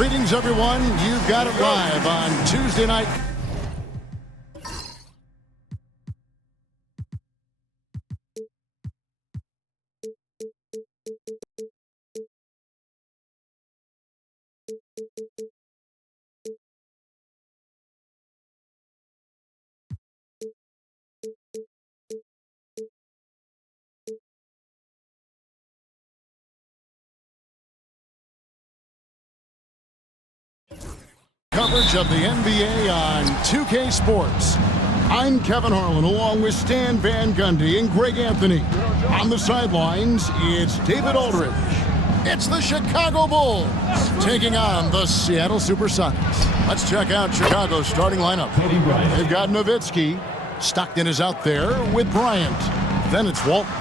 Greetings, everyone. You've got it live on Tuesday night. Coverage of the NBA on 2K Sports. I'm Kevin Harlan along with Stan Van Gundy and Greg Anthony. On the sidelines, it's David Aldridge. It's the Chicago Bulls taking on the Seattle Supersonics. Let's check out Chicago's starting lineup. They've got Nowitzki. Stockton is out there with Bryant. Then it's Walton.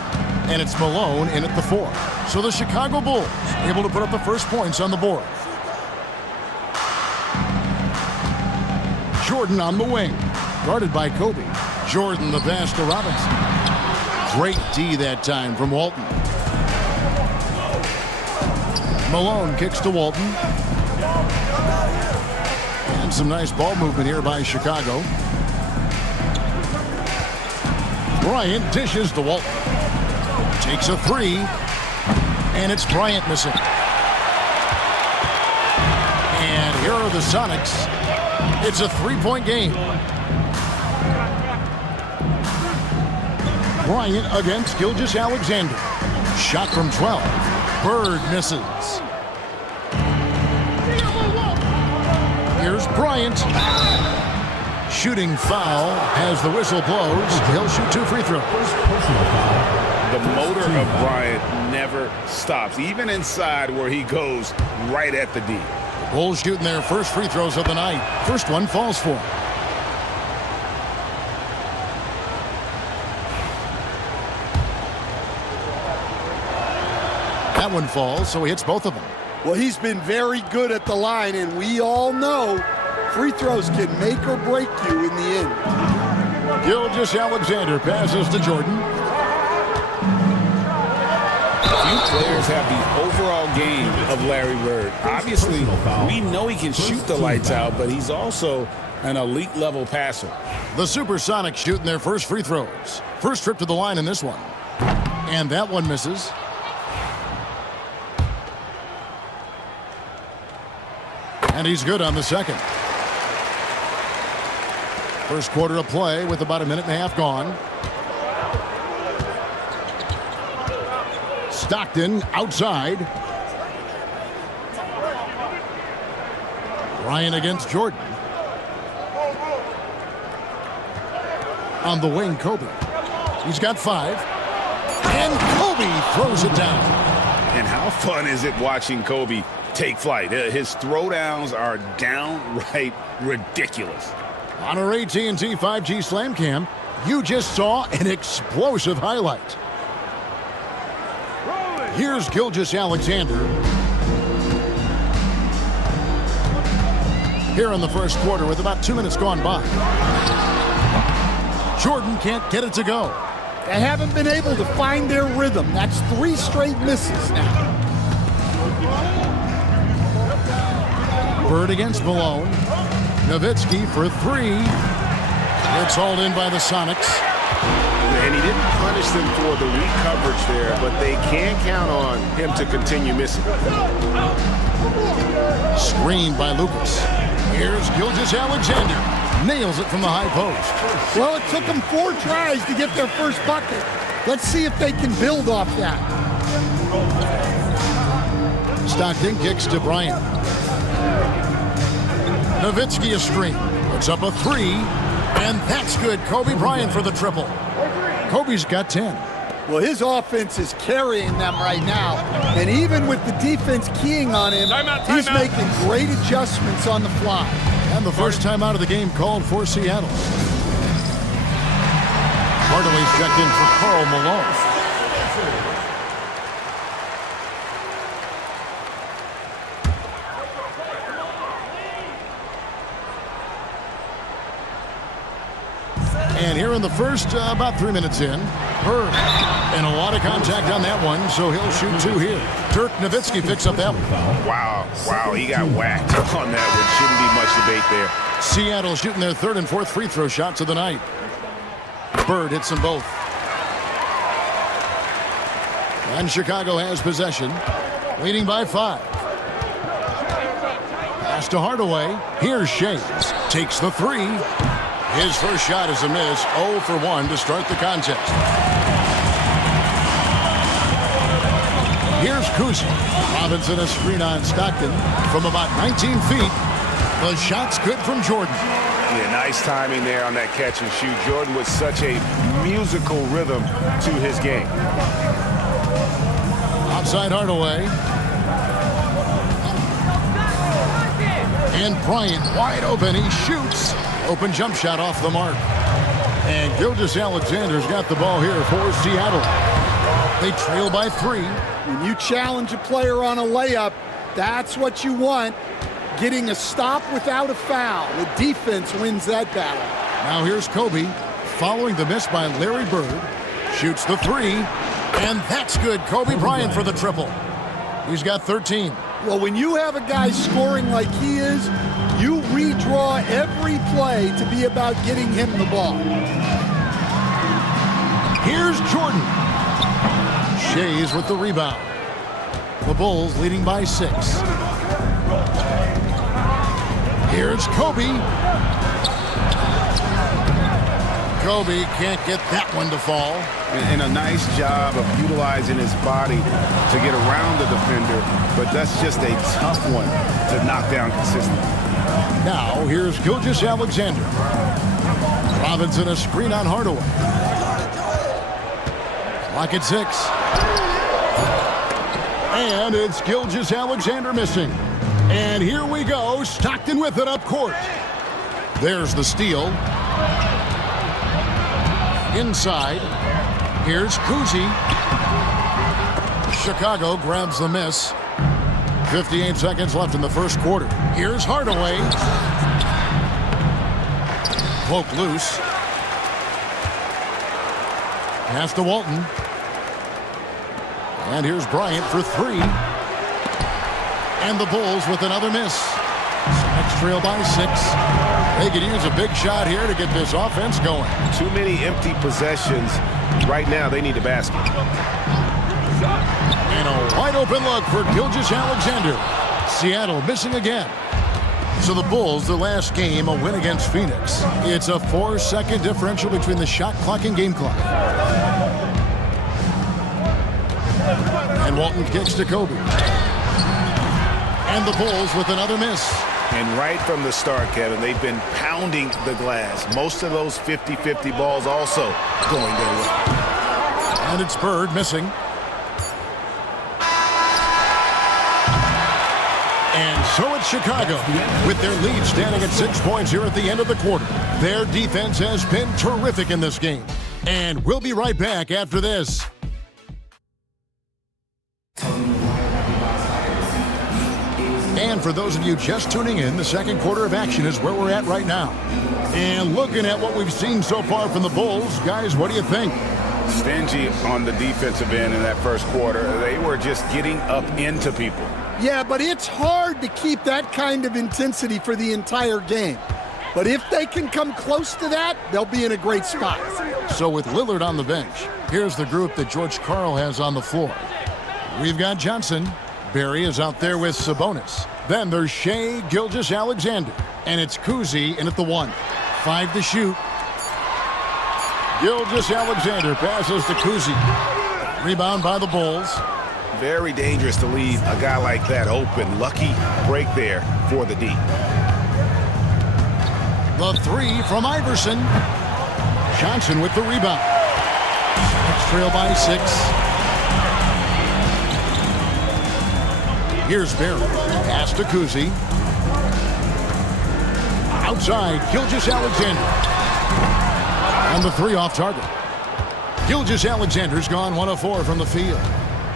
And it's Malone in at the 4. So the Chicago Bulls able to put up the first points on the board. Jordan on the wing, guarded by Kobe. Jordan the pass to Robinson. Great D that time from Walton. Malone kicks to Walton. And some nice ball movement here by Chicago. Bryant dishes to Walton. Takes a 3. And it's Bryant missing. And here are the Sonics. It's a 3-point game. Bryant against Gilgeous-Alexander. Shot from 12. Bird misses. Here's Bryant. Shooting foul as the whistle blows. He'll shoot 2 free throws. The motor of Bryant never stops, even inside where he goes right at the D. Bulls shooting their first free throws of the night. First one falls for him. That one falls, so he hits both of them. Well, he's been very good at the line, and we all know free throws can make or break you in the end. Gilgeous-Alexander passes to Jordan. Few players have the overall game of Larry Bird. Obviously, we know he can shoot the lights out, but he's also an elite level passer. The Supersonics shooting their first free throws. First trip to the line in this one. And that one misses. And he's good on the second. First quarter of play with about a minute and a half gone. Stockton outside. Bryant against Jordan. On the wing, Kobe. He's got 5. And Kobe throws it down. And how fun is it watching Kobe take flight? His throwdowns are downright ridiculous. On our AT&T 5G Slam Cam, you just saw an explosive highlight. Here's Gilgeous-Alexander. Here in the first quarter with about 2 minutes gone by. Jordan can't get it to go. They haven't been able to find their rhythm. That's 3 straight misses now. Bird against Malone. Nowitzki for 3. It's hauled in by the Sonics. And he didn't punish them for the weak coverage there, but they can count on him to continue missing. Screened by Lucas. Here's Gilgeous-Alexander. Nails it from the high post. Well, it took them 4 tries to get their first bucket. Let's see if they can build off that. Stockton kicks to Bryant. Nowitzki a screen. Puts up a 3. And that's good. Kobe Bryant for the triple. Kobe's got 10. Well, his offense is carrying them right now. And even with the defense keying on him, he's making great adjustments on the fly. And the first time out of the game called for Seattle. Hardaway's checked in for Karl Malone. And here here in the first, about 3 minutes in. Bird. And a lot of contact on that one, so he'll shoot 2 here. Dirk Nowitzki picks up that one. Wow, he got whacked on that one. Shouldn't be much debate there. Seattle shooting their 3rd and 4th free throw shots of the night. Bird hits them both. And Chicago has possession, leading by 5. Pass to Hardaway. Here's Shays. Takes the 3. His first shot is a miss. 0 for 1 to start the contest. Here's Kuzi. Robinson a screen on Stockton from about 19 feet. The shot's good from Jordan. Yeah, nice timing there on that catch and shoot. Jordan with such a musical rhythm to his game. Outside Hardaway. And Bryant wide open. He shoots. Open jump shot off the mark. And Gilgeous-Alexander's got the ball here for Seattle. They trail by 3. When you challenge a player on a layup, that's what you want. Getting a stop without a foul. The defense wins that battle. Now here's Kobe, following the miss by Larry Bird. Shoots the 3, and that's good. Kobe Bryant for the triple. He's got 13. Well, when you have a guy scoring like he is, you redraw every play to be about getting him the ball. Here's Jordan. Shays with the rebound. The Bulls leading by 6. Here's Kobe. Kobe can't get that one to fall. And a nice job of utilizing his body to get around the defender, but that's just a tough one to knock down consistently. Now here's Gilgeous-Alexander. Robinson a screen on Hardaway. Clock at 6. And it's Gilgeous-Alexander missing. And here we go. Stockton with it up court. There's the steal. Inside. Here's Kuzi. Chicago grabs the miss. 58 seconds left in the first quarter. Here's Hardaway. Poke loose. Pass to Walton. And here's Bryant for 3. And the Bulls with another miss. Sox trail by 6. They could use a big shot here to get this offense going. Too many empty possessions. Right now, they need a basket. And a wide open look for Gilgeous-Alexander. Seattle missing again. So the Bulls, the last game, a win against Phoenix. It's a 4-second differential between the shot clock and game clock. And Walton kicks to Kobe. And the Bulls with another miss. And right from the start, Kevin, they've been pounding the glass. Most of those 50-50 balls also going their way. And it's Bird missing. And so it's Chicago with their lead standing at 6 points here at the end of the quarter. Their defense has been terrific in this game. And we'll be right back after this. And for those of you just tuning in, the second quarter of action is where we're at right now. And looking at what we've seen so far from the Bulls, guys, what do you think? Stingy on the defensive end in that first quarter. They were just getting up into people. Yeah, but it's hard to keep that kind of intensity for the entire game. But if they can come close to that, they'll be in a great spot. So with Lillard on the bench, here's the group that George Karl has on the floor. We've got Johnson. Barry is out there with Sabonis. Then there's Shai Gilgeous-Alexander. And it's Kuzi in at the 1. 5 to shoot. Gilgeous-Alexander passes to Kuzi. Rebound by the Bulls. Very dangerous to leave a guy like that open. Lucky break there for the D. The 3 from Iverson. Johnson with the rebound. Next trail by 6. Here's Barry. Pass to Kuzi. Outside, Gilgeous-Alexander. And the 3 off target. Gilgeous-Alexander's gone 1 of 4 from the field.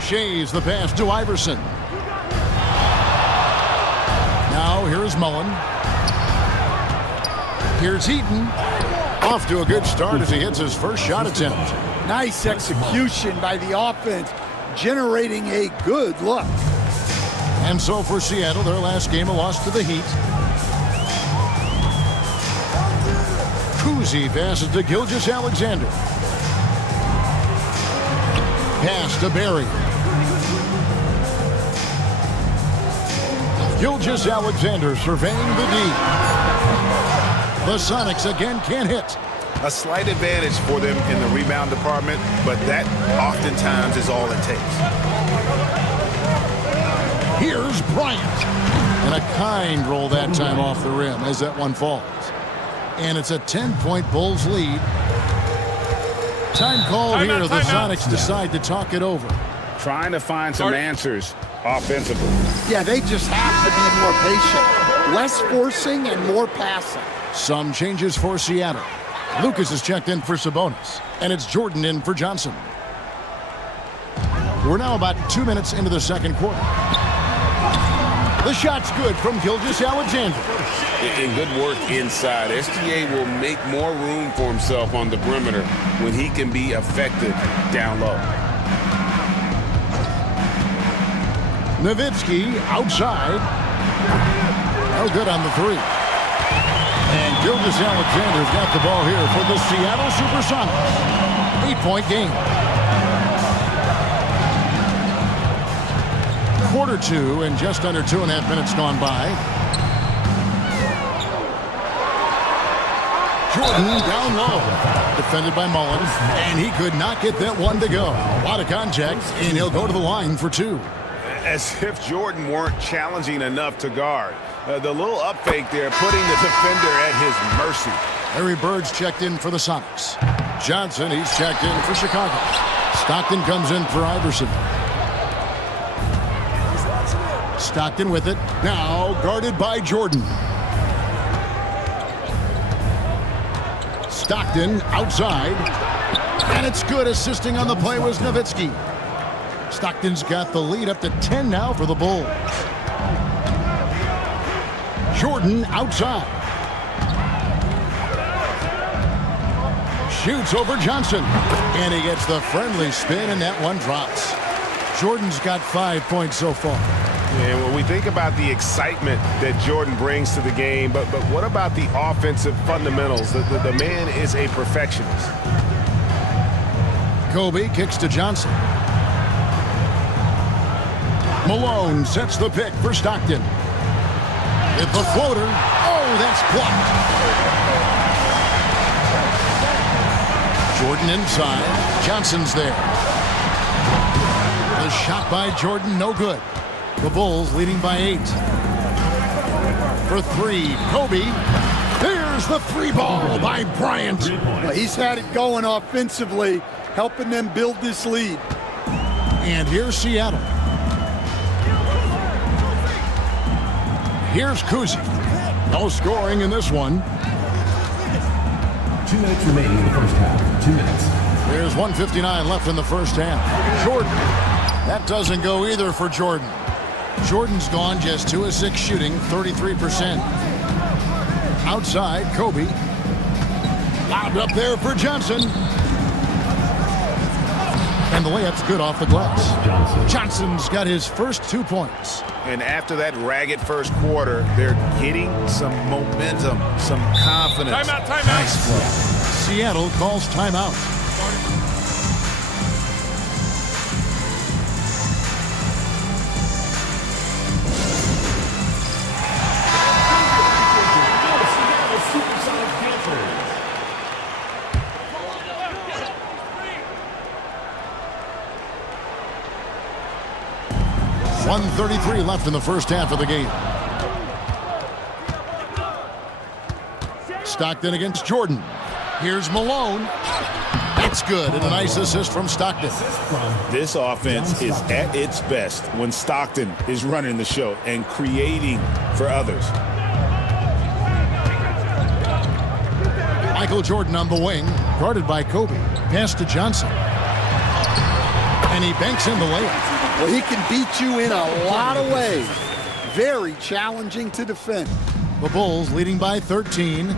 Shai's the pass to Iverson. Now here's Mullen. Here's Eaton. Off to a good start as he hits his first shot attempt. Nice execution by the offense, generating a good look. And so for Seattle, their last game, a loss to the Heat. Cousy passes to Gilgeous-Alexander. Pass to Barry. Gilgeous-Alexander surveying the D. The Sonics again can't hit. A slight advantage for them in the rebound department, but that oftentimes is all it takes. Here's Bryant. And a kind roll that time off the rim as that one falls. And it's a 10-point Bulls lead. Time called here. The Sonics decide to talk it over. Trying to find some answers offensively. Yeah, they just have to be more patient. Less forcing and more passing. Some changes for Seattle. Lucas is checked in for Sabonis. And it's Jordan in for Johnson. We're now about 2 minutes into the second quarter. The shot's good from Gilgeous-Alexander. And good work inside. SGA will make more room for himself on the perimeter when he can be effective down low. Nowitzki outside. No good on the three. And Gilgeous-Alexander's got the ball here for the Seattle Supersonics. 8-point game. Quarter two and just under 2.5 minutes gone by. Jordan down low. Defended by Mullins. And he could not get that one to go. A lot of contact, and he'll go to the line for two. As if Jordan weren't challenging enough to guard. The little up fake there, putting the defender at his mercy. Larry Bird's checked in for the Sonics. Johnson, he's checked in for Chicago. Stockton comes in for Iverson. Stockton with it. Now guarded by Jordan. Stockton outside. And it's good. Assisting on the play was Nowitzki. Stockton's got the lead up to 10 now for the Bulls. Jordan outside. Shoots over Johnson. And he gets the friendly spin, and that one drops. Jordan's got 5 points so far. And when we think about the excitement that Jordan brings to the game, but what about the offensive fundamentals? The man is a perfectionist. Kobe kicks to Johnson. Malone sets the pick for Stockton. With the floater. Oh, that's blocked. Jordan inside. Johnson's there. The shot by Jordan, no good. The Bulls leading by 8. For three, Kobe. There's the free ball by Bryant. Well, he's had it going offensively, helping them build this lead. And here's Seattle. Here's Cousy. No scoring in this one. 2 minutes remaining in the first half. 2 minutes. There's 1:59 left in the first half. Jordan. That doesn't go either for Jordan. Jordan's gone just 2 of 6 shooting, 33%. Outside, Kobe. Lobbed up there for Johnson. And the layup's good off the glass. Johnson's got his first 2 points. And after that ragged first quarter, they're getting some momentum, some confidence. Timeout, timeout. Nice play. Seattle calls timeout. .133 left in the first half of the game. Stockton against Jordan. Here's Malone. It's good, and a nice assist from Stockton. This offense is at its best when Stockton is running the show and creating for others. Michael Jordan on the wing, guarded by Kobe. Pass to Johnson. And he banks in the layup. Well, he can beat you in a lot of ways. Very challenging to defend. The Bulls leading by 13.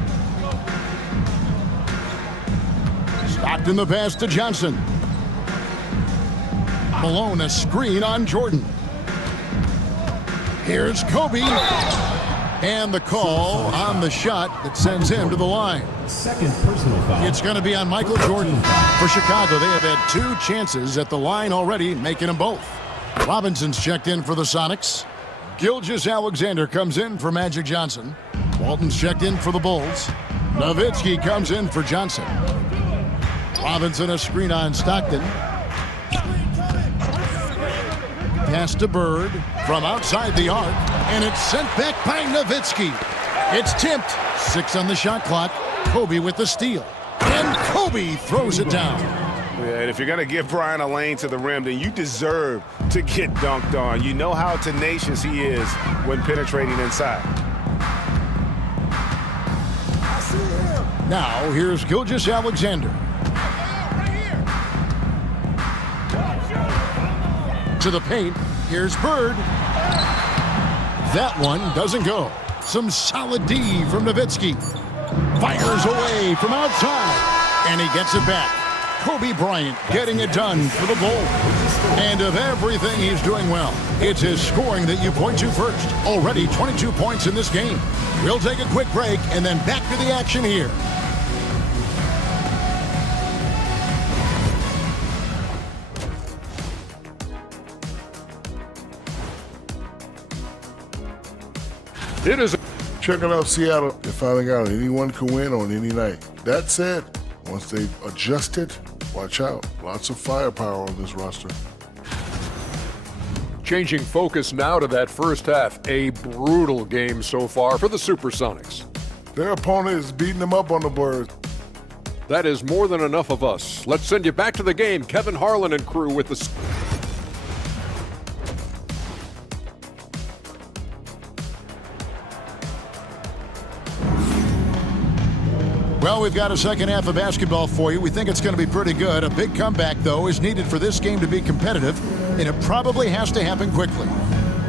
Stockton the pass to Johnson. Malone a screen on Jordan. Here's Kobe. And the call on the shot that sends him to the line. Second personal foul. It's going to be on Michael Jordan. For Chicago, they have had 2 chances at the line already, making them both. Robinson's checked in for the Sonics. Gilgeous-Alexander comes in for Magic Johnson. Walton's checked in for the Bulls. Nowitzki comes in for Johnson. Robinson a screen on Stockton. Pass to Bird from outside the arc, and it's sent back by Nowitzki. It's tipped. 6 on the shot clock. Kobe with the steal. And Kobe throws it down. Yeah, and if you're going to give Brian a lane to the rim, then you deserve to get dunked on. You know how tenacious he is when penetrating inside. Now, here's Gilgeous-Alexander. To the paint. Here's Bird. That one doesn't go. Some solid D from Nowitzki. Fires away from outside. And he gets it back. Kobe Bryant getting it done for the Bulls. And of everything he's doing well, it's his scoring that you point to first. Already 22 points in this game. We'll take a quick break and then back to the action here. It is. Checking out Seattle and finding out anyone can win on any night. That said, once they've adjusted, watch out. Lots of firepower on this roster. Changing focus now to that first half. A brutal game so far for the Supersonics. Their opponent is beating them up on the boards. That is more than enough of us. Let's send you back to the game. Kevin Harlan and crew with the... Well, we've got a second half of basketball for you. We think it's going to be pretty good. A big comeback, though, is needed for this game to be competitive, and it probably has to happen quickly.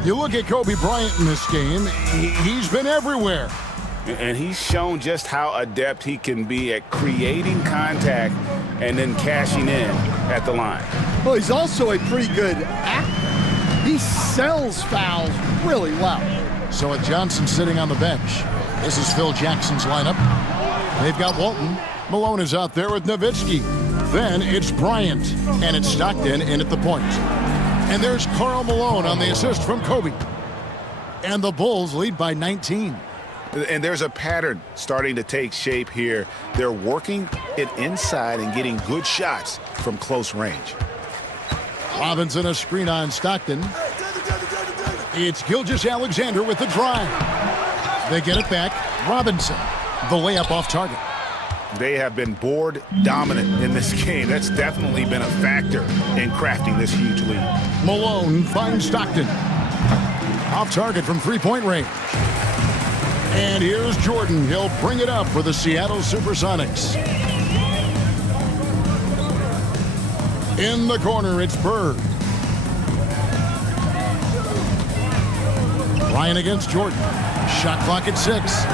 You look at Kobe Bryant in this game, he's been everywhere. And he's shown just how adept he can be at creating contact and then cashing in at the line. Well, he's also a pretty good actor. He sells fouls really well. So with Johnson sitting on the bench, this is Phil Jackson's lineup. They've got Walton. Malone is out there with Nowitzki. Then it's Bryant, and it's Stockton in at the point. And there's Karl Malone on the assist from Kobe. And the Bulls lead by 19. And there's a pattern starting to take shape here. They're working it inside and getting good shots from close range. Robinson a screen on Stockton. It's Gilgeous-Alexander with the drive. They get it back. Robinson. The layup off target. They have been board dominant in this game. That's definitely been a factor in crafting this huge lead. Malone finds Stockton. Off target from three-point range. And here's Jordan. He'll bring it up for the Seattle Supersonics. In the corner, it's Bird. Ryan against Jordan. Shot clock at 6.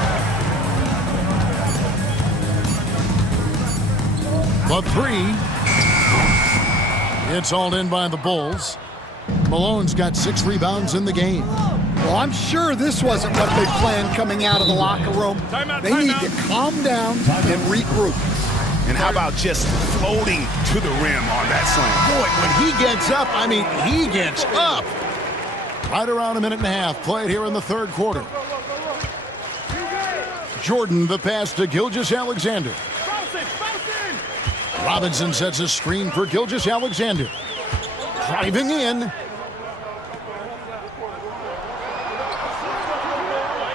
The 3. It's hauled in by the Bulls. Malone's got 6 rebounds in the game. Well, I'm sure this wasn't what they planned coming out of the locker room. They need to calm down and regroup. And how about just floating to the rim on that slam? Boy, when he gets up, I mean, he gets up. Right around a minute and a half played here in the third quarter. Jordan, the pass to Gilgeous-Alexander. Robinson sets a screen for Gilgeous-Alexander. Driving in.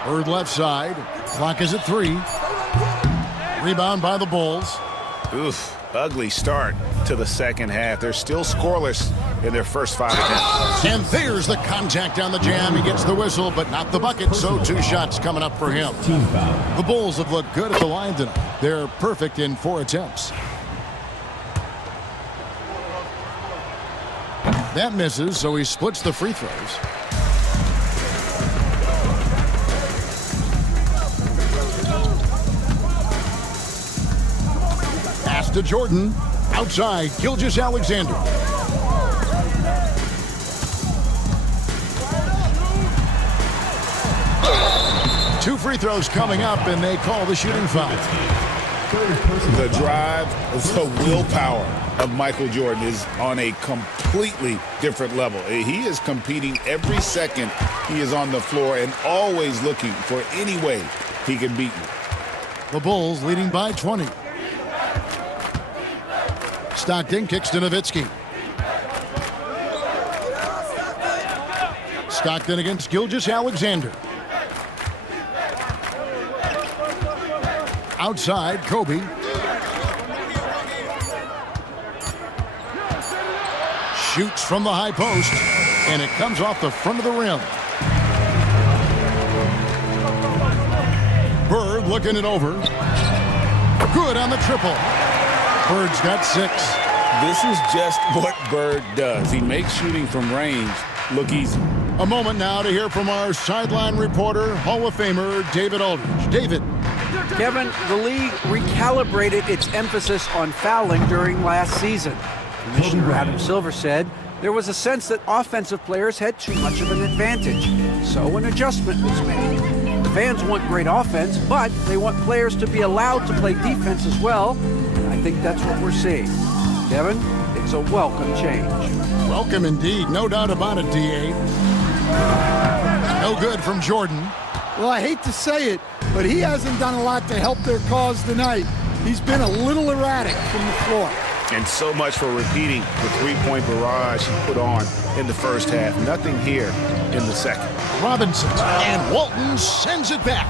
Bird left side. Clock is at 3. Rebound by the Bulls. Oof, ugly start to the second half. They're still scoreless in their first 5 attempts. And there's the contact on the jam. He gets the whistle, but not the bucket, so 2 shots coming up for him. Team foul. The Bulls have looked good at the line tonight. They're perfect in 4 attempts. That misses, so he splits the free throws. Pass to Jordan. Outside, Gilgeous-Alexander. Two free throws coming up, and they call the shooting foul. The drive, the willpower of Michael Jordan is on a completely different level. He is competing every second he is on the floor and always looking for any way he can beat you. The Bulls leading by 20. Stockton kicks to Nowitzki. Stockton against Gilgeous-Alexander. Outside, Kobe. Shoots from the high post, and it comes off the front of the rim. Bird looking it over. Good on the triple. Bird's got 6. This is just what Bird does. He makes shooting from range look easy. A moment now to hear from our sideline reporter, Hall of Famer David Aldridge. David. Kevin, the league recalibrated its emphasis on fouling during last season. Commissioner Adam Silver said there was a sense that offensive players had too much of an advantage, so an adjustment was made. The fans want great offense, but they want players to be allowed to play defense as well, and I think that's what we're seeing. Kevin, it's a welcome change. Welcome indeed, no doubt about it, D.A. No good from Jordan. Well, I hate to say it, but he hasn't done a lot to help their cause tonight. He's been a little erratic from the floor. And so much for repeating the three-point barrage he put on in the first half. Nothing here in the second. Robinson, and Walton sends it back.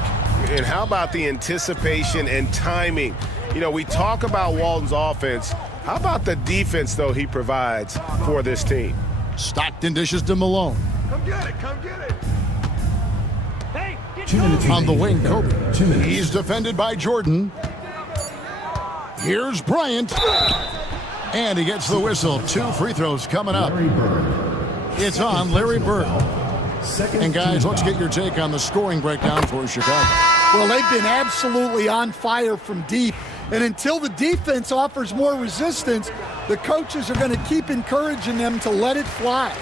And how about the anticipation and timing? You know, we talk about Walton's offense. How about the defense, though, he provides for this team? Stockton dishes to Malone. Come get it, come get it. On the wing, Kobe. He's defended by Jordan. Here's Bryant. And he gets the whistle. 2 free throws coming up. It's on Larry Bird. And guys, let's get your take on the scoring breakdown for Chicago. Well, they've been absolutely on fire from deep. And until the defense offers more resistance, the coaches are going to keep encouraging them to let it fly.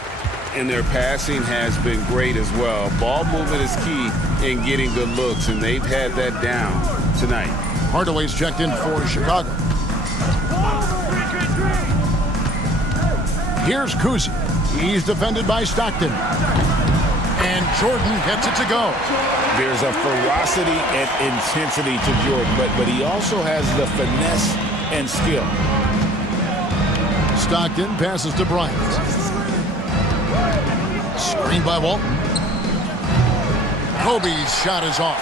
And their passing has been great as well. Ball movement is key in getting good looks, and they've had that down tonight. Hardaway's checked in for Chicago. Here's Kuzi. He's defended by Stockton. And Jordan gets it to go. There's a ferocity and intensity to Jordan, but he also has the finesse and skill. Stockton passes to Bryant. Screen by Walton. Kobe's shot is off.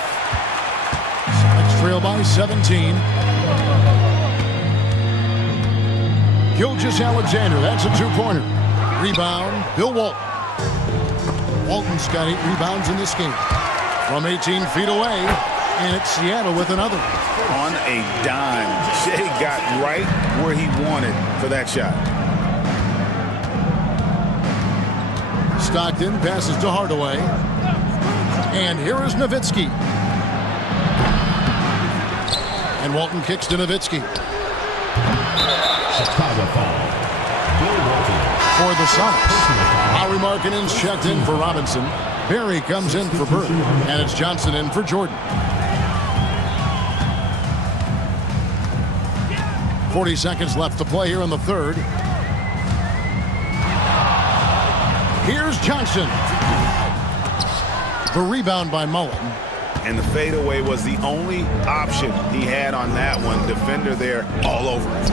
Sonics trail by 17. Gilgeous-Alexander, that's a 2-pointer. Rebound, Bill Walton. Walton's got 8 rebounds in this game. From 18 feet away, and it's Seattle with another. On a dime, Jay got right where he wanted for that shot. Stockton passes to Hardaway. And here is Nowitzki. And Walton kicks to Nowitzki. Chicago foul. Bill Walton. For the Sonics. Howie Markkinen's checked in for Robinson. Barry comes in for Bird. And it's Johnson in for Jordan. 40 seconds left to play here in the third. Here's Johnson. The rebound by Mullen. And the fadeaway was the only option he had on that one. Defender there all over it.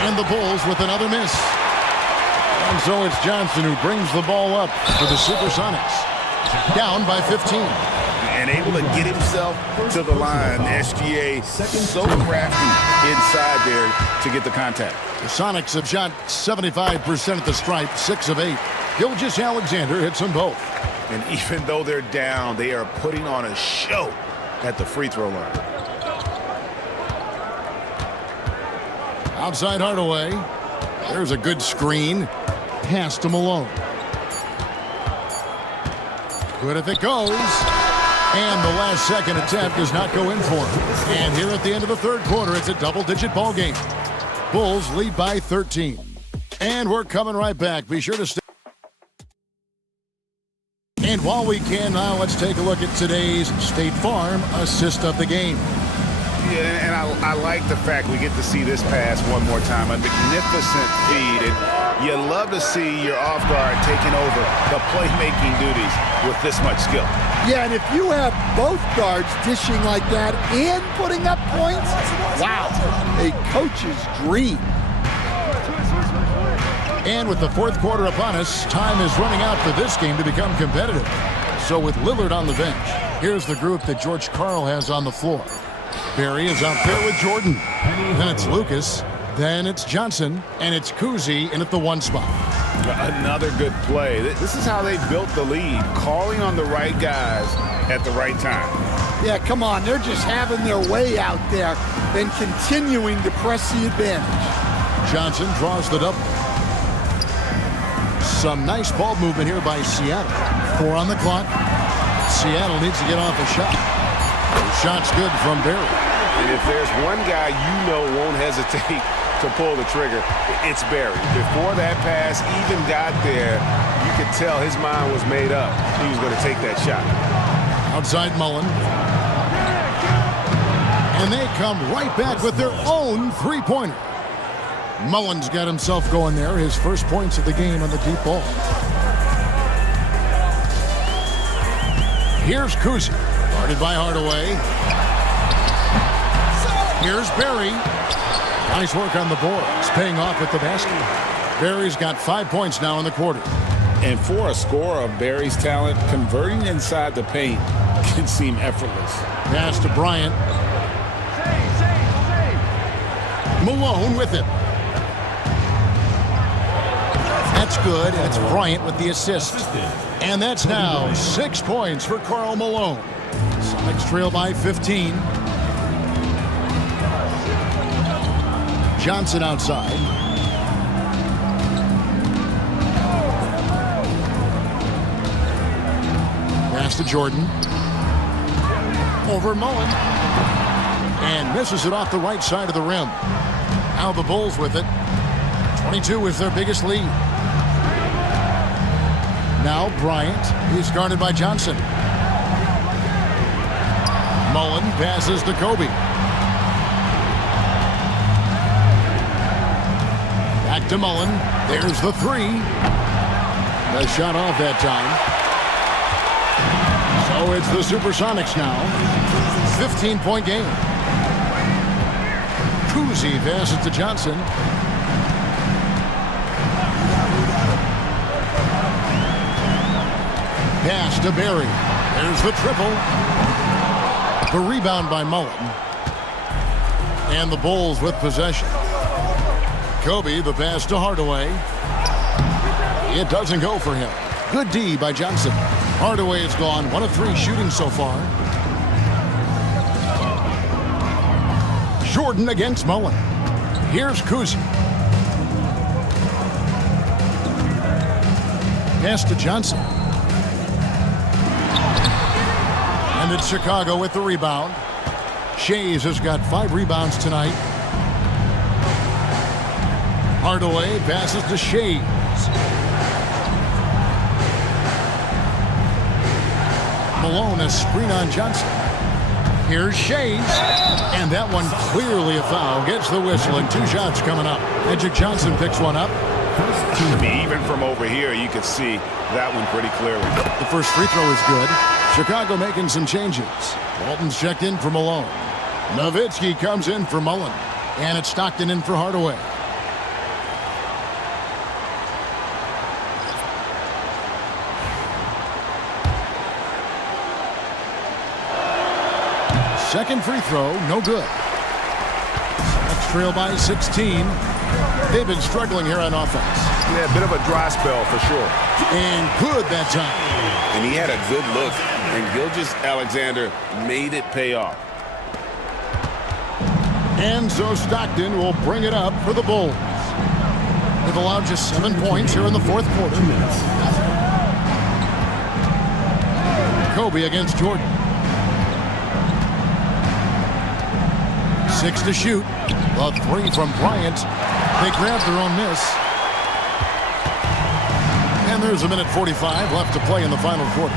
And the Bulls with another miss. And so it's Johnson who brings the ball up for the Supersonics. Down by 15. And able to get himself to the line. SGA so crafty inside there to get the contact. The Sonics have shot 75% at the stripe, 6 of 8. Gilgeous-Alexander hits them both. And even though they're down, they are putting on a show at the free throw line. Outside Hardaway. There's a good screen. Pass to Malone. Good if it goes. And the last second attempt does not go in for him. And here at the end of the third quarter, it's a double-digit ball game. Bulls lead by 13. And we're coming right back. Be sure to stay. And while we can now, let's take a look at today's State Farm assist of the game. Yeah, and I like the fact we get to see this pass one more time. A magnificent feed. And you love to see your off guard taking over the playmaking duties with this much skill. Yeah, and if you have both guards dishing like that and putting up points, wow, a coach's dream. And with the fourth quarter upon us, time is running out for this game to become competitive. So with Lillard on the bench, here's the group that George Karl has on the floor. Barry is out there with Jordan. Then it's Lucas. Then it's Johnson. And it's Cousy in at the 1 spot. Another good play. This is how they built the lead, calling on the right guys at the right time. Yeah, come on. They're just having their way out there and continuing to press the advantage. Johnson draws the double. Some nice ball movement here by Seattle. 4 on the clock. Seattle needs to get off a shot. The shot's good from Barry. And if there's one guy you know won't hesitate to pull the trigger, it's Barry. Before that pass even got there, you could tell his mind was made up. He was going to take that shot. Outside Mullen. And they come right back with their own three-pointer. Mullen's got himself going there. His first points of the game on the deep ball. Here's Cousy. Guarded by Hardaway. Here's Barry. Nice work on the boards. Paying off with the basket. Barry's got 5 points now in the quarter. And for a scorer of Barry's talent, converting inside the paint can seem effortless. Pass to Bryant. Malone with it. That's good, and it's Bryant with the assist. And that's now 6 points for Karl Malone. Sonics trail by 15. Johnson outside. Pass to Jordan. Over Mullen. And misses it off the right side of the rim. Now the Bulls with it. 22 is their biggest lead. Now Bryant. He's guarded by Johnson. Mullen passes to Kobe. Back to Mullen. There's the 3. The shot off that time. So it's the Supersonics now. 15-point game. Cousy passes to Johnson. Pass to Barry. There's the triple. The rebound by Mullen. And the Bulls with possession. Kobe, the pass to Hardaway. It doesn't go for him. Good D by Johnson. Hardaway is gone. 1 of 3 shooting so far. Jordan against Mullen. Here's Cousy. Pass to Johnson. And it's Chicago with the rebound. Shays has got 5 rebounds tonight. Hardaway passes to Shays. Malone, a screen on Johnson. Here's Shays. And that one clearly a foul. Gets the whistle and 2 shots coming up. Magic Johnson picks one up. Even from over here, you can see that one pretty clearly. The first free throw is good. Chicago making some changes. Walton's checked in for Malone. Nowitzki comes in for Mullen. And it's Stockton in for Hardaway. Second free throw, no good. Sox trail by 16. They've been struggling here on offense. Yeah, a bit of a dry spell for sure. And good that time. And he had a good look, and Gilgeous-Alexander made it pay off. And so Stockton will bring it up for the Bulls. They've allowed just 7 points here in the fourth quarter. Kobe against Jordan. 6 to shoot. The 3 from Bryant. They grabbed their own miss. And there's a minute 45 left to play in the final quarter.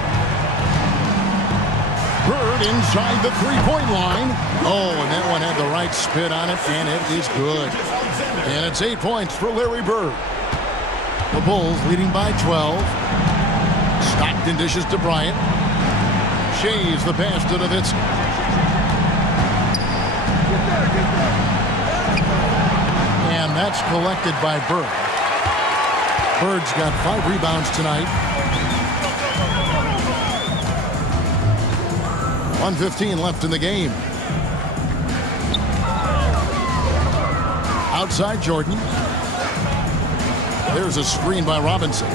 Bird inside the three-point line. Oh, and that one had the right spin on it, and it is good. And it's 8 points for Larry Bird. The Bulls leading by 12. Stockton dishes to Bryant. Shays the pass to Nowitzki. And that's collected by Bird. Bird's got 5 rebounds tonight. 1:15 left in the game. Outside Jordan. There's a screen by Robinson.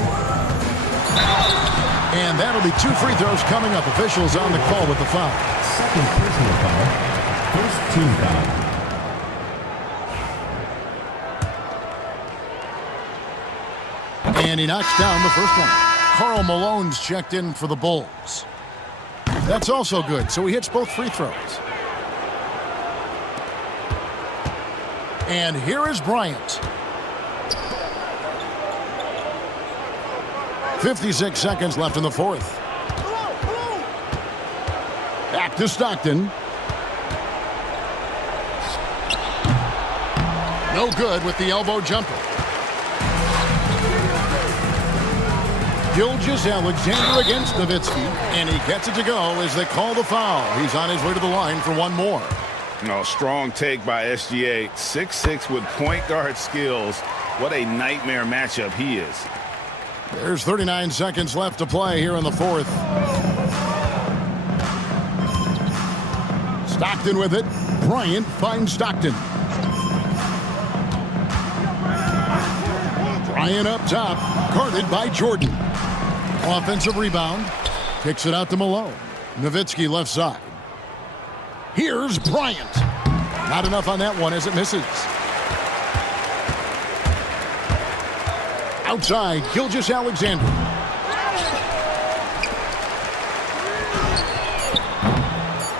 And that'll be 2 free throws coming up. Officials on the call with the foul. Second personal foul. First team foul. And he knocks down the first one. Karl Malone's checked in for the Bulls. That's also good, so he hits both free throws. And here is Bryant. 56 seconds left in the fourth. Back to Stockton. No good with the elbow jumper. Gilgeous-Alexander against Nowitzki, and he gets it to go as they call the foul. He's on his way to the line for one more. No, strong take by SGA. 6'6" with point guard skills. What a nightmare matchup he is. There's 39 seconds left to play here in the fourth. Stockton with it. Bryant finds Stockton. Bryant up top, guarded by Jordan. Offensive rebound. Kicks it out to Malone. Nowitzki left side. Here's Bryant. Not enough on that one as it misses. Outside, Gilgeous-Alexander.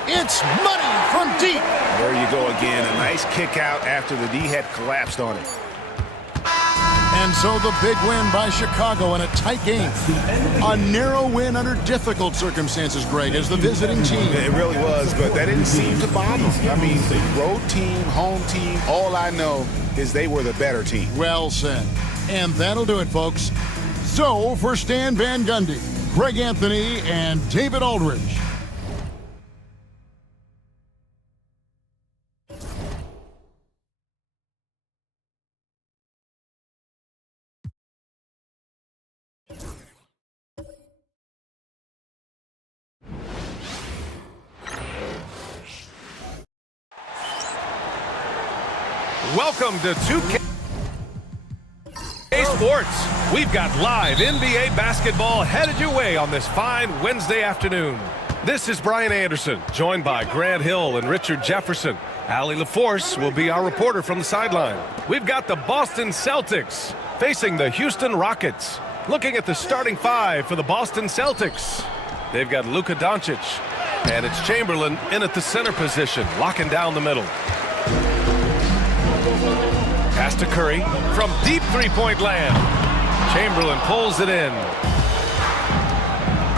It's money from deep. There you go again. A nice kick out after the D had collapsed on it. And so the big win by Chicago in a tight game. A narrow win under difficult circumstances, Greg, as the visiting team. It really was, but that didn't seem to bother them. I mean, the road team, home team, all I know is they were the better team. Well said. And that'll do it, folks. So, for Stan Van Gundy, Greg Anthony, and David Aldridge. Welcome to 2K Sports. We've got live NBA basketball headed your way on this fine Wednesday afternoon. This is Brian Anderson, joined by Grant Hill and Richard Jefferson. Allie LaForce will be our reporter from the sideline. We've got the Boston Celtics facing the Houston Rockets. Looking at the starting 5 for the Boston Celtics. They've got Luka Doncic, and it's Chamberlain in at the center position, locking down the middle. Pass to Curry from deep three-point land. Chamberlain pulls it in.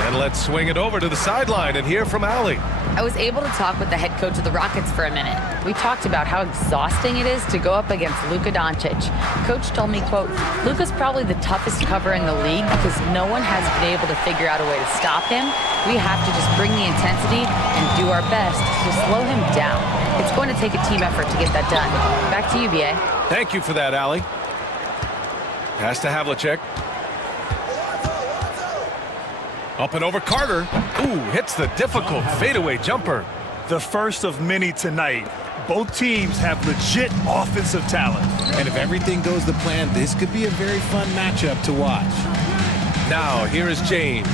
And let's swing it over to the sideline and hear from Allie. I was able to talk with the head coach of the Rockets for a minute. We talked about how exhausting it is to go up against Luka Doncic. Coach told me, quote, Luka's probably the toughest cover in the league because no one has been able to figure out a way to stop him. We have to just bring the intensity and do our best to slow him down. It's going to take a team effort to get that done. Back to you, B.A. Thank you for that, Allie. Pass to Havlicek. Up and over Carter. Ooh, hits the difficult fadeaway jumper. The first of many tonight. Both teams have legit offensive talent. And if everything goes to plan, this could be a very fun matchup to watch. Now, here is James.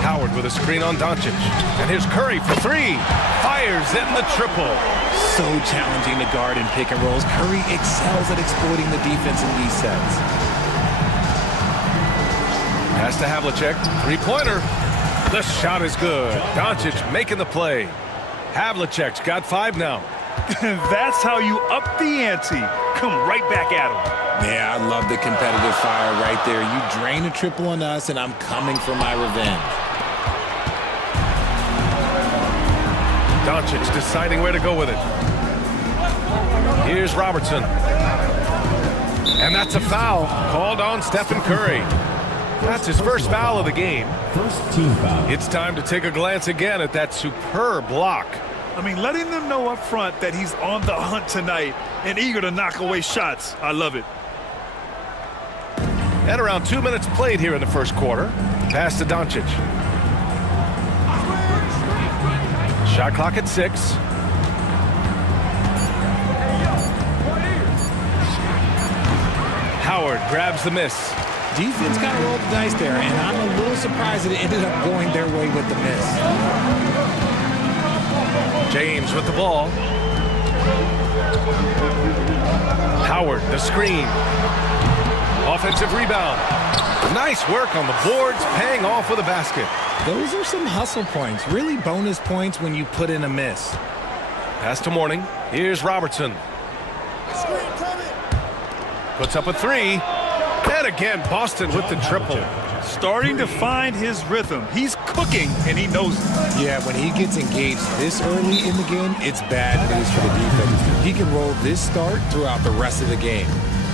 Howard with a screen on Doncic. And here's Curry for 3. Fires in the triple. So challenging to guard in pick and rolls. Curry excels at exploiting the defense in these sets. Pass to Havlicek. Three-pointer. The shot is good. Doncic making the play. Havlicek's got 5 now. That's how you up the ante. Come right back at him. Yeah, I love the competitive fire right there. You drain a triple on us, and I'm coming for my revenge. Doncic deciding where to go with it. Here's Robertson. And that's a foul called on Stephen Curry. That's his first foul of the game. First team foul. It's time to take a glance again at that superb block. I mean, letting them know up front that he's on the hunt tonight and eager to knock away shots. I love it. And around 2 minutes played here in the first quarter. Pass to Doncic. Shot clock at 6. Howard grabs the miss. Defense kind of rolled the dice there, and I'm a little surprised that it ended up going their way with the miss. James with the ball. Howard, the screen. Offensive rebound. Nice work on the boards, paying off with a basket. Those are some hustle points, really bonus points when you put in a miss. Pass to Mourning. Here's Robertson. Puts up a 3. And again, Boston with the triple. Starting to find his rhythm. He's cooking, and he knows it. Yeah, when he gets engaged this early in the game, it's bad news for the defense. He can roll this start throughout the rest of the game.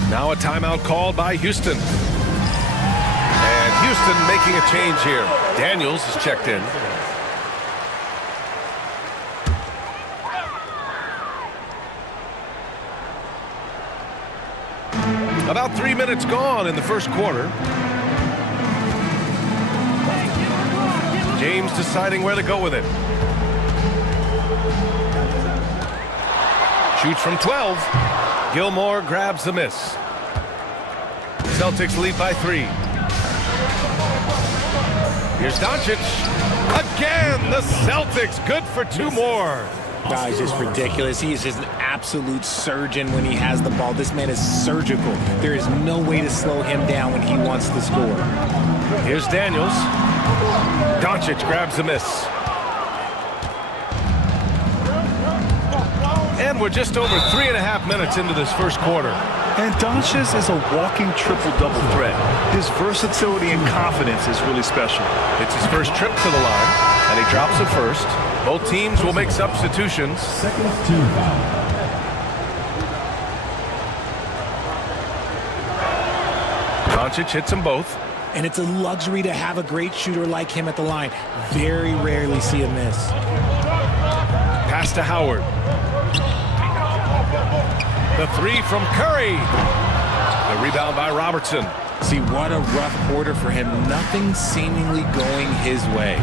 Now a timeout called by Houston. And Houston making a change here. Daniels is checked in. About 3 minutes gone in the first quarter. James deciding where to go with it. Shoots from 12. Gilmore grabs the miss. Celtics lead by 3. Here's Doncic. Again, the Celtics good for 2 more. Guy's just ridiculous. He is just an absolute surgeon when he has the ball. This man is surgical. There is no way to slow him down when he wants to score. Here's Daniels. Doncic grabs the miss. And we're just over 3.5 minutes into this first quarter. And Doncic is a walking triple-double threat. His versatility and confidence is really special. It's his first trip to the line, and he drops it first. Both teams will make substitutions. Second team foul. Doncic hits them both. And it's a luxury to have a great shooter like him at the line. Very rarely see a miss. Pass to Howard. The 3 from Curry. The rebound by Robertson. See, what a rough quarter for him. Nothing seemingly going his way.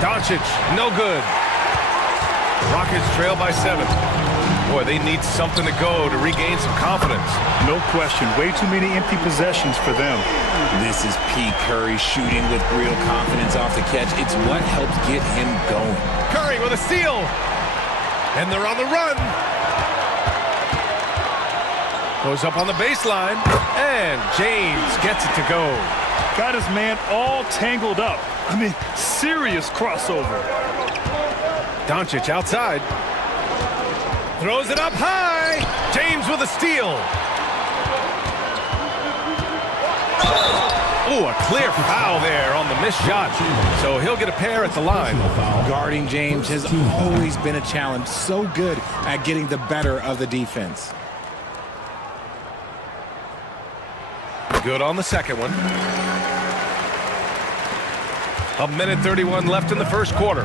Doncic, no good. Rockets trail by 7. Boy, they need something to go to regain some confidence. No question. Way too many empty possessions for them. This is P. Curry shooting with real confidence off the catch. It's what helps get him going. Curry with a steal. And they're on the run. Goes up on the baseline. And James gets it to go. Got his man all tangled up. I mean, serious crossover. Doncic outside. Throws it up high. James with a steal. Ooh, a clear foul there on the missed shot. So he'll get a pair at the line. Guarding James has always been a challenge. So good at getting the better of the defense. Good on the second one. 1:31 left in the first quarter.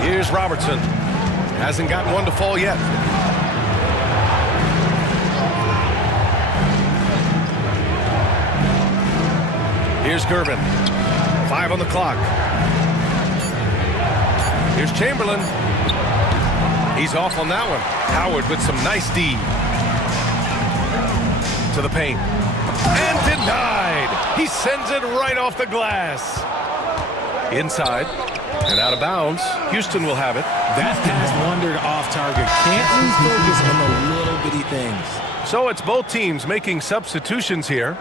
Here's Robertson. Hasn't gotten one to fall yet. Here's Gervin. 5 on the clock. Here's Chamberlain. He's off on that one. Howard with some nice D. To the paint. And denied. He sends it right off the glass. Inside. And out of bounds. Houston will have it. That pass wandered off target. Can't lose focus on the little bitty things. So it's both teams making substitutions here.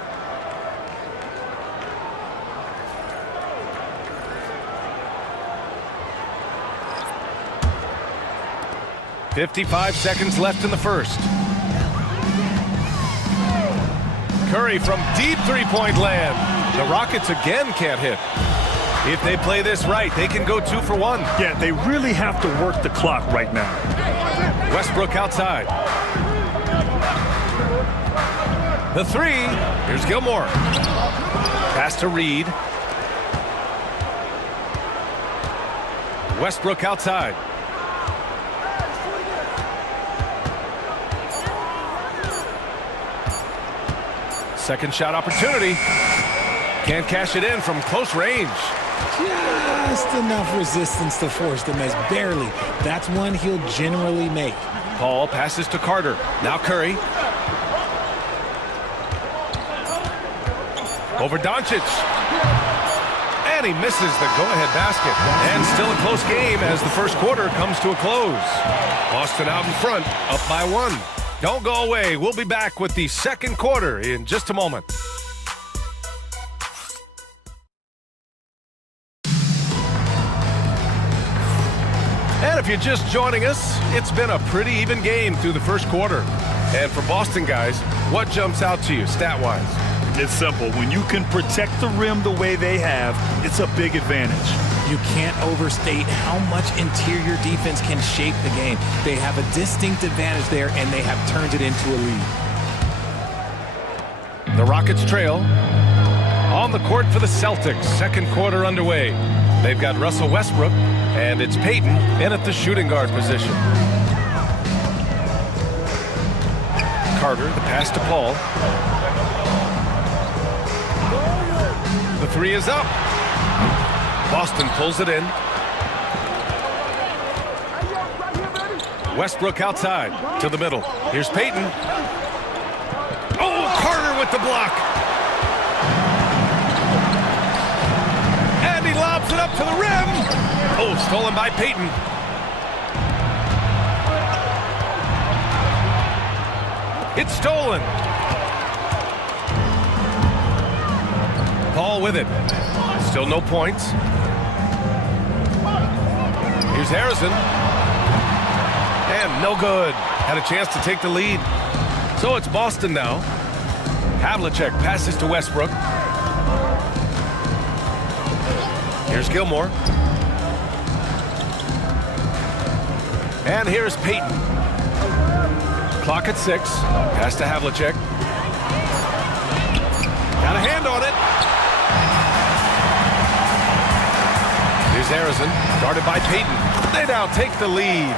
55 seconds left in the first. Curry from deep three-point land. The Rockets again can't hit. If they play this right, they can go 2 for 1. Yeah, they really have to work the clock right now. Westbrook outside. The three. Here's Gilmore. Pass to Reed. Westbrook outside. Second shot opportunity. Can't cash it in from close range. Just enough resistance to force the miss. Barely. That's one he'll generally make. Paul passes to Carter. Now Curry. Over Doncic. And he misses the go-ahead basket. And still a close game as the first quarter comes to a close. Boston out in front, up by 1. Don't go away. We'll be back with the second quarter in just a moment. And if you're just joining us, it's been a pretty even game through the first quarter. And for Boston guys, what jumps out to you stat-wise? It's simple. When you can protect the rim the way they have, it's a big advantage. You can't overstate how much interior defense can shape the game. They have a distinct advantage there, and they have turned it into a lead. The Rockets trail. On the court for the Celtics. Second quarter underway. They've got Russell Westbrook, and it's Payton in at the shooting guard position. Carter, the pass to Paul. The three is up. Boston pulls it in. Westbrook outside to the middle. Here's Payton. Oh, Carter with the block. And he lobs it up to the rim. Oh, stolen by Payton. It's stolen. Paul with it. Still no points. Here's Harrison. And no good. Had a chance to take the lead. So it's Boston now. Havlicek passes to Westbrook. Here's Gilmore. And here's Payton. Clock at 6. Pass to Havlicek. Got a hand on it. Here's Harrison, guarded by Payton. They now take the lead.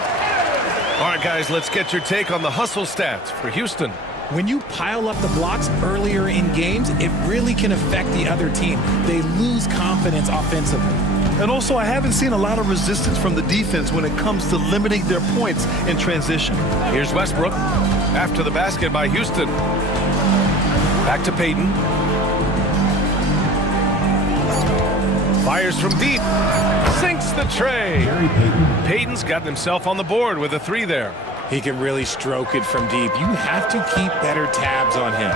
All right, guys, let's get your take on the hustle stats for Houston. When you pile up the blocks earlier in games, it really can affect the other team. They lose confidence offensively. And also, I haven't seen a lot of resistance from the defense when it comes to limiting their points in transition. Here's Westbrook after the basket by Houston. Back to Payton. Fires from deep. Sinks the tray. Payton's gotten himself on the board with a 3 there. He can really stroke it from deep. You have to keep better tabs on him.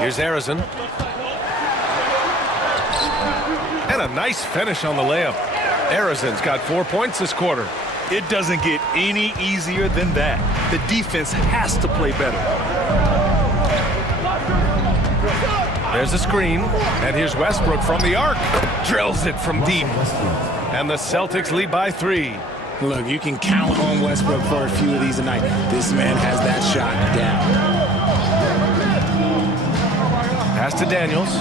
Here's Harrison. And a nice finish on the layup. Harrison's got 4 points this quarter. It doesn't get any easier than that. The defense has to play better. There's a screen, and here's Westbrook from the arc. Drills it from deep. And the Celtics lead by 3. Look, you can count on Westbrook for a few of these tonight. This man has that shot down. Pass to Daniels.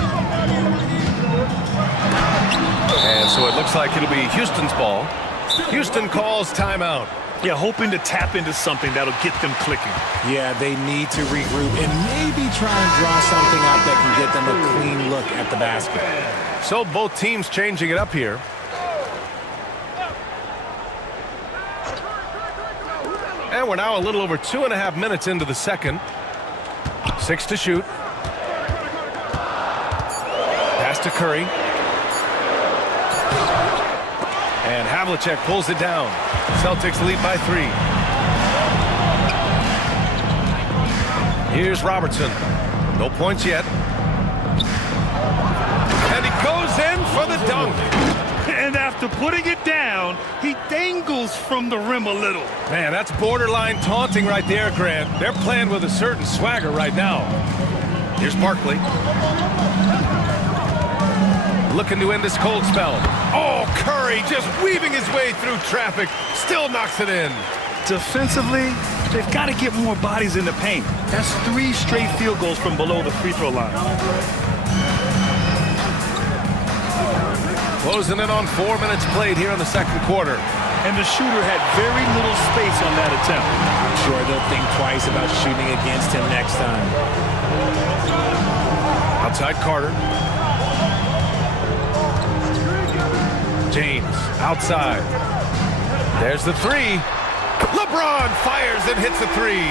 And so it looks like it'll be Houston's ball. Houston calls timeout. Yeah, hoping to tap into something that'll get them clicking. Yeah, they need to regroup and maybe try and draw something out that can get them a clean look at the basket. So both teams changing it up here. And we're now a little over 2.5 minutes into the second. 6 to shoot. Pass to Curry. And Havlicek pulls it down. Celtics lead by 3. Here's Robertson. No points yet. And he goes in for the dunk. And after after putting it down, he dangles from the rim a little. Man, that's borderline taunting right there, Grant. They're playing with a certain swagger right now. Here's Barkley. Looking to end this cold spell. Oh, Curry just weaving his way through traffic. Still knocks it in. Defensively, they've got to get more bodies in the paint. That's 3 straight field goals from below the free throw line. Closing in on 4 minutes played here in the second quarter. And the shooter had very little space on that attempt. I'm sure they'll think twice about shooting against him next time. Outside Carter. James outside. There's the 3. LeBron fires and hits a 3.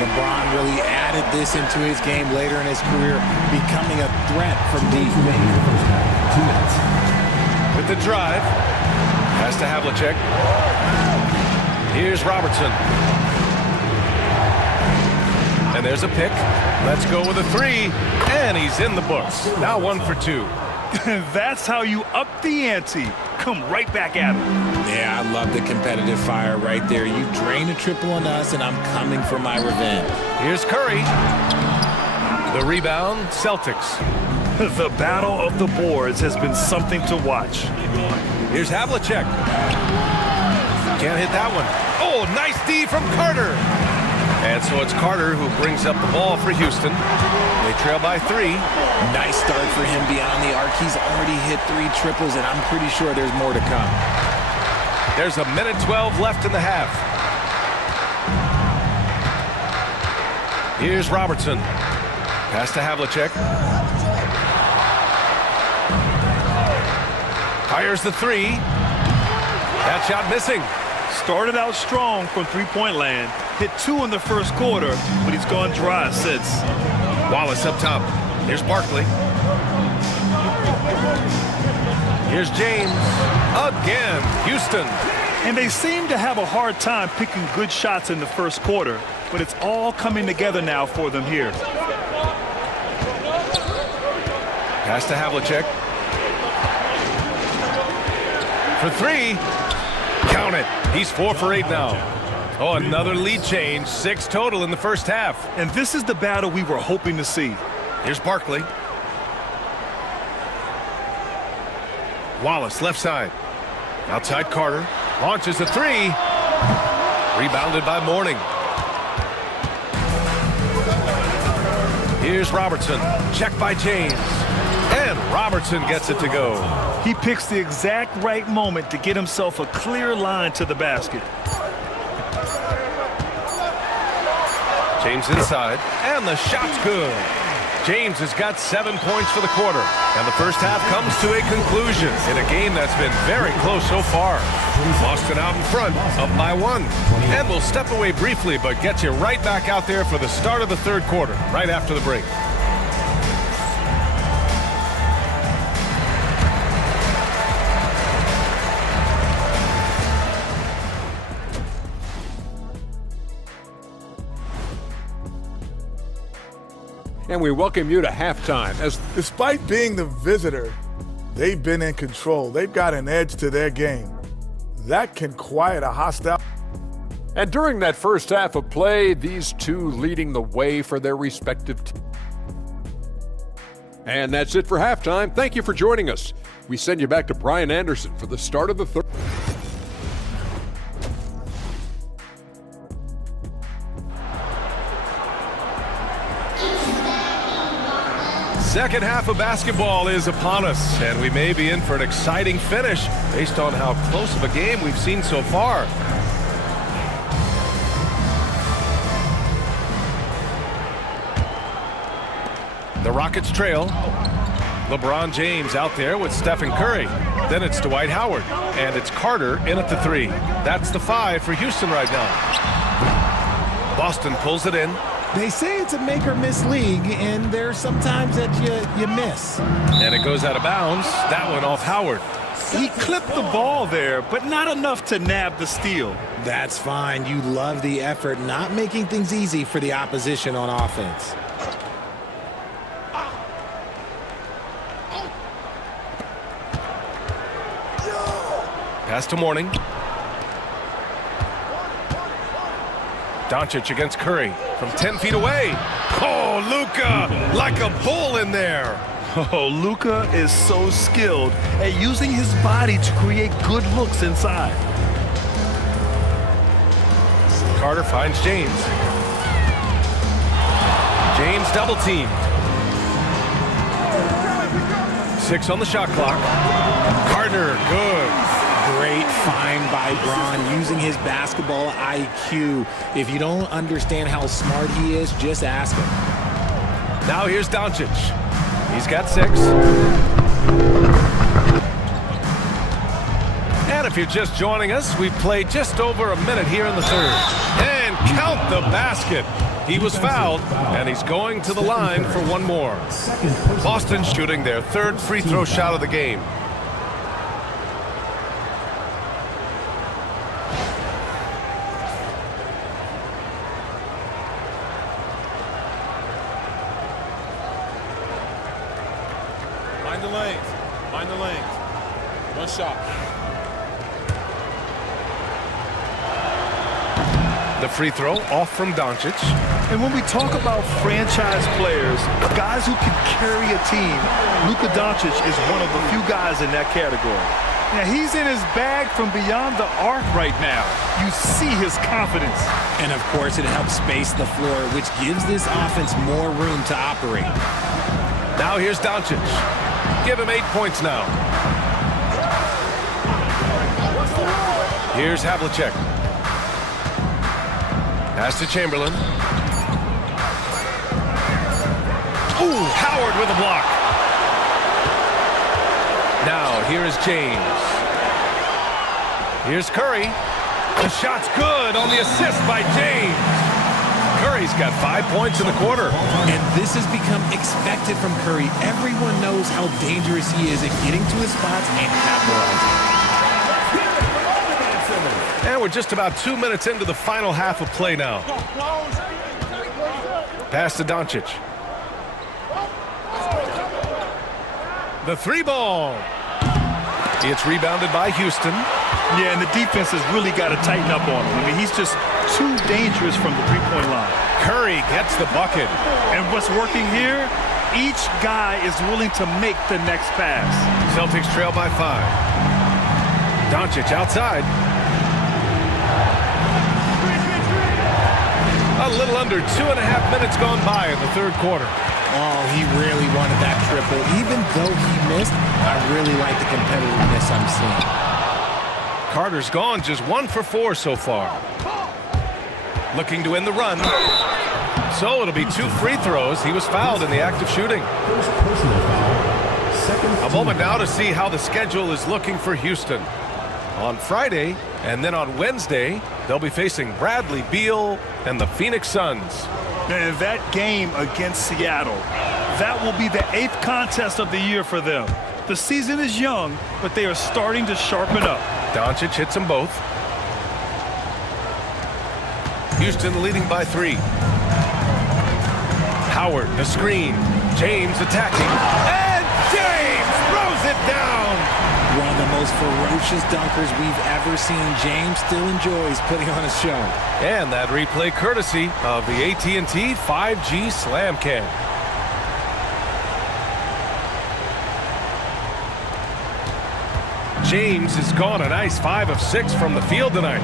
LeBron really added this into his game later in his career, becoming a threat from deep. 2 minutes. With the drive. Pass to Havlicek. Here's Robertson. And there's a pick. Let's go with a 3. And he's in the books. Now 1 for 2. That's how you up the ante. Come right back at him. Yeah, I love the competitive fire right there. You drain a triple on us, and I'm coming for my revenge. Here's Curry. The rebound, Celtics. The battle of the boards has been something to watch. Here's Havlicek. Can't hit that one. Oh, nice D from Carter. And so it's Carter who brings up the ball for Houston. They trail by 3. Nice start for him beyond the arc. He's already hit 3 triples, and I'm pretty sure there's more to come. There's a minute 12 left in the half. Here's Robertson. Pass to Havlicek. Fires the 3. That shot missing. Started out strong from three-point land. Hit 2 in the first quarter, but he's gone dry since. Wallace up top. Here's Barkley. Here's James. Again, Houston. And they seem to have a hard time picking good shots in the first quarter, but it's all coming together now for them here. Pass to Havlicek. For 3. Count it. He's 4 for 8 now. Oh, another lead change. 6 total in the first half. And this is the battle we were hoping to see. Here's Barkley. Wallace, left side. Outside Carter. Launches a 3. Rebounded by Mourning. Here's Robertson. Check by James. And Robertson gets it to go. He picks the exact right moment to get himself a clear line to the basket. James inside, and the shot's good. James has got 7 points for the quarter, and the first half comes to a conclusion in a game that's been very close so far. Boston out in front, up by 1. And we'll step away briefly, but get you right back out there for the start of the third quarter, right after the break. And we welcome you to halftime. As despite being the visitor, they've been in control. They've got an edge to their game. That can quiet a hostile. And during that first half of play, these two leading the way for their respective teams. And that's it for halftime. Thank you for joining us. We send you back to Brian Anderson for the start of the third. Second half of basketball is upon us, and we may be in for an exciting finish based on how close of a game we've seen so far. The Rockets trail. LeBron James out there with Stephen Curry. Then it's Dwight Howard, and it's Carter in at the 3. That's the 5 for Houston right now. Boston pulls it in. They say it's a make-or-miss league, and there's sometimes that you miss. And it goes out of bounds. That one off Howard. He clipped the ball there, but not enough to nab the steal. That's fine. You love the effort, not making things easy for the opposition on offense. Pass to Mourning. Doncic against Curry from 10 feet away. Oh, Luka, like a bull in there. Oh, Luka is so skilled at using his body to create good looks inside. Carter finds James. James double teamed. 6 on the shot clock. Carter, good. Great find by Bron, using his basketball IQ. If you don't understand how smart he is, just ask him. Now here's Doncic. He's got 6. And if you're just joining us, we've played just over a minute here in the third. And count the basket. He was fouled, and he's going to the line for one more. Boston shooting their 3rd free throw shot of the game. Mind the lanes. Mind the lanes. One shot. The free throw off from Doncic. And when we talk about franchise players, guys who can carry a team, Luka Doncic is one of the few guys in that category. Now, he's in his bag from beyond the arc right now. You see his confidence. And, of course, it helps space the floor, which gives this offense more room to operate. Now here's Doncic. Give him 8 points now. Here's Havlicek. Pass to Chamberlain. Ooh, Howard with a block. Now, here is James. Here's Curry. The shot's good on the assist by James. Curry's got 5 points in the quarter. And this has become expected from Curry. Everyone knows how dangerous he is at getting to his spots and capitalizing. And we're just about 2 minutes into the final half of play now. Pass to Doncic. The 3 ball. It's rebounded by Houston. Yeah, and the defense has really got to tighten up on him. I mean, he's just too dangerous from the three-point line. Curry gets the bucket. And what's working here, each guy is willing to make the next pass. Celtics trail by 5. Doncic outside. A little under 2.5 minutes gone by in the third quarter. Oh, he really wanted that triple. Even though he missed, I really like the competitiveness I'm seeing. Carter's gone just 1 for 4 so far. Looking to end the run. So it'll be 2 free throws. He was fouled in the act of shooting. First personal foul. A moment now to see how the schedule is looking for Houston. On Friday and then on Wednesday, they'll be facing Bradley Beal and the Phoenix Suns. And that game against Seattle, that will be the 8th contest of the year for them. The season is young, but they are starting to sharpen up. Doncic hits them both. Houston leading by 3. Howard, the screen. James attacking. And James throws it down. One of the most ferocious dunkers we've ever seen. James still enjoys putting on a show. And that replay courtesy of the AT&T 5G Slam Cam. James has gone a nice 5 of 6 from the field tonight.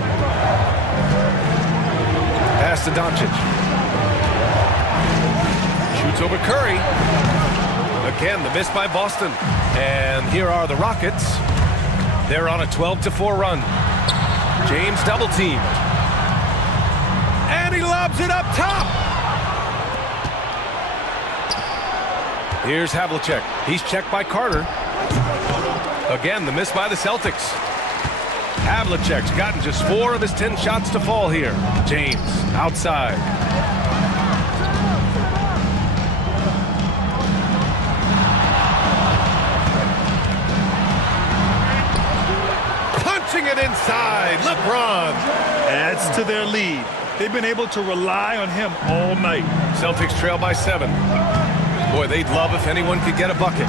Pass to Doncic. Shoots over Curry. Again, the miss by Boston. And here are the Rockets. They're on a 12-4 run. James double teamed. And he lobs it up top. Here's Havlicek. He's checked by Carter. Again, the miss by the Celtics. Havlicek's gotten just 4 of his 10 shots to fall here. James outside. Punching it inside. LeBron adds to their lead. They've been able to rely on him all night. Celtics trail by 7. Boy, they'd love if anyone could get a bucket.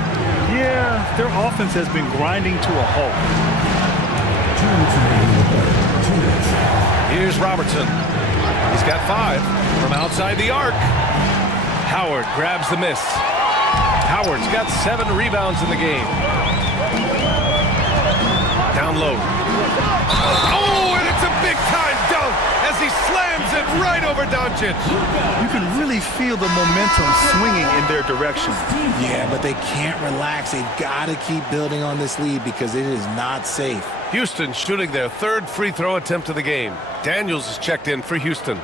Yeah, their offense has been grinding to a halt. Here's Robertson. He's got 5 from outside the arc. Howard grabs the miss. Howard's got 7 rebounds in the game. Down low. Oh, and it's a big-time dunk as he slams it right over Doncic. You can really feel the momentum swinging in their direction. Yeah, but they can't relax. They've got to keep building on this lead because it is not safe. Houston shooting their 3rd free throw attempt of the game. Daniels is checked in for Houston.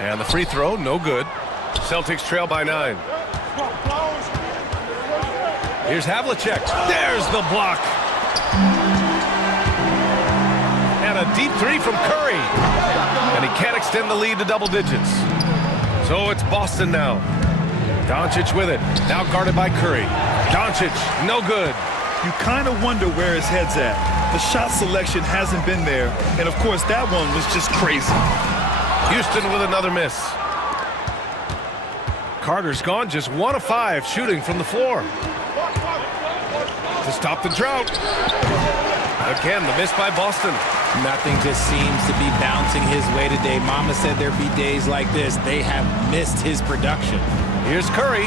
And the free throw, no good. Celtics trail by 9. Here's Havlicek. There's the block. And a deep 3 from Curry. And he can't extend the lead to double digits. So it's Boston now. Doncic with it. Now guarded by Curry. Doncic, no good. You kind of wonder where his head's at. The shot selection hasn't been there. And, of course, that one was just crazy. Houston with another miss. Carter's gone just 1 of 5 shooting from the floor. To stop the drought. Again, the miss by Boston. Nothing just seems to be bouncing his way today. Mama said there'd be days like this. They have missed his production. Here's Curry.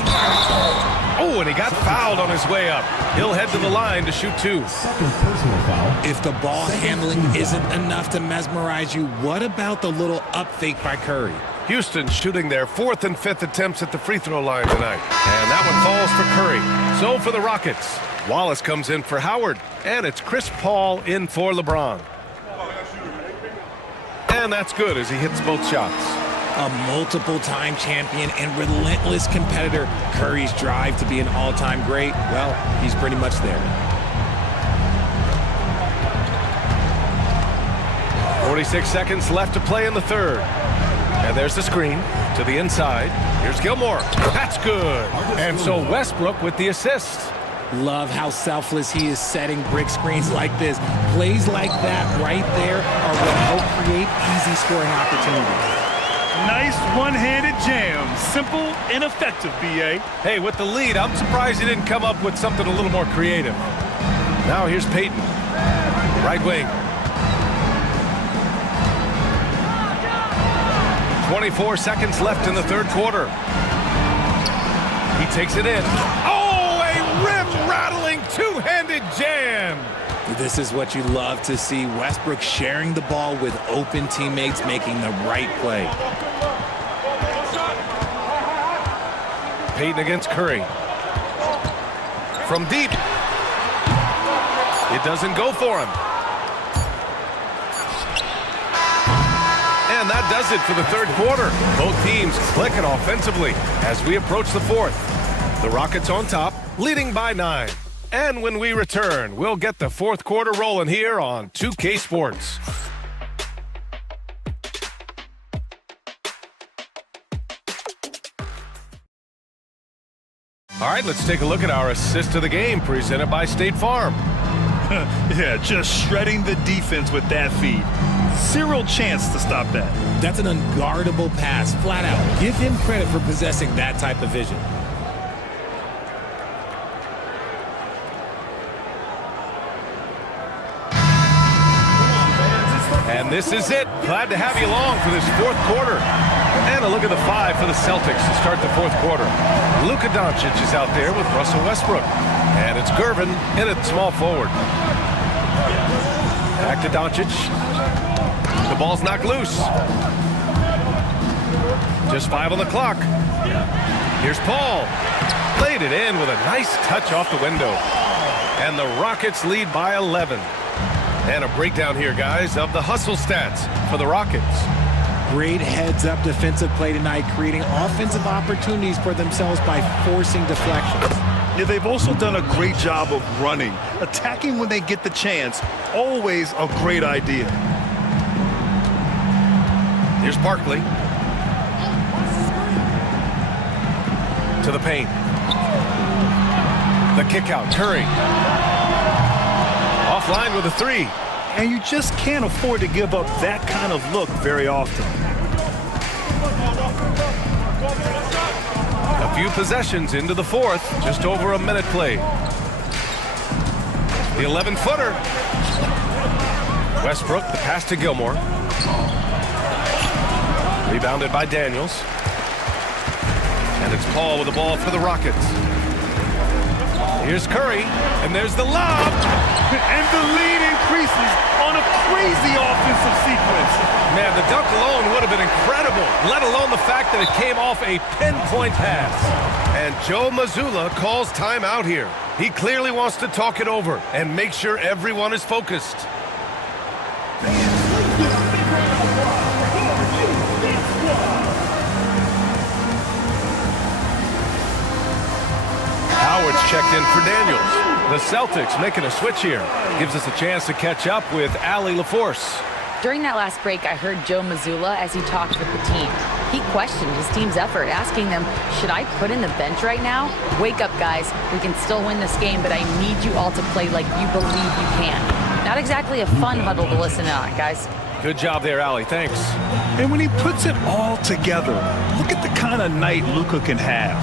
Oh, and he got fouled on his way up. He'll head to the line to shoot 2. Second personal foul. If the ball handling isn't enough to mesmerize you, what about the little up fake by Curry? Houston shooting their 4th and 5th attempts at the free throw line tonight. And that one falls for Curry. So for the Rockets, Wallace comes in for Howard. And it's Chris Paul in for LeBron. And that's good as he hits both shots. A multiple-time champion and relentless competitor. Curry's drive to be an all-time great, well, he's pretty much there. 46 seconds left to play in the 3rd. And there's the screen to the inside. Here's Gilmore. That's good. And so Westbrook with the assist. Love how selfless he is setting brick screens like this. Plays like that right there are what help create easy scoring opportunities. Nice one-handed jam. Simple and effective, B.A. Hey, with the lead, I'm surprised he didn't come up with something a little more creative. Now here's Payton. Right wing. 24 seconds left in the 3rd quarter. He takes it in. Oh, a rim-rattling two-handed jam. This is what you love to see. Westbrook sharing the ball with open teammates, making the right play. Payton against Curry. From deep. It doesn't go for him. And that does it for the 3rd quarter. Both teams clicking offensively as we approach the 4th. The Rockets on top, leading by 9. And when we return, we'll get the 4th quarter rolling here on 2K Sports. All right, let's take a look at our assist of the game presented by State Farm. Yeah, just shredding the defense with that feed. Zero chance to stop that. That's an unguardable pass, flat out. Give him credit for possessing that type of vision. And this is it. Glad to have you along for this 4th quarter. And a look at the 5 for the Celtics to start the 4th quarter. Luka Doncic is out there with Russell Westbrook. And it's Gervin in at small forward. Back to Doncic. The ball's knocked loose. Just 5 on the clock. Here's Paul. Played it in with a nice touch off the window. And the Rockets lead by 11. And a breakdown here, guys, of the hustle stats for the Rockets. Great heads-up defensive play tonight, creating offensive opportunities for themselves by forcing deflections. Yeah, they've also done a great job of running. Attacking when they get the chance, always a great idea. Here's Barkley. To the paint. The kick out, Curry. Offline with a 3. And you just can't afford to give up that kind of look very often. A few possessions into the fourth. Just over a minute played. The 11-footer. Westbrook, the pass to Gilmore. Rebounded by Daniels. And it's Paul with the ball for the Rockets. Here's Curry, and there's the lob. And the lead increases on a crazy offensive sequence. Man, the dunk alone would have been incredible, let alone the fact that it came off a pinpoint pass. And Joe Mazzulla calls timeout here. He clearly wants to talk it over and make sure everyone is focused. Howard's checked in for Daniels. The Celtics making a switch here. Gives us a chance to catch up with Allie LaForce. During that last break, I heard Joe Mazzulla as he talked with the team. He questioned his team's effort, asking them, should I put in the bench right now? Wake up, guys. We can still win this game, but I need you all to play like you believe you can. Not exactly a fun huddle to listen on, guys. Good job there, Allie. Thanks. And when he puts it all together, look at the kind of night Luka can have.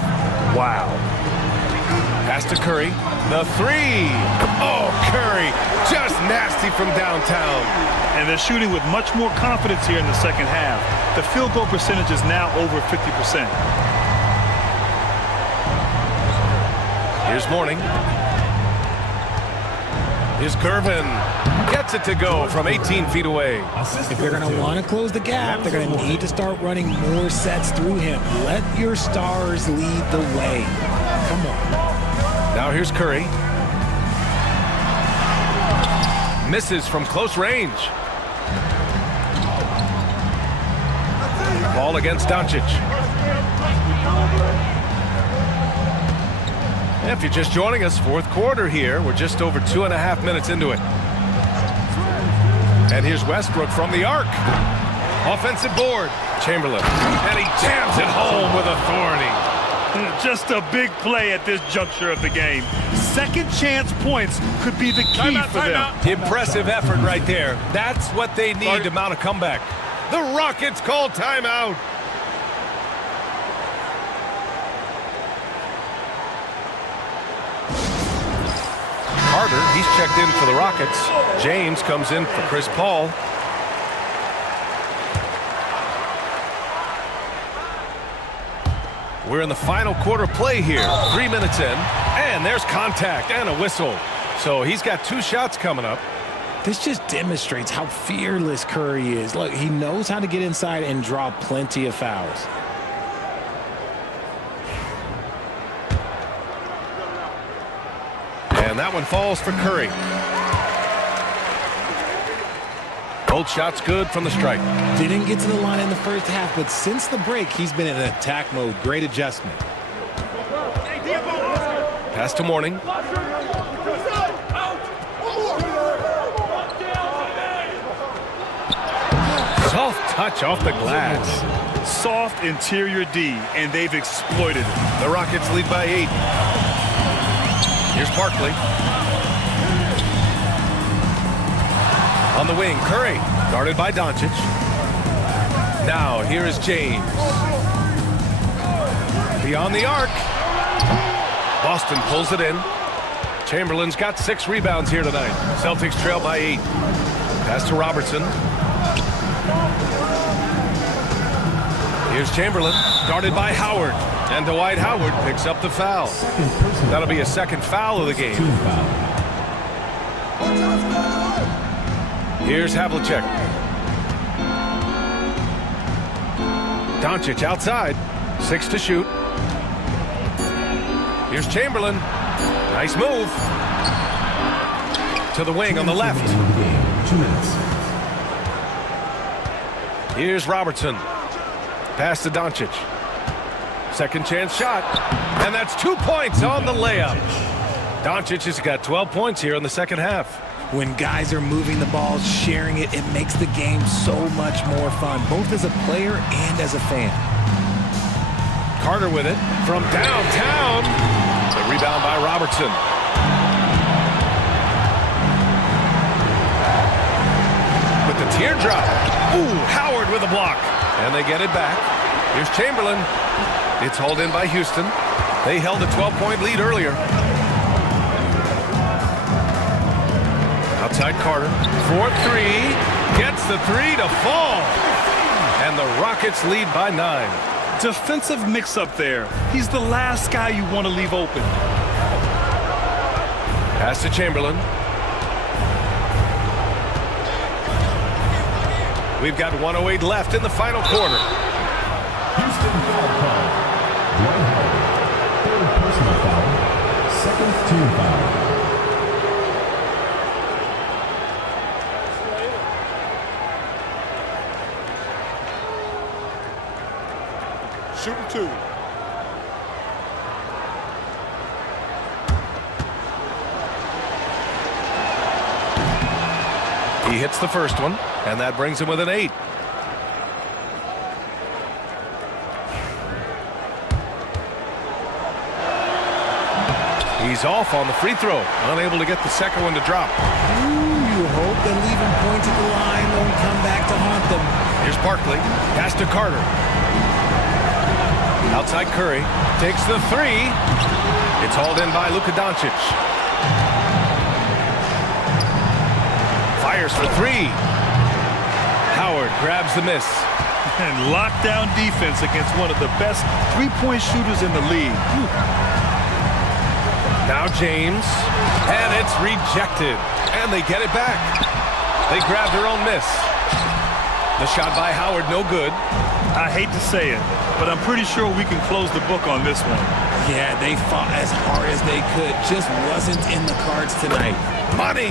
Wow. Pass to Curry. The three. Oh, Curry. Just nasty from downtown. And they're shooting with much more confidence here in the second half. The field goal percentage is now over 50%. Here's Mourning. Here's Gervin. Gets it to go from 18 feet away. If they're going to want to close the gap, they're going to need to start running more sets through him. Let your stars lead the way. Come on. Now here's Curry. Misses from close range. Ball against Doncic. If you're just joining us, fourth quarter here. We're just over 2.5 minutes into it. And here's Westbrook from the arc. Offensive board. Chamberlain. And he jams it home with authority. Just a big play at this juncture of the game. Second chance points could be the key for them. Impressive effort right there. That's what they need to mount a comeback. The Rockets call timeout. Carter, he's checked in for the Rockets. James comes in for Chris Paul. We're in the final quarter play here. 3 minutes in, and there's contact and a whistle. So he's got 2 shots coming up. This just demonstrates how fearless Curry is. Look, he knows how to get inside and draw plenty of fouls. And that one falls for Curry. Both shots good from the stripe. Didn't get to the line in the first half, but since the break, he's been in attack mode. Great adjustment. Pass to Mourning. Soft touch off the glass. Soft interior D, and they've exploited it. The Rockets lead by 8. Here's Barkley. On the wing, Curry, guarded by Doncic. Now, here is James. Beyond the arc. Boston pulls it in. Chamberlain's got 6 rebounds here tonight. Celtics trail by 8. Pass to Robertson. Here's Chamberlain, guarded by Howard. And Dwight Howard picks up the foul. That'll be a second foul of the game. Here's Havlicek. Doncic outside. 6 to shoot. Here's Chamberlain. Nice move. To the wing on the left. 2 minutes. Here's Robertson. Pass to Doncic. Second chance shot. And that's 2 points on the layup. Doncic has got 12 points here in the second half. When guys are moving the ball, sharing it, it makes the game so much more fun, both as a player and as a fan. Carter with it from downtown. The rebound by Robertson. With the teardrop. Ooh, Howard with a block. And they get it back. Here's Chamberlain. It's hauled in by Houston. They held a 12-point lead earlier. Outside Carter for three. Gets the three to fall. And the Rockets lead by 9. Defensive mix-up there. He's the last guy you want to leave open. Pass to Chamberlain. We've got 1:08 left in the final quarter. Houston foul call. Dwight Howard. Third personal foul. Second team foul. Shooting 2. He hits the first one, and that brings him within 8. He's off on the free throw, unable to get the second one to drop. You hope that leaving points at the line won't come back to haunt them. Here's Barkley. Pass to Carter. Outside Curry. Takes the three. It's hauled in by Luka Doncic. Fires for three. Howard grabs the miss. And lockdown defense against one of the best three-point shooters in the league. Now James. And it's rejected. And they get it back. They grab their own miss. The shot by Howard, no good. I hate to say it, but I'm pretty sure we can close the book on this one. Yeah, they fought as hard as they could. Just wasn't in the cards tonight. Money.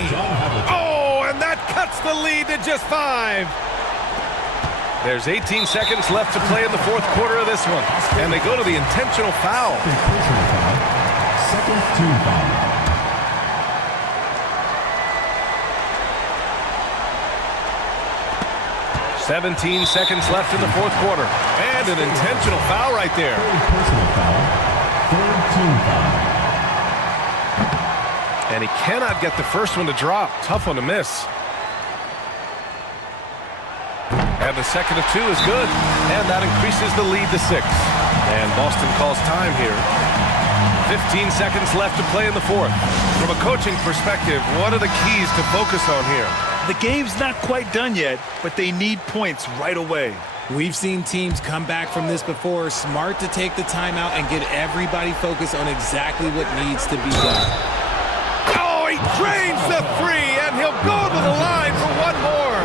Oh, and that cuts the lead to just 5. There's 18 seconds left to play in the fourth quarter of this one. And they go to the intentional foul. Second team foul. 17 seconds left in the fourth quarter. And an intentional foul right there. Personal foul. Third team foul. And he cannot get the first one to drop. Tough one to miss. And the second of 2 is good. And that increases the lead to 6. And Boston calls time here. 15 seconds left to play in the fourth. From a coaching perspective, what are the keys to focus on here? The game's not quite done yet, but they need points right away. We've seen teams come back from this before. Smart to take the timeout and get everybody focused on exactly what needs to be done. Oh, he drains the three, and he'll go to the line for one more.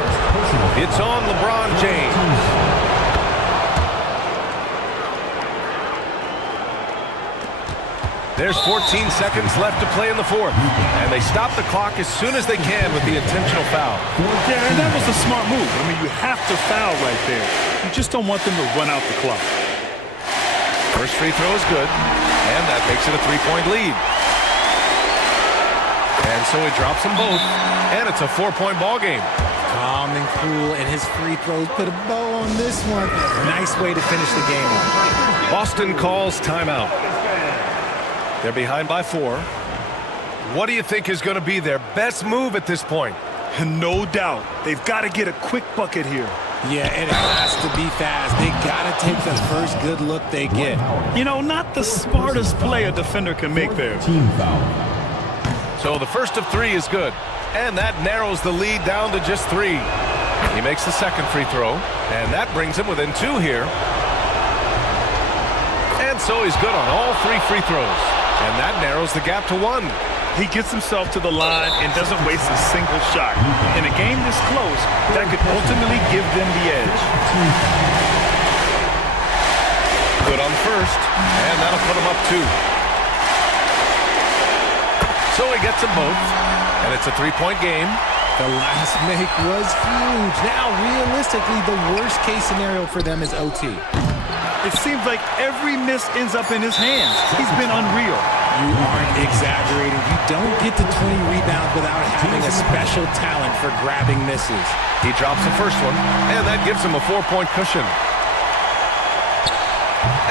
It's on LeBron James. There's 14 seconds left to play in the fourth. And they stop the clock as soon as they can with the intentional foul. Yeah, and that was a smart move. I mean, you have to foul right there. You just don't want them to run out the clock. First free throw is good. And that makes it a 3-point lead. And so he drops them both. And it's a 4-point ball game. Calm and cool, and his free throws put a bow on this one. Nice way to finish the game. Boston calls timeout. They're behind by 4. What do you think is going to be their best move at this point? No doubt. They've got to get a quick bucket here. Yeah, and it has to be fast. They got to take the first good look they get. You know, not the smartest play a defender can make there. Team foul. So the first of 3 is good. And that narrows the lead down to just 3. He makes the second free throw. And that brings him within 2 here. And so he's good on all 3 free throws. And that narrows the gap to 1. He gets himself to the line and doesn't waste a single shot. In a game this close, that could ultimately give them the edge. Good on first, and that'll put him up 2. So he gets them both, and it's a 3-point game. The last make was huge. Now, realistically, the worst-case scenario for them is OT. It seems like every miss ends up in his hands. He's been unreal. You aren't exaggerating. You don't get to 20 rebounds without having a special talent for grabbing misses. He drops the first one, and that gives him a 4-point cushion.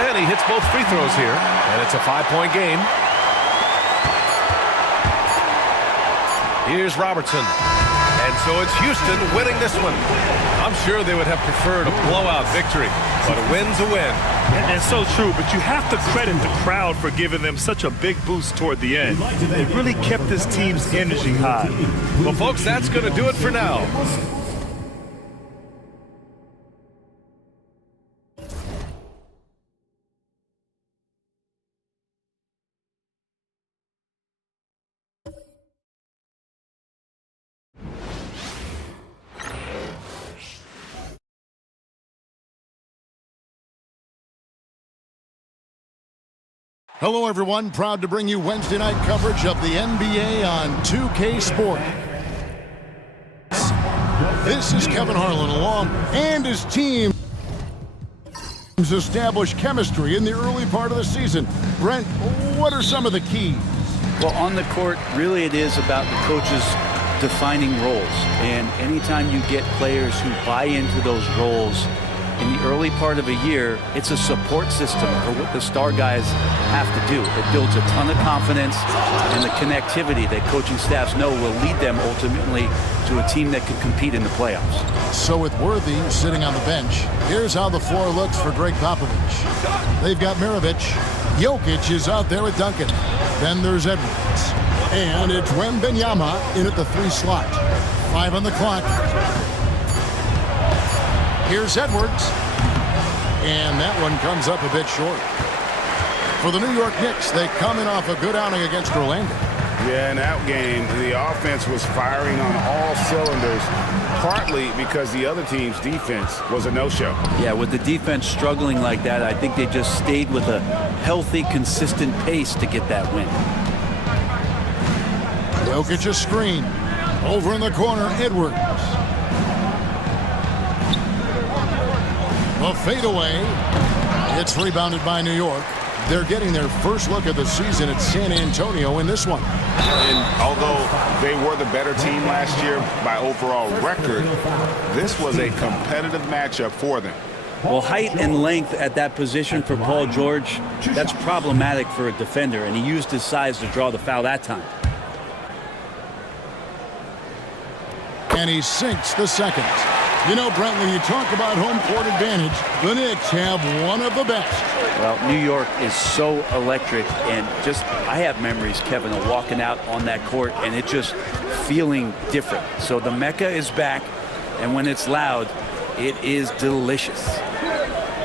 And he hits both free throws here, and it's a 5-point game. Here's Robertson. And so it's Houston winning this one. I'm sure they would have preferred a blowout victory, but a win's a win. And so true, but you have to credit the crowd for giving them such a big boost toward the end. They really kept this team's energy high. Well, folks, that's going to do it for now. Hello, everyone. Proud to bring you Wednesday night coverage of the NBA on 2K Sports. This is Kevin Harlan along, and his team established chemistry in the early part of the season. Brent, what are some of the keys? Well, on the court, really it is about the coaches defining roles. And anytime you get players who buy into those roles in the early part of a year, it's a support system for what the star guys have to do. It builds a ton of confidence, and the connectivity that coaching staffs know will lead them ultimately to a team that can compete in the playoffs. So with Worthy sitting on the bench, here's how the floor looks for Greg Popovich. They've got Maravich. Jokic is out there with Duncan. Then there's Edwards. And it's Wembanyama in at the 3 slot. 5 on the clock. Here's Edwards, and that one comes up a bit short. For the New York Knicks, they come in off a good outing against Orlando. Yeah, in that game, the offense was firing on all cylinders, partly because the other team's defense was a no-show. Yeah, with the defense struggling like that, I think they just stayed with a healthy, consistent pace to get that win. Jokic a screen. Over in the corner, Edwards. A fadeaway. It's rebounded by New York. They're getting their first look at the season at San Antonio in this one. And although they were the better team last year by overall record, this was a competitive matchup for them. Well, height and length at that position for Paul George, that's problematic for a defender, and he used his size to draw the foul that time. And he sinks the second. You know, Brent, when you talk about home court advantage, the Knicks have one of the best. Well, New York is so electric, and just, I have memories, Kevin, of walking out on that court and it just feeling different. So the Mecca is back, and when it's loud, it is delicious.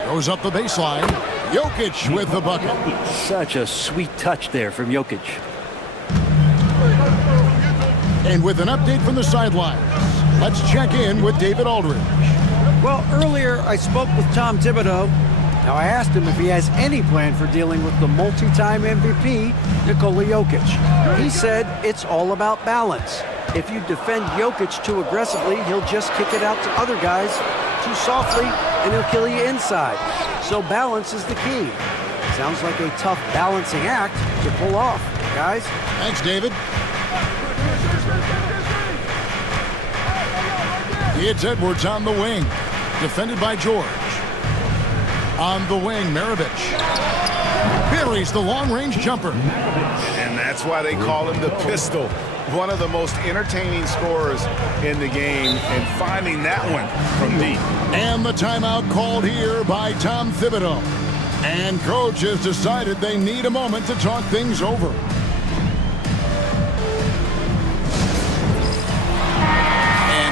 Goes up the baseline. Jokic with the bucket. Such a sweet touch there from Jokic. And with an update from the sidelines, let's check in with David Aldridge. Well, earlier I spoke with Tom Thibodeau. Now I asked him if he has any plan for dealing with the multi-time MVP, Nikola Jokic. He said it's all about balance. If you defend Jokic too aggressively, he'll just kick it out to other guys too softly, and he'll kill you inside. So balance is the key. Sounds like a tough balancing act to pull off, guys. Thanks, David. It's Edwards on the wing, defended by George. On the wing, Maravich buries the long-range jumper. And that's why they call him the Pistol. One of the most entertaining scorers in the game, and finding that one from deep. And the timeout called here by Tom Thibodeau. And coach has decided they need a moment to talk things over.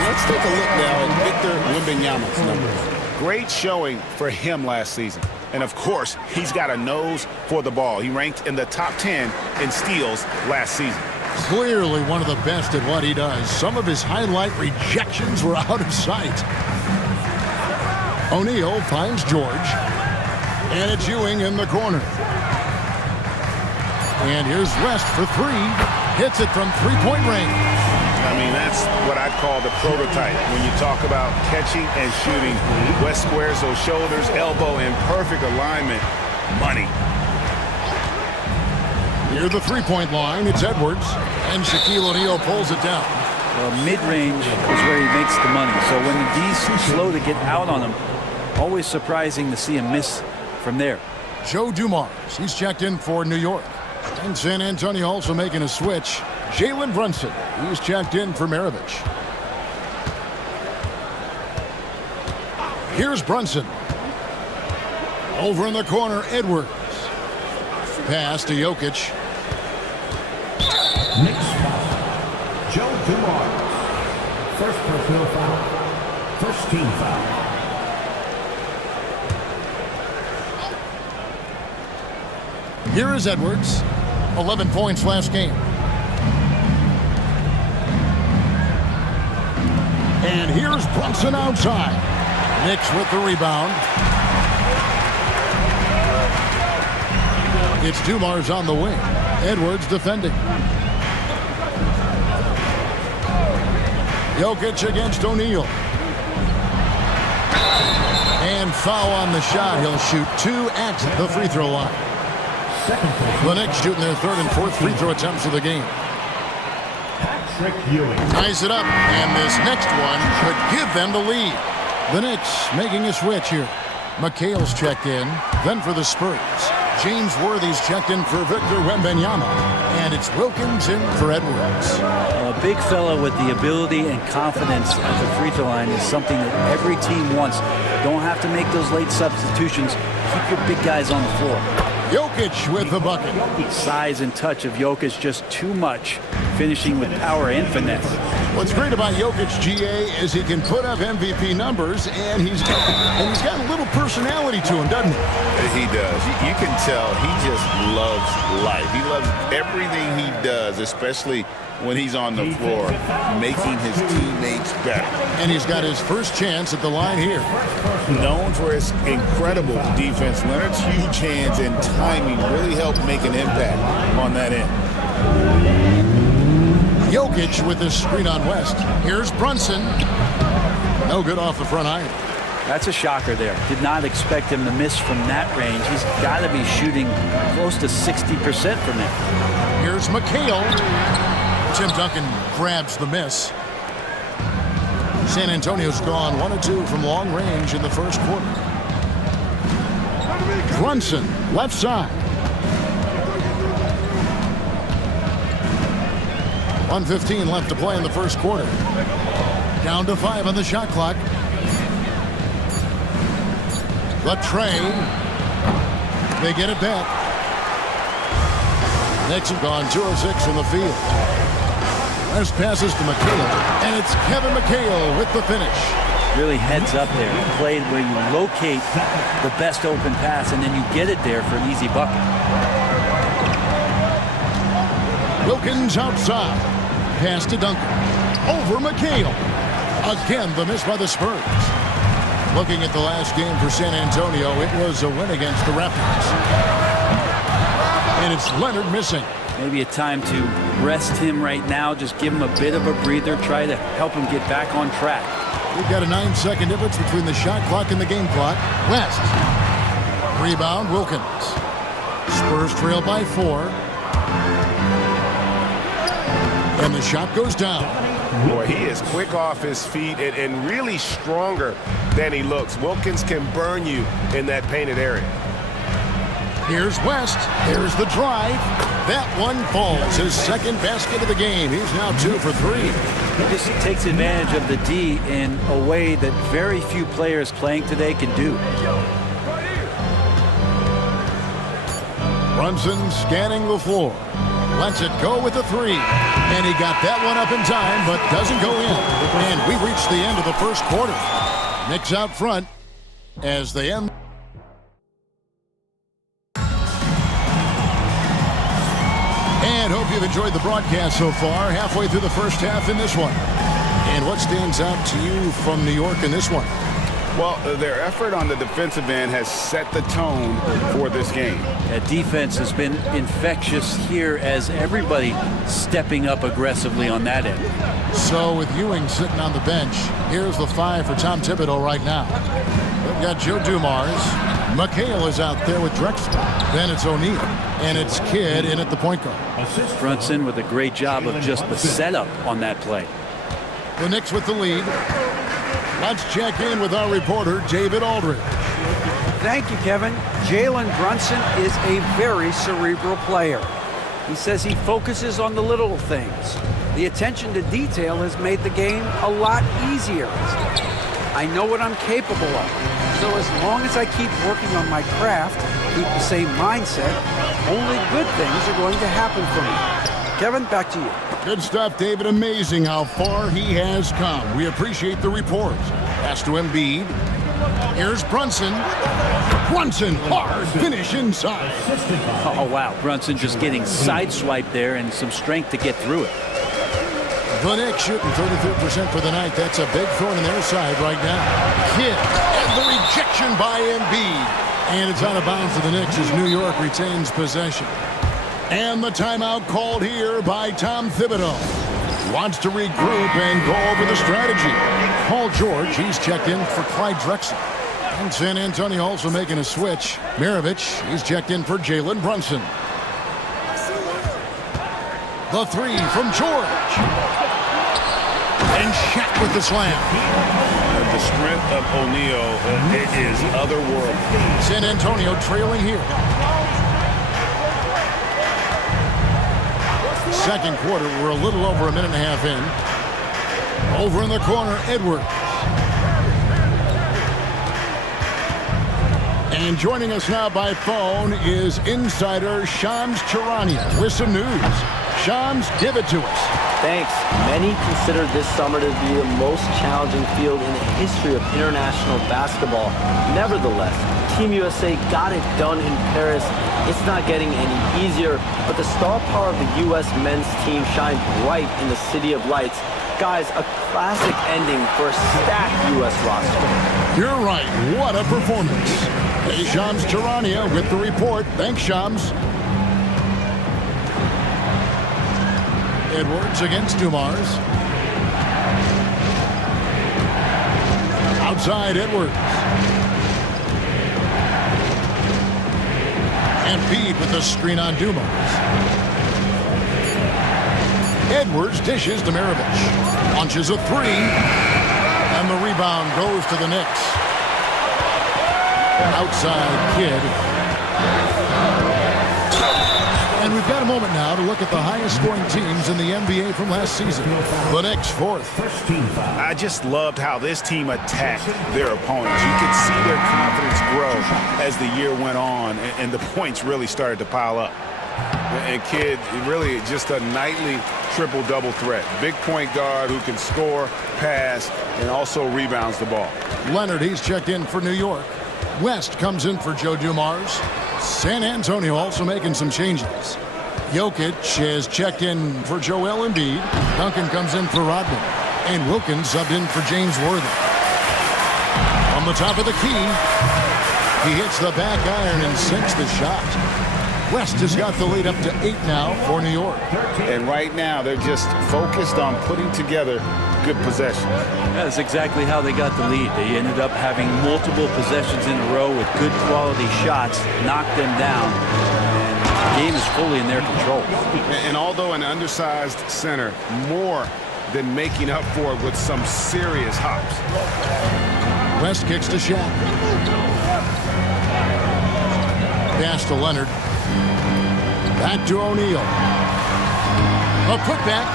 Let's take a look now at Victor Wembanyama's numbers. Great showing for him last season. And of course, he's got a nose for the ball. He ranked in the top 10 in steals last season. Clearly one of the best at what he does. Some of his highlight rejections were out of sight. O'Neal finds George. And it's Ewing in the corner. And here's West for 3. Hits it from three-point range. I mean, that's what I'd call the prototype. When you talk about catching and shooting, West squares those shoulders, elbow in perfect alignment. Money. Near the three-point line, it's Edwards, and Shaquille O'Neal pulls it down. Well, mid-range is where he makes the money. So when the D's slow to get out on him, always surprising to see him miss from there. Joe Dumars, he's checked in for New York. And San Antonio also making a switch. Jalen Brunson, he's checked in for Maravich. Here's Brunson. Over in the corner, Edwards. Pass to Jokic. Knicks foul. Joe Dumars. First personal foul. First team foul. Here is Edwards. 11 points last game. And here's Brunson outside. Knicks with the rebound. It's Dumars on the wing. Edwards defending. Jokic against O'Neal. And foul on the shot. He'll shoot 2 at the free throw line. The Knicks shooting their 3rd and 4th free throw attempts of the game. Patrick Ewing. Ties it up, and this next one could give them the lead. The Knicks making a switch here. McHale's checked in. Then for the Spurs, James Worthy's checked in for Victor Wembanyama. And it's Wilkins in for Edwards. A big fella with the ability and confidence at the free throw line is something that every team wants. Don't have to make those late substitutions. Keep your big guys on the floor. Jokic with the bucket. Size and touch of Jokic just too much, finishing with power and finesse. What's great about Jokic, GA, is he can put up MVP numbers, and he's got a little personality to him, doesn't he? He does. You can tell he just loves life. He loves everything he does, especially when he's on the floor, making his teammates better. And he's got his first chance at the line here. Known for his incredible defense, Leonard's huge hands and timing really helped make an impact on that end. Jokic with the screen on West. Here's Brunson. No good off the front iron. That's a shocker there. Did not expect him to miss from that range. He's got to be shooting close to 60% from it. Here's McHale. Tim Duncan grabs the miss. San Antonio's gone 1 of 2 from long range in the first quarter. Brunson, left side. 1:15 left to play in the first quarter. Down to 5 on the shot clock. The tray. They get it back. Knicks have gone 2 of 6 from the field. Last passes to McHale, and it's Kevin McHale with the finish. Really heads up there. Played where you locate the best open pass, and then you get it there for an easy bucket. Wilkins outside. Pass to Duncan. Over McHale. Again, the miss by the Spurs. Looking at the last game for San Antonio, it was a win against the Raptors. And it's Leonard missing. Maybe a time to rest him right now. Just give him a bit of a breather. Try to help him get back on track. We've got a 9-second difference between the shot clock and the game clock. West. Rebound, Wilkins. Spurs trail by 4. And the shot goes down. Boy, he is quick off his feet and really stronger than he looks. Wilkins can burn you in that painted area. Here's West. Here's the drive. That one falls. His second basket of the game. He's now 2 for 3. He just takes advantage of the D in a way that very few players playing today can do. Brunson scanning the floor. Lets it go with a 3. And he got that one up in time, but doesn't go in. And we reach the end of the first quarter. Knicks out front as they end. And hope you've enjoyed the broadcast so far. Halfway through the first half in this one. And what stands out to you from New York in this one? Well, their effort on the defensive end has set the tone for this game. That defense has been infectious here as everybody stepping up aggressively on that end. So with Ewing sitting on the bench, here's the 5 for Tom Thibodeau right now. We've got Joe Dumars. McHale is out there with Drexler. Then it's O'Neal. And it's Kidd in at the point guard. Brunson with a great job of just the setup on that play. The Knicks with the lead. Let's check in with our reporter, David Aldridge. Thank you, Kevin. Jalen Brunson is a very cerebral player. He says he focuses on the little things. The attention to detail has made the game a lot easier. I know what I'm capable of. So as long as I keep working on my craft, keep the same mindset, only good things are going to happen for me. Kevin, back to you. Good stuff, David. Amazing how far he has come. We appreciate the report. Pass to Embiid. Here's Brunson. Brunson, hard finish inside. Oh, wow. Brunson just getting sideswiped there and some strength to get through it. The Knicks shooting 33% for the night. That's a big throw on their side right now. Kidd, and the rejection by Embiid. And it's out of bounds to the Knicks as New York retains possession. And the timeout called here by Tom Thibodeau. Wants to regroup and go over the strategy. Paul George, he's checked in for Clyde Drexler. And San Antonio also making a switch. Maravich, he's checked in for Jalen Brunson. The three from George. And Shaq with the slam. The strength of O'Neal is otherworldly. San Antonio trailing here. Second quarter, we're a little over a minute and a half in. Over in the corner, Edwards. And joining us now by phone is insider Shams Charania with some news. Shams, give it to us. Thanks. Many consider this summer to be the most challenging field in the history of international basketball. Nevertheless, Team USA got it done in Paris. It's not getting any easier, but the star power of the U.S. men's team shined bright in the City of Lights. Guys, a classic ending for a stacked U.S. roster. You're right. What a performance. Hey, Shams Charania with the report. Thanks, Shams. Edwards against Dumars. Outside Edwards. Embiid with the screen on Dumars. Edwards dishes to Maravich. Launches a three. And the rebound goes to the Knicks. Outside Kidd. And we've got a moment now to look at the highest scoring teams in the NBA from last season. The Knicks fourth. I just loved how this team attacked their opponents. You could see their confidence grow as the year went on, and the points really started to pile up. And Kidd, really just a nightly triple-double threat. Big point guard who can score, pass, and also rebounds the ball. Leonard, he's checked in for New York. West comes in for Joe Dumars. San Antonio also making some changes. Jokic has checked in for Joel Embiid. Duncan comes in for Rodman. And Wilkins subbed in for James Worthy. On the top of the key, he hits the back iron and sinks the shot. West has got the lead up to 8 now for New York. And right now, they're just focused on putting together good possessions. That's exactly how they got the lead. They ended up having multiple possessions in a row with good quality shots, knocked them down, and the game is fully in their control. And although an undersized center, more than making up for it with some serious hops. West kicks to Shaq. Pass to Leonard. Back to O'Neal. A putback.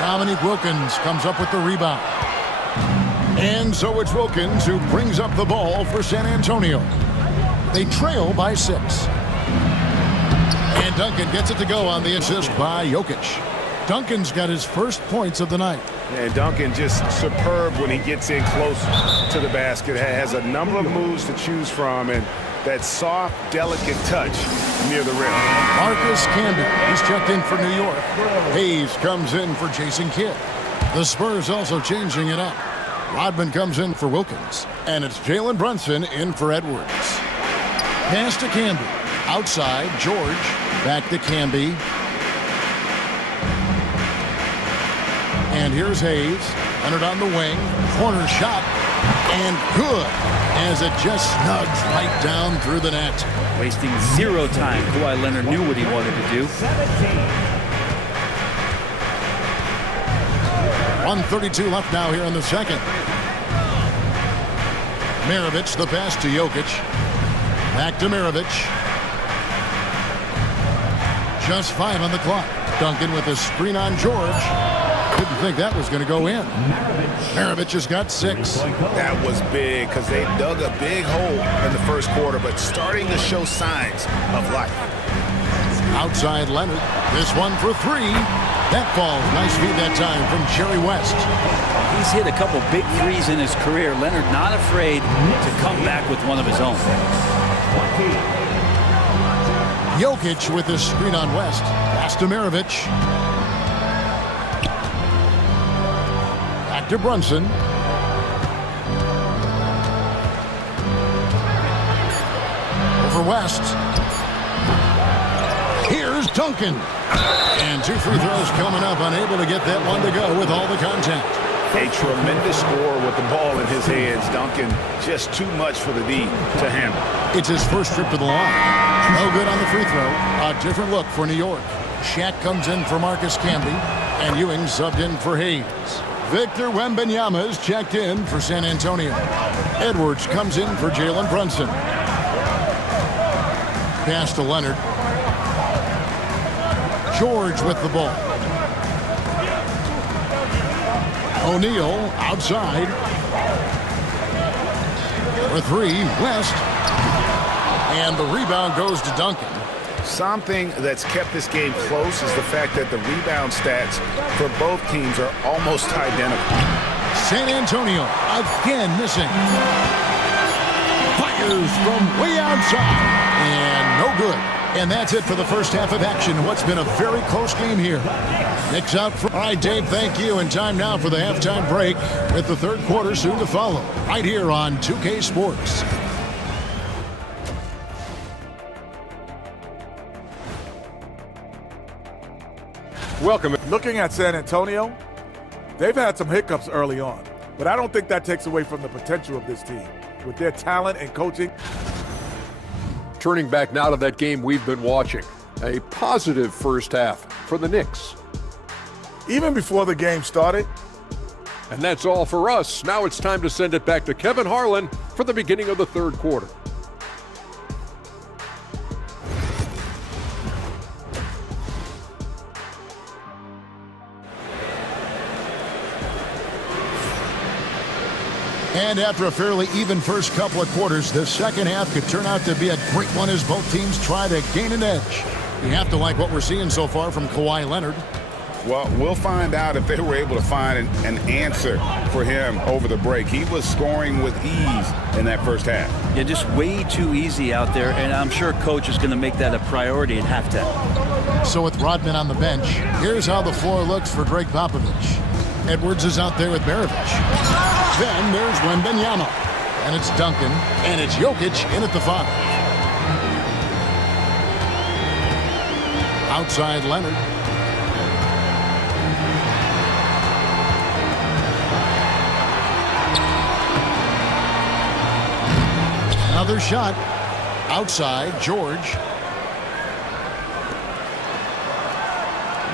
Dominique Wilkins comes up with the rebound. And so it's Wilkins who brings up the ball for San Antonio. They trail by 6. And Duncan gets it to go on the assist by Jokic. Duncan's got his first points of the night. And Duncan just superb when he gets in close to the basket. Has a number of moves to choose from, and that soft, delicate touch near the rim. Marcus Camby, he's checked in for New York. Hayes comes in for Jason Kidd. The Spurs also changing it up. Rodman comes in for Wilkins. And it's Jalen Brunson in for Edwards. Pass to Camby. Outside, George. Back to Camby. And here's Hayes. Leonard on the wing. Corner shot. And good, as it just snugs right down through the net. Wasting 0 time. Kawhi Leonard knew what he wanted to do. 1:32 left now here in the second. Maravich, the pass to Jokic. Back to Maravich. Just 5 on the clock. Duncan with a screen on George. Didn't think that was going to go in. Maravich has got 6. That was big because they dug a big hole in the first quarter, but starting to show signs of life. Outside Leonard. This one for 3. That falls. Nice feed that time from Jerry West. He's hit a couple big threes in his career. Leonard not afraid to come back with one of his own. Jokic with this screen on West. Pass to Maravich. Back to Brunson. Over West. Here's Duncan. And 2 free throws coming up. Unable to get that one to go with all the contact. A tremendous score with the ball in his hands. Duncan, just too much for the D to handle. It's his first trip to the line. No good on the free throw. A different look for New York. Shaq comes in for Marcus Camby, and Ewing subbed in for Hayes. Victor Wembanyama is checked in for San Antonio. Edwards comes in for Jalen Brunson. Pass to Leonard. George with the ball. O'Neal outside. For 3, West. And the rebound goes to Duncan. Something that's kept this game close is the fact that the rebound stats for both teams are almost identical. San Antonio again missing. Fires from way outside. And no good. And that's it for the first half of action. What's been a very close game here. Knicks out for... All right, Dave, thank you. And time now for the halftime break with the third quarter soon to follow. Right here on 2K Sports. Welcome. Looking at San Antonio, they've had some hiccups early on, but I don't think that takes away from the potential of this team with their talent and coaching. Turning back now to that game we've been watching. A positive first half for the Knicks. Even before the game started. And that's all for us. Now it's time to send it back to Kevin Harlan for the beginning of the third quarter. And after a fairly even first couple of quarters, the second half could turn out to be a great one as both teams try to gain an edge. You have to like what we're seeing so far from Kawhi Leonard. Well, we'll find out if they were able to find an answer for him over the break. He was scoring with ease in that first half. Yeah, just way too easy out there, and I'm sure coach is going to make that a priority at halftime. So with Rodman on the bench, here's how the floor looks for Greg Popovich. Edwards is out there with Maravich. Then there's Wembanyama. And it's Duncan. And it's Jokic in at the 5. Outside Leonard. Another shot. Outside, George.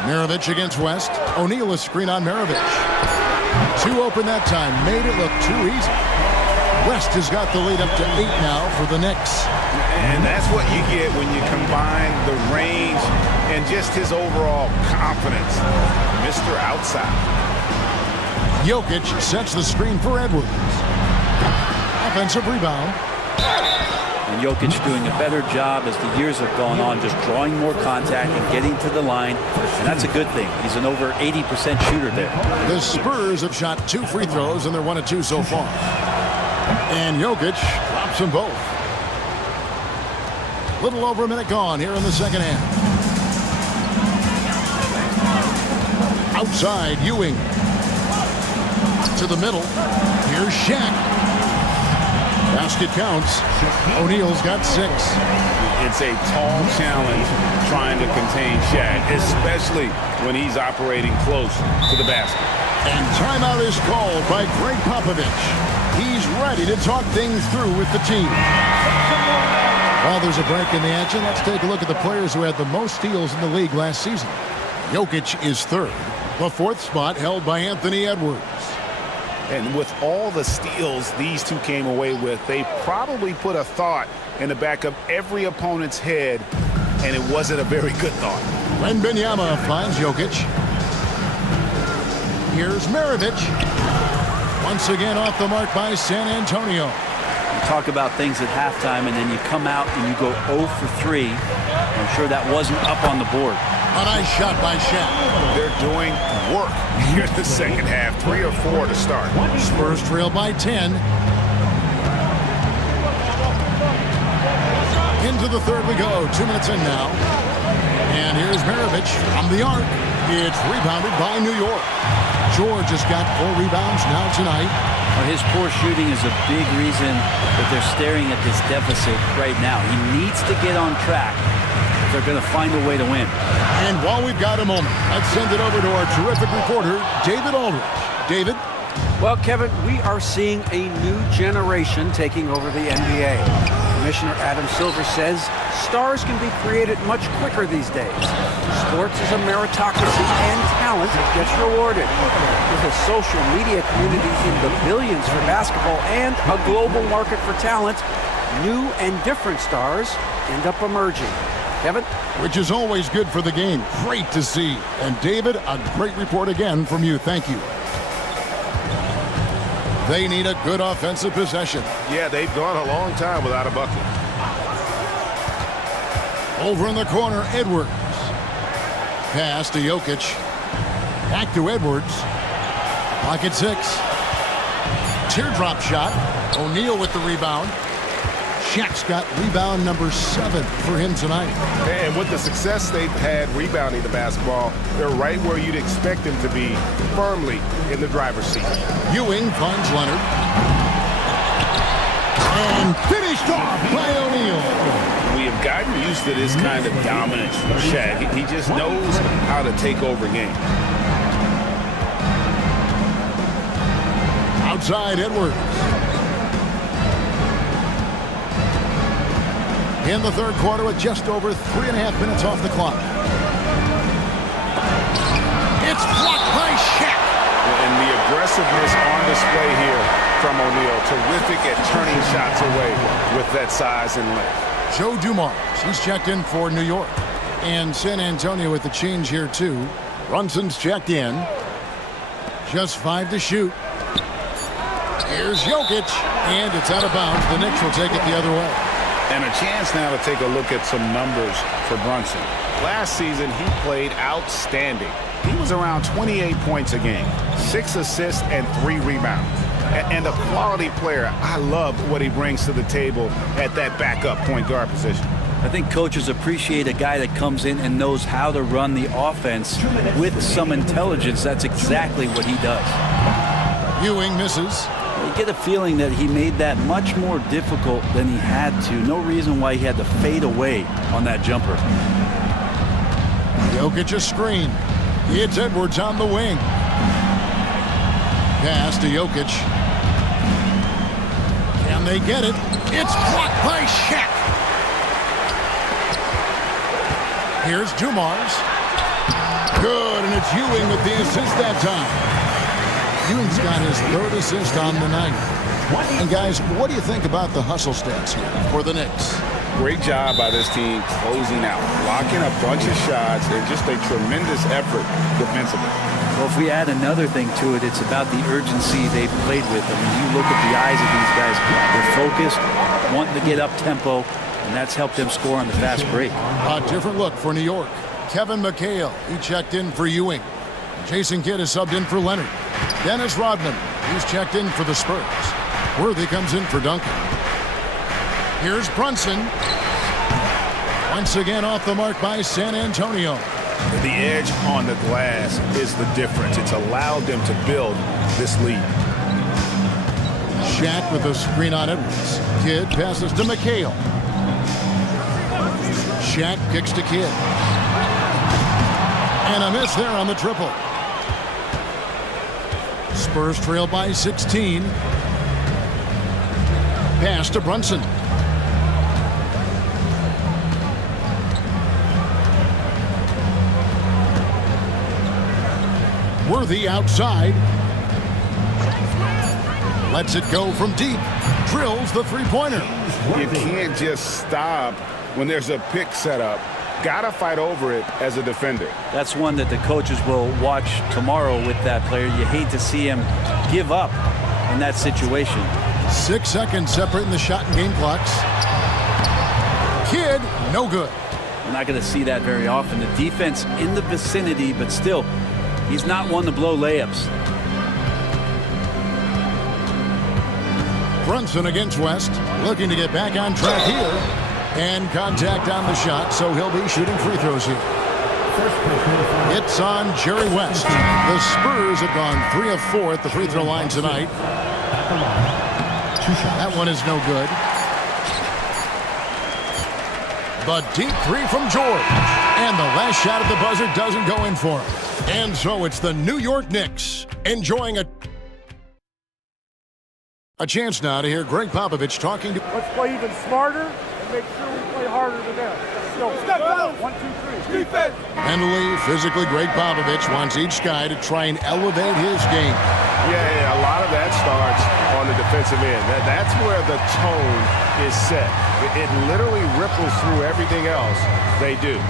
Maravich against West. O'Neal a screen on Maravich. 2 open that time. Made it look too easy. West has got the lead up to 8 now for the Knicks. And that's what you get when you combine the range and just his overall confidence. Mr. Outside. Jokic sets the screen for Edwards. Offensive rebound. And Jokic doing a better job as the years have gone on, just drawing more contact and getting to the line. And that's a good thing. He's an over 80% shooter there. The Spurs have shot 2 free throws, and they're 1 of 2 so far. And Jokic drops them both. Little over a minute gone here in the second half. Outside, Ewing. To the middle. Here's Shaq. Basket counts. O'Neal's got 6. It's a tall challenge trying to contain Shaq, especially when he's operating close to the basket. And timeout is called by Greg Popovich. He's ready to talk things through with the team. While there's a break in the action, let's take a look at the players who had the most steals in the league last season. Jokic is 3rd. The 4th spot held by Anthony Edwards. And with all the steals these two came away with, they probably put a thought in the back of every opponent's head, and it wasn't a very good thought. Wembanyama finds Jokic. Here's Maravich. Once again off the mark by San Antonio. You talk about things at halftime, and then you come out and you go 0 for 3. I'm sure that wasn't up on the board. A nice shot by Shaq. They're doing work here in the second half. 3 or 4 to start. Spurs trail by 10. Into the third we go. 2 minutes in now. And here's Maravich from the arc. It's rebounded by New York. George has got 4 rebounds now tonight. Well, his poor shooting is a big reason that they're staring at this deficit right now. He needs to get on track if they're going to find a way to win. And while we've got a moment, let's send it over to our terrific reporter, David Aldridge. David? Well, Kevin, we are seeing a new generation taking over the NBA. Commissioner Adam Silver says stars can be created much quicker these days. Sports is a meritocracy, and talent gets rewarded. With a social media community in the billions for basketball and a global market for talent, new and different stars end up emerging. Kevin? Which is always good for the game. Great to see. And David, a great report again from you. Thank you. They need a good offensive possession. Yeah, they've gone a long time without a bucket. Over in the corner, Edwards. Pass to Jokic. Back to Edwards. Pocket 6. Teardrop shot. O'Neal with the rebound. Shaq's got rebound number 7 for him tonight. And with the success they've had rebounding the basketball, they're right where you'd expect them to be, firmly in the driver's seat. Ewing finds Leonard. And finished off by O'Neal. We have gotten used to this kind of dominance from Shaq. He just knows how to take over games. Outside Edwards. In the third quarter with just over 3.5 minutes off the clock. It's blocked by Shaq. And the aggressiveness on display here from O'Neal. Terrific at turning shots away with that size and length. Joe Dumars, he's checked in for New York. And San Antonio with the change here too. Brunson's checked in. Just 5 to shoot. Here's Jokic. And it's out of bounds. The Knicks will take it the other way. And a chance now to take a look at some numbers for Brunson. Last season, he played outstanding. He was around 28 points a game, 6 assists and 3 rebounds. And a quality player. I love what he brings to the table at that backup point guard position. I think coaches appreciate a guy that comes in and knows how to run the offense with some intelligence. That's exactly what he does. Ewing misses. You get a feeling that he made that much more difficult than he had to. No reason why he had to fade away on that jumper. Jokic a screen. It's Edwards on the wing. Pass to Jokic. Can they get it? It's blocked by Shaq. Here's Dumars. Good, and it's Ewing with the assist that time. Ewing's got his 3rd assist on the night. And guys, what do you think about the hustle stats here for the Knicks? Great job by this team closing out, blocking a bunch of shots, and just a tremendous effort defensively. Well, if we add another thing to it, it's about the urgency they've played with. I mean, you look at the eyes of these guys. They're focused, wanting to get up tempo, and that's helped them score on the fast break. A different look for New York. Kevin McHale, he checked in for Ewing. Jason Kidd is subbed in for Leonard. Dennis Rodman, he's checked in for the Spurs. Worthy comes in for Duncan. Here's Brunson. Once again off the mark by San Antonio. The edge on the glass is the difference. It's allowed them to build this lead. Shaq with a screen on Edwards. Kidd passes to McHale. Shaq kicks to Kidd. And a miss there on the triple. Spurs trail by 16. Pass to Brunson. Worthy outside. Lets it go from deep. Drills the three-pointer. You can't just stop when there's a pick set up got to fight over it as a defender. That's one that the coaches will watch tomorrow with that player. You hate to see him give up in that situation. 6 seconds separating the shot and game clocks. Kidd, no good. We're not going to see that very often. The defense in the vicinity, but still, he's not one to blow layups. Brunson against West, looking to get back on track here. And contact on the shot, so he'll be shooting free throws here. It's on Jerry West. The Spurs have gone 3 of 4 at the free throw line tonight. That one is no good. The deep three from George. And the last shot at the buzzer doesn't go in for him. And so it's the New York Knicks enjoying a chance now to hear Greg Popovich talking to... Let's play even smarter and make sure we play harder than them. Let's go. 1, 2, 3. Defense. Mentally, physically, Greg Popovich wants each guy to try and elevate his game. Yeah, a lot of that starts on the defensive end. That's where the tone is set. It literally ripples through everything else they do.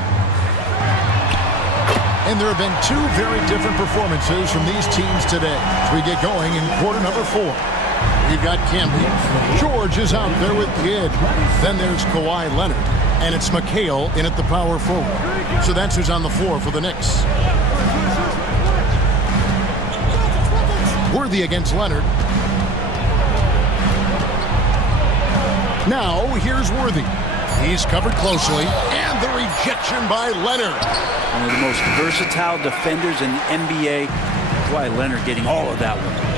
And there have been 2 very different performances from these teams today as we get going in quarter number 4. We've got Camby. George is out there with Kidd. Then there's Kawhi Leonard. And it's McHale in at the power forward. So that's who's on the floor for the Knicks. Worthy against Leonard. Now here's Worthy. He's covered closely. And the rejection by Leonard. One of the most versatile defenders in the NBA. Kawhi Leonard getting all of that one.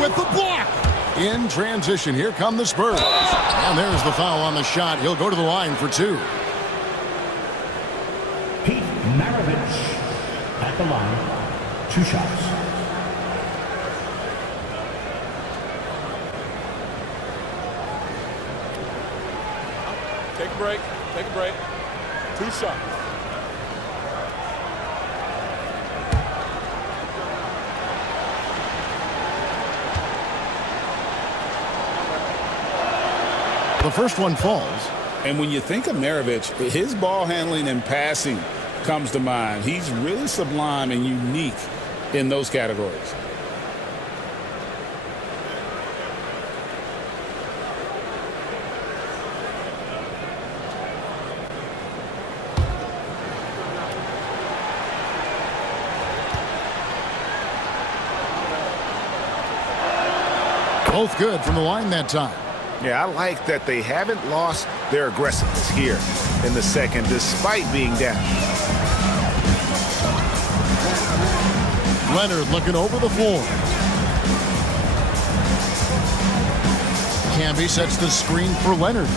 With the block. In transition, here come the Spurs. And there's the foul on the shot. He'll go to the line for 2. Pete Maravich at the line. 2 shots. Take a break. Take a break. 2 shots. The first one falls. And when you think of Maravich, his ball handling and passing comes to mind. He's really sublime and unique in those categories. Both good from the line that time. Yeah, I like that they haven't lost their aggressiveness here in the second, despite being down. Leonard looking over the floor. Camby sets the screen for Leonard.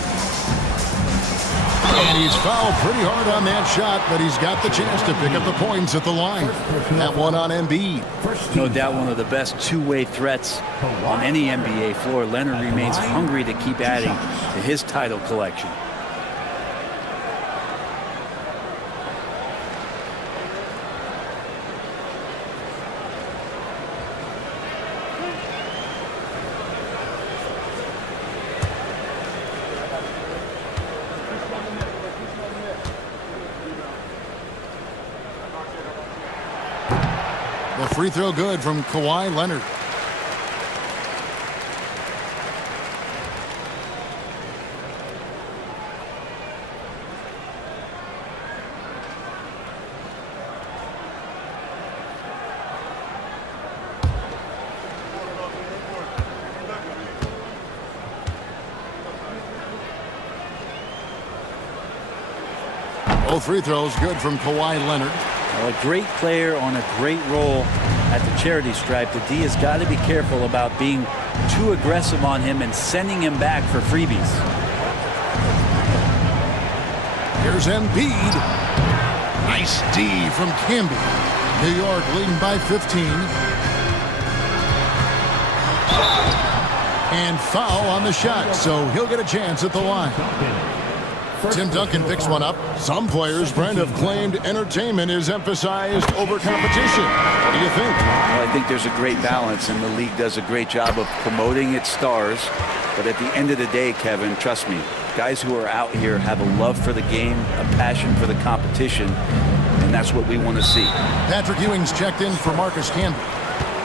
And he's fouled pretty hard on that shot, but he's got the chance to pick up the points at the line. That one on Embiid. No doubt one of the best two-way threats on any NBA floor. Leonard remains hungry to keep adding to his title collection. The free throw good from Kawhi Leonard. Both free throws good from Kawhi Leonard. Well, a great player on a great role at the charity stripe. The D has got to be careful about being too aggressive on him and sending him back for freebies. Here's Embiid. Nice D from Camby. New York leading by 15. And foul on the shot, so he'll get a chance at the line. Tim Duncan picks one up. Some players, Brent, have claimed entertainment is emphasized over competition. What do you think? Well, I think there's a great balance, and the league does a great job of promoting its stars. But at the end of the day, Kevin, trust me, Guys who are out here have a love for the game, a passion for the competition, and that's what we want to see. Patrick Ewing's checked in for Marcus Camby.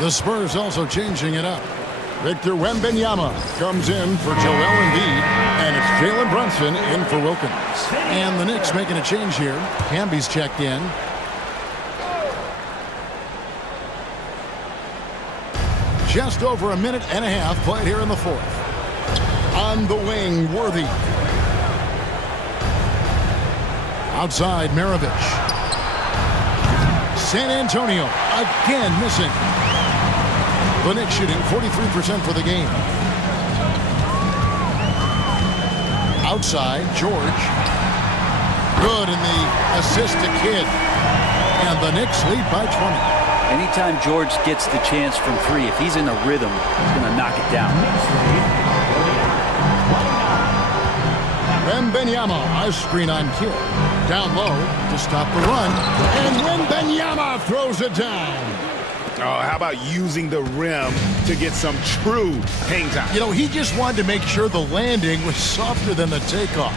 The Spurs also changing it up. Victor Wembanyama comes in for Joel Embiid, and it's Jalen Brunson in for Wilkins. And the Knicks making a change here. Camby's checked in. Just over a minute and a half played here in the fourth. On the wing, Worthy. Outside, Maravich. San Antonio again missing. The Knicks shooting 43% for the game. Outside, George. Good, and the assist to Kidd. And the Knicks lead by 20. Anytime George gets the chance from three, if he's in a rhythm, he's going to knock it down. Wembanyama, a screen on Kidd. Down low to stop the run. And Wembanyama throws it down. Oh, how about using the rim to get some true hang time? You know, he just wanted to make sure the landing was softer than the takeoff.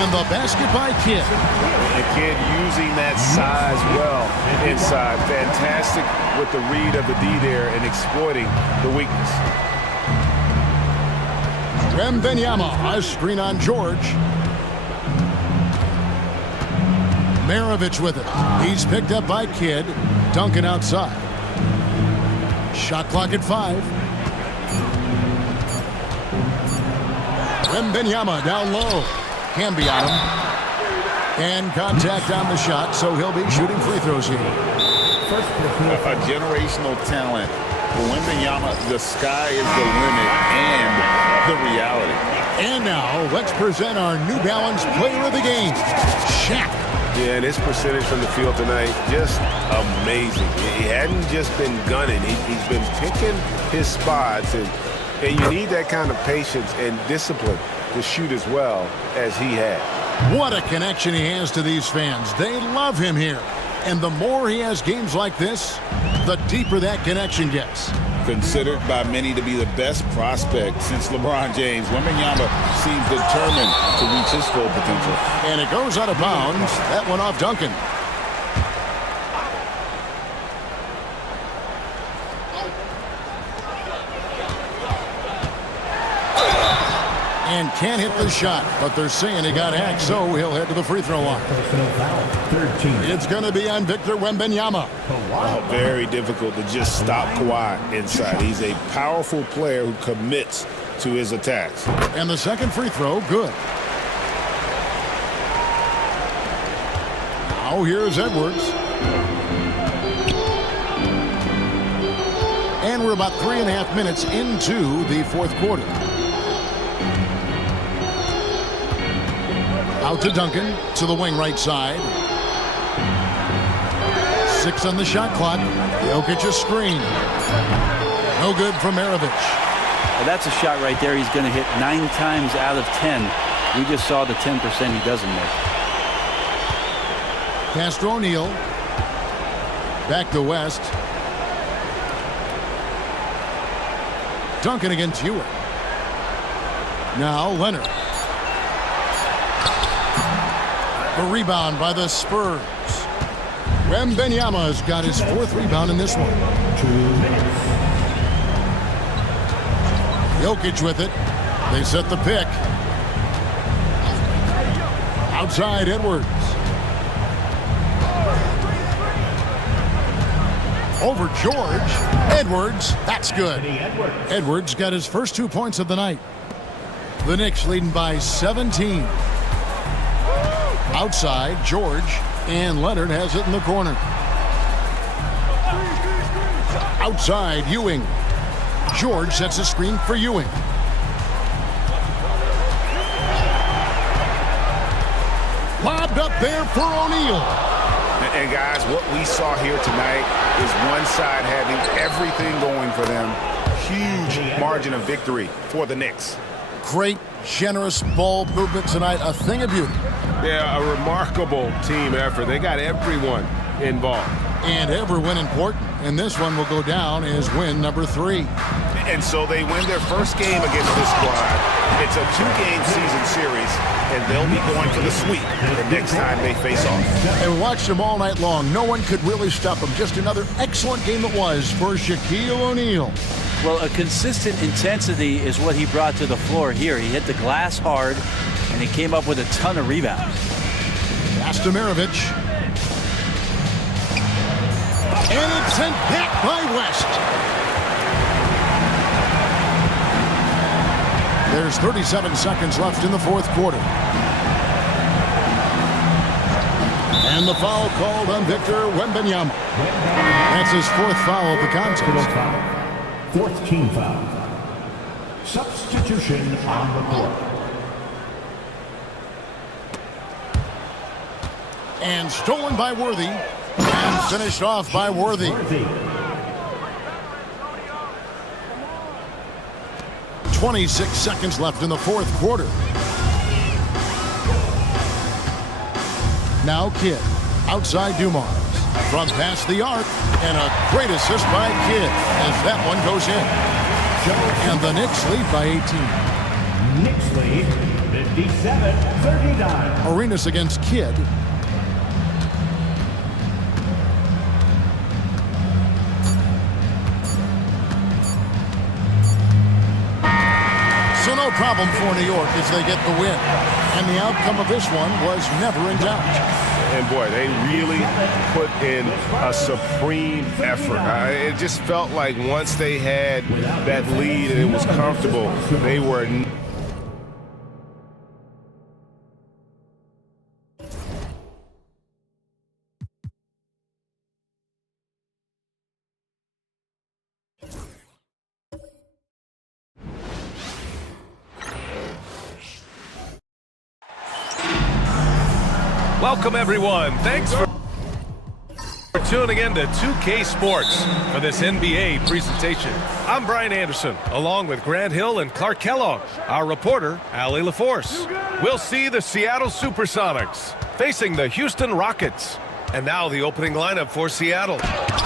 And the basket by Kidd. The Kidd using that size well inside. Fantastic with the read of the D there and exploiting the weakness. Wembanyama, a screen on George. Maravich with it. He's picked up by Kidd. Duncan outside. Shot clock at 5. Wembanyama down low. Camby on him. And contact on the shot, so he'll be shooting free throws here. A generational talent. For Wembanyama, the sky is the limit and the reality. And now, let's present our New Balance player of the game, Shaq. Yeah, and his percentage from the field tonight, just amazing. He hadn't just been gunning. He's been picking his spots, and you need that kind of patience and discipline to shoot as well as he had. What a connection he has to these fans. They love him here. And the more he has games like this, the deeper that connection gets. Considered by many to be the best prospect since LeBron James, Wembanyama seems determined to reach his full potential. And it goes out of bounds. That one off Duncan. And can't hit the shot, but they're saying he got hacked, so he'll head to the free throw line. It's going to be on Victor Wembanyama. Oh, very difficult to just stop Kawhi inside. He's a powerful player who commits to his attacks. And the second free throw, good. Now here's Edwards. And we're about 3.5 minutes into the fourth quarter. Out to Duncan, to the wing right side. 6 on the shot clock. Jokic a screen. No good from Maravich. Well, that's a shot right there he's going to hit 9 times out of 10. We just saw the 10% he doesn't make. Pass to O'Neal. Back to West. Duncan against Ewing. Now Leonard. The rebound by the Spurs. Wembanyama's got his 4th rebound in this one. Jokic with it. They set the pick. Outside Edwards. Over George. Edwards. That's good. Edwards got his first 2 points of the night. The Knicks leading by 17. Outside, George, and Leonard has it in the corner. Outside, Ewing. George sets a screen for Ewing. Lobbed up there for O'Neal. And guys, what we saw here tonight is one side having everything going for them. Huge margin of victory for the Knicks. Great, generous ball movement tonight. A thing of beauty. Yeah, a remarkable team effort. They got everyone involved. And every win important, and this one will go down as win number 3. And so they win their first game against this squad. It's a 2-game season series, and they'll be going for the sweep the next time they face off. And we watched them all night long. No one could really stop them. Just another excellent game it was for Shaquille O'Neal. Well, a consistent intensity is what he brought to the floor here. He hit the glass hard, and he came up with a ton of rebounds. Pass to Maravich. And it's sent back by West. There's 37 seconds left in the fourth quarter. And the foul called on Victor Wembanyama. That's his 4th foul of the contest. 4th team foul. Substitution on the court. And stolen by Worthy. And finished off by Worthy. 26 seconds left in the fourth quarter. Now Kidd. Outside Dumars. From past the arc. And a great assist by Kidd as that one goes in. And the Knicks lead by 18. Knicks lead 57-39. Arenas against Kidd. So no problem for New York as they get the win. And the outcome of this one was never in doubt. And boy, they really put in a supreme effort. It just felt like once they had that lead and it was comfortable, they were... Welcome, everyone. Thanks for tuning in to 2K Sports for this NBA presentation. I'm Brian Anderson, along with Grant Hill and Clark Kellogg. Our reporter, Allie LaForce. We'll see the Seattle Supersonics facing the Houston Rockets. And now the opening lineup for Seattle.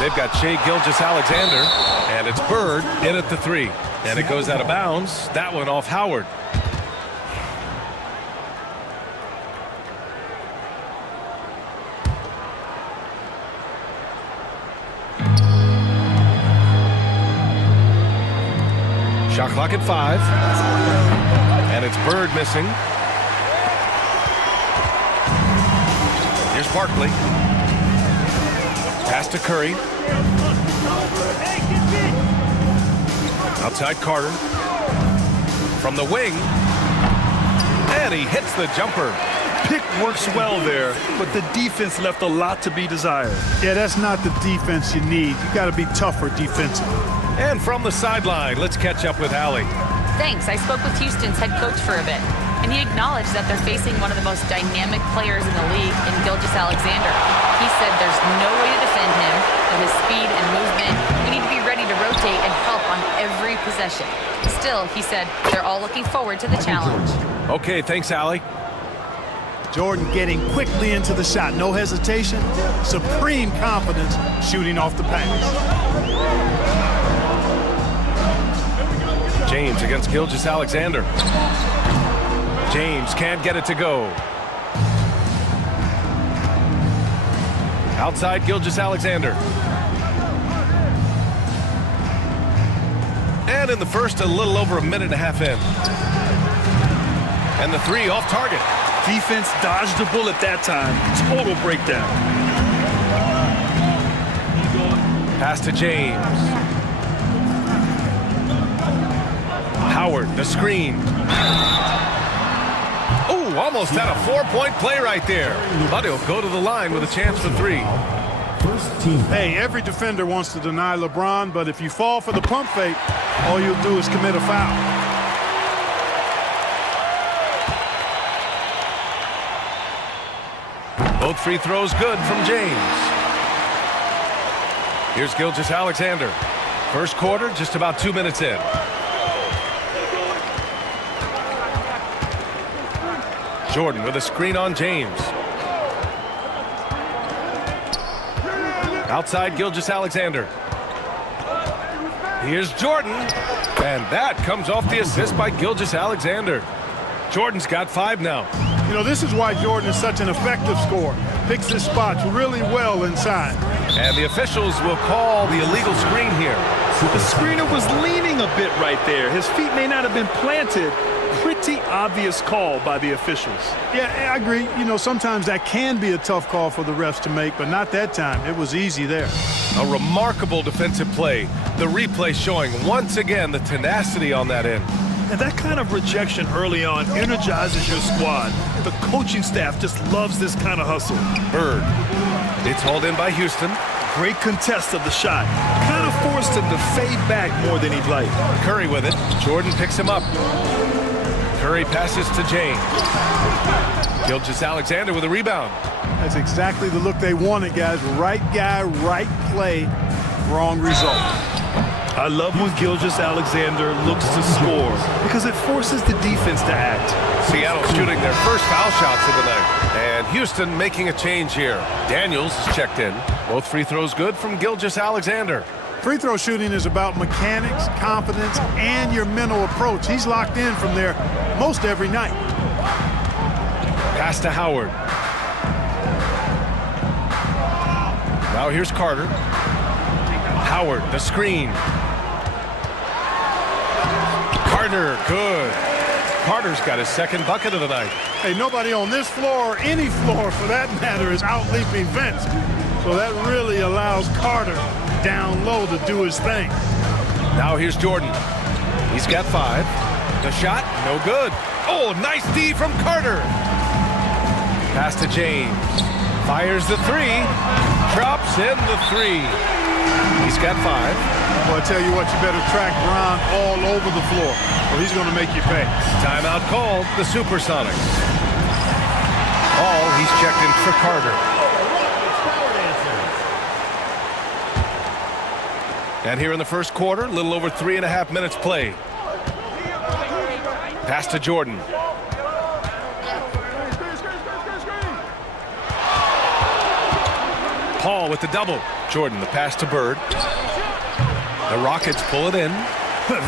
They've got Shai Gilgeous-Alexander, and it's Bird in at the 3. And it goes out of bounds. That one off Howard. Shot clock at 5. And it's Bird missing. Here's Barkley. Pass to Curry. Outside Carter. From the wing. And he hits the jumper. Pick works well there, but the defense left a lot to be desired. Yeah, that's not the defense you need. You got to be tougher defensively. And from the sideline, let's catch up with Allie. Thanks. I spoke with Houston's head coach for a bit, and he acknowledged that they're facing one of the most dynamic players in the league in Gilgeous-Alexander. He said there's no way to defend him, that his speed and movement, we need to be ready to rotate and help on every possession. Still, he said, they're all looking forward to the challenge. Okay, thanks, Allie. Jordan getting quickly into the shot. No hesitation. Supreme confidence shooting off the pass. James against Gilgeous-Alexander. James can't get it to go. Outside Gilgeous-Alexander. And in the first, a little over a minute and a half in. And the 3 off target. Defense dodged the bullet that time. Total breakdown. Pass to James. Howard, the screen. Oh, almost had a 4-point play right there. But he'll go to the line with a chance for 3. Hey, every defender wants to deny LeBron, but if you fall for the pump fake, all you'll do is commit a foul. Both free throws good from James. Here's Gilgeous-Alexander. First quarter, just about 2 minutes in. Jordan with a screen on James. Outside Gilgeous-Alexander. Here's Jordan. And that comes off the assist by Gilgeous-Alexander. Jordan's got 5 now. You know, this is why Jordan is such an effective scorer. Picks his spots really well inside. And the officials will call the illegal screen here. The screener was leaning a bit right there. His feet may not have been planted. Pretty obvious call by the officials. Yeah, I agree. You know, sometimes that can be a tough call for the refs to make, but not that time. It was easy there. A remarkable defensive play. The replay showing once again the tenacity on that end. And that kind of rejection early on energizes your squad. The coaching staff just loves this kind of hustle. Bird. It's hauled in by Houston. Great contest of the shot. Kind of forced him to fade back more than he'd like. Curry with it. Jordan picks him up. Curry passes to James. Gilgeous-Alexander with a rebound. That's exactly the look they wanted, guys. Right guy, right play, wrong result. I love when Gilgeous-Alexander looks to score because it forces the defense to act. Seattle shooting their first foul shots of the night. And Houston making a change here. Daniels is checked in. Both free throws good from Gilgeous-Alexander. Free throw shooting is about mechanics, confidence, and your mental approach. He's locked in from there most every night. Pass to Howard. Now here's Carter. Howard, the screen. Carter, good. Carter's got his second bucket of the night. Hey, nobody on this floor, or any floor for that matter, is out-leaping Vince. So that really allows Carter down low to do his thing. Now here's Jordan. He's got 5. The shot, no good. Oh, nice D from Carter. Pass to James. Fires the 3. Drops in the 3. He's got 5. Well, I tell you what, you better track Bron all over the floor, or he's going to make you pay. Timeout called, the Supersonics. He's checked in for Carter. And here in the first quarter, a little over 3.5 minutes played. Pass to Jordan. Paul with the double. Jordan, the pass to Bird. The Rockets pull it in.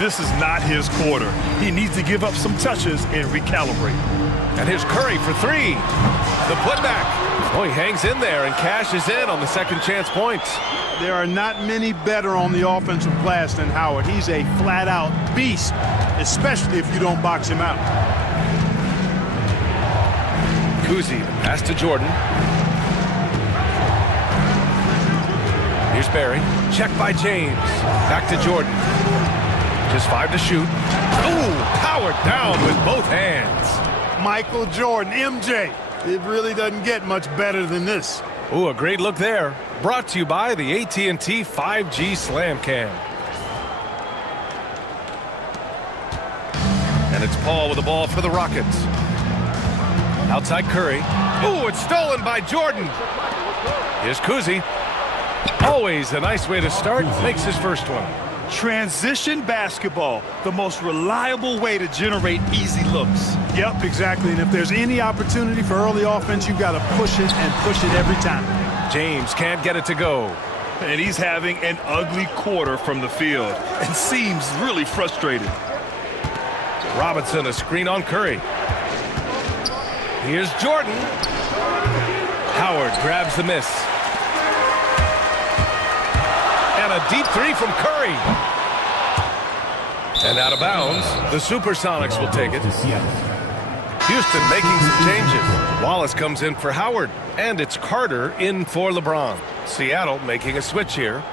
This is not his quarter. He needs to give up some touches and recalibrate. And here's Curry for 3. The putback. Oh, he hangs in there and cashes in on the second chance points. There are not many better on the offensive glass than Howard. He's a flat-out beast, especially if you don't box him out. Kuzi, pass to Jordan. Here's Barry. Check by James. Back to Jordan. Just 5 to shoot. Ooh, Howard down with both hands. Michael Jordan, MJ. It really doesn't get much better than this. Ooh, a great look there. Brought to you by the AT&T 5G Slam Cam. And it's Paul with the ball for the Rockets. Outside Curry. Ooh, it's stolen by Jordan. Here's Kuzi. Always a nice way to start. Makes his first one. Transition basketball, the most reliable way to generate easy looks. Yep, exactly. And if there's any opportunity for early offense, you've got to push it and push it every time. James can't get it to go. And he's having an ugly quarter from the field and seems really frustrated. Robinson, a screen on Curry. Here's Jordan. Howard grabs the miss. And a deep 3 from Curry. And out of bounds, the Supersonics will take it. Houston making some changes. Wallace comes in for Howard. And it's Carter in for LeBron. Seattle making a switch here.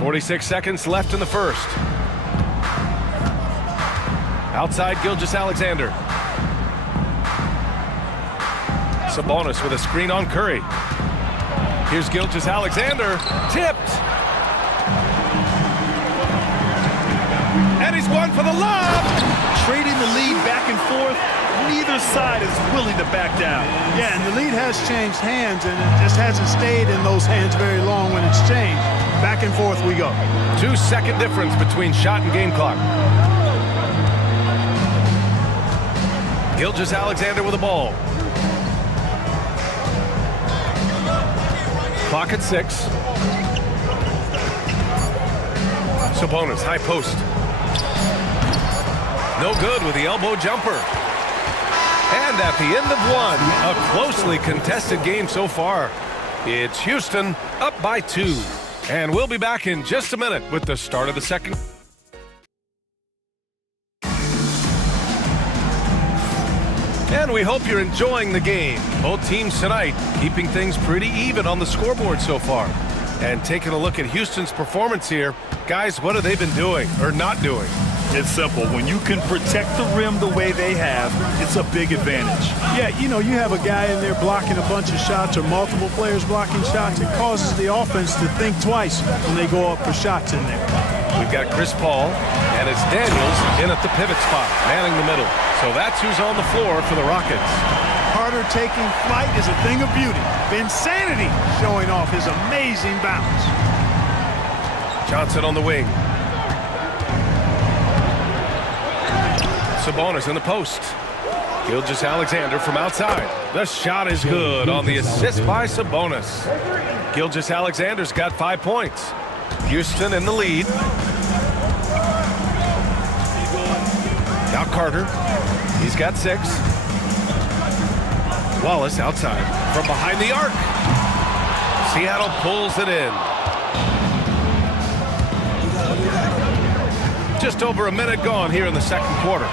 .46 seconds left in the first. Outside Gilgeous-Alexander. Sabonis with a screen on Curry. Here's Gilgeous-Alexander. Tipped. And he's one for the lob. Trading the lead back and forth. Neither side is willing to back down. Yeah, and the lead has changed hands, and it just hasn't stayed in those hands very long when it's changed. Back and forth we go. 2-second difference between shot and game clock. Gilgeous-Alexander with the ball. Clock at 6. Sabonis, high post. No good with the elbow jumper. And at the end of one, a closely contested game so far. It's Houston up by 2. And we'll be back in just a minute with the start of the second. And we hope you're enjoying the game. Both teams tonight keeping things pretty even on the scoreboard so far. And taking a look at Houston's performance here, guys, what have they been doing or not doing? It's simple. When you can protect the rim the way they have, it's a big advantage. Yeah, you know, you have a guy in there blocking a bunch of shots or multiple players blocking shots. It causes the offense to think twice when they go up for shots in there. We've got Chris Paul, and it's Daniels in at the pivot spot, manning the middle. So that's who's on the floor for the Rockets. Carter taking flight is a thing of beauty. Insanity showing off his amazing bounce. Johnson on the wing. Sabonis in the post. Gilgeous-Alexander from outside. The shot is good on the assist by Sabonis. Gilgeous-Alexander's got 5 points. Houston in the lead. Now Carter. He's got 6. Wallace outside from behind the arc. Seattle pulls it in. Just over a minute gone here in the second quarter.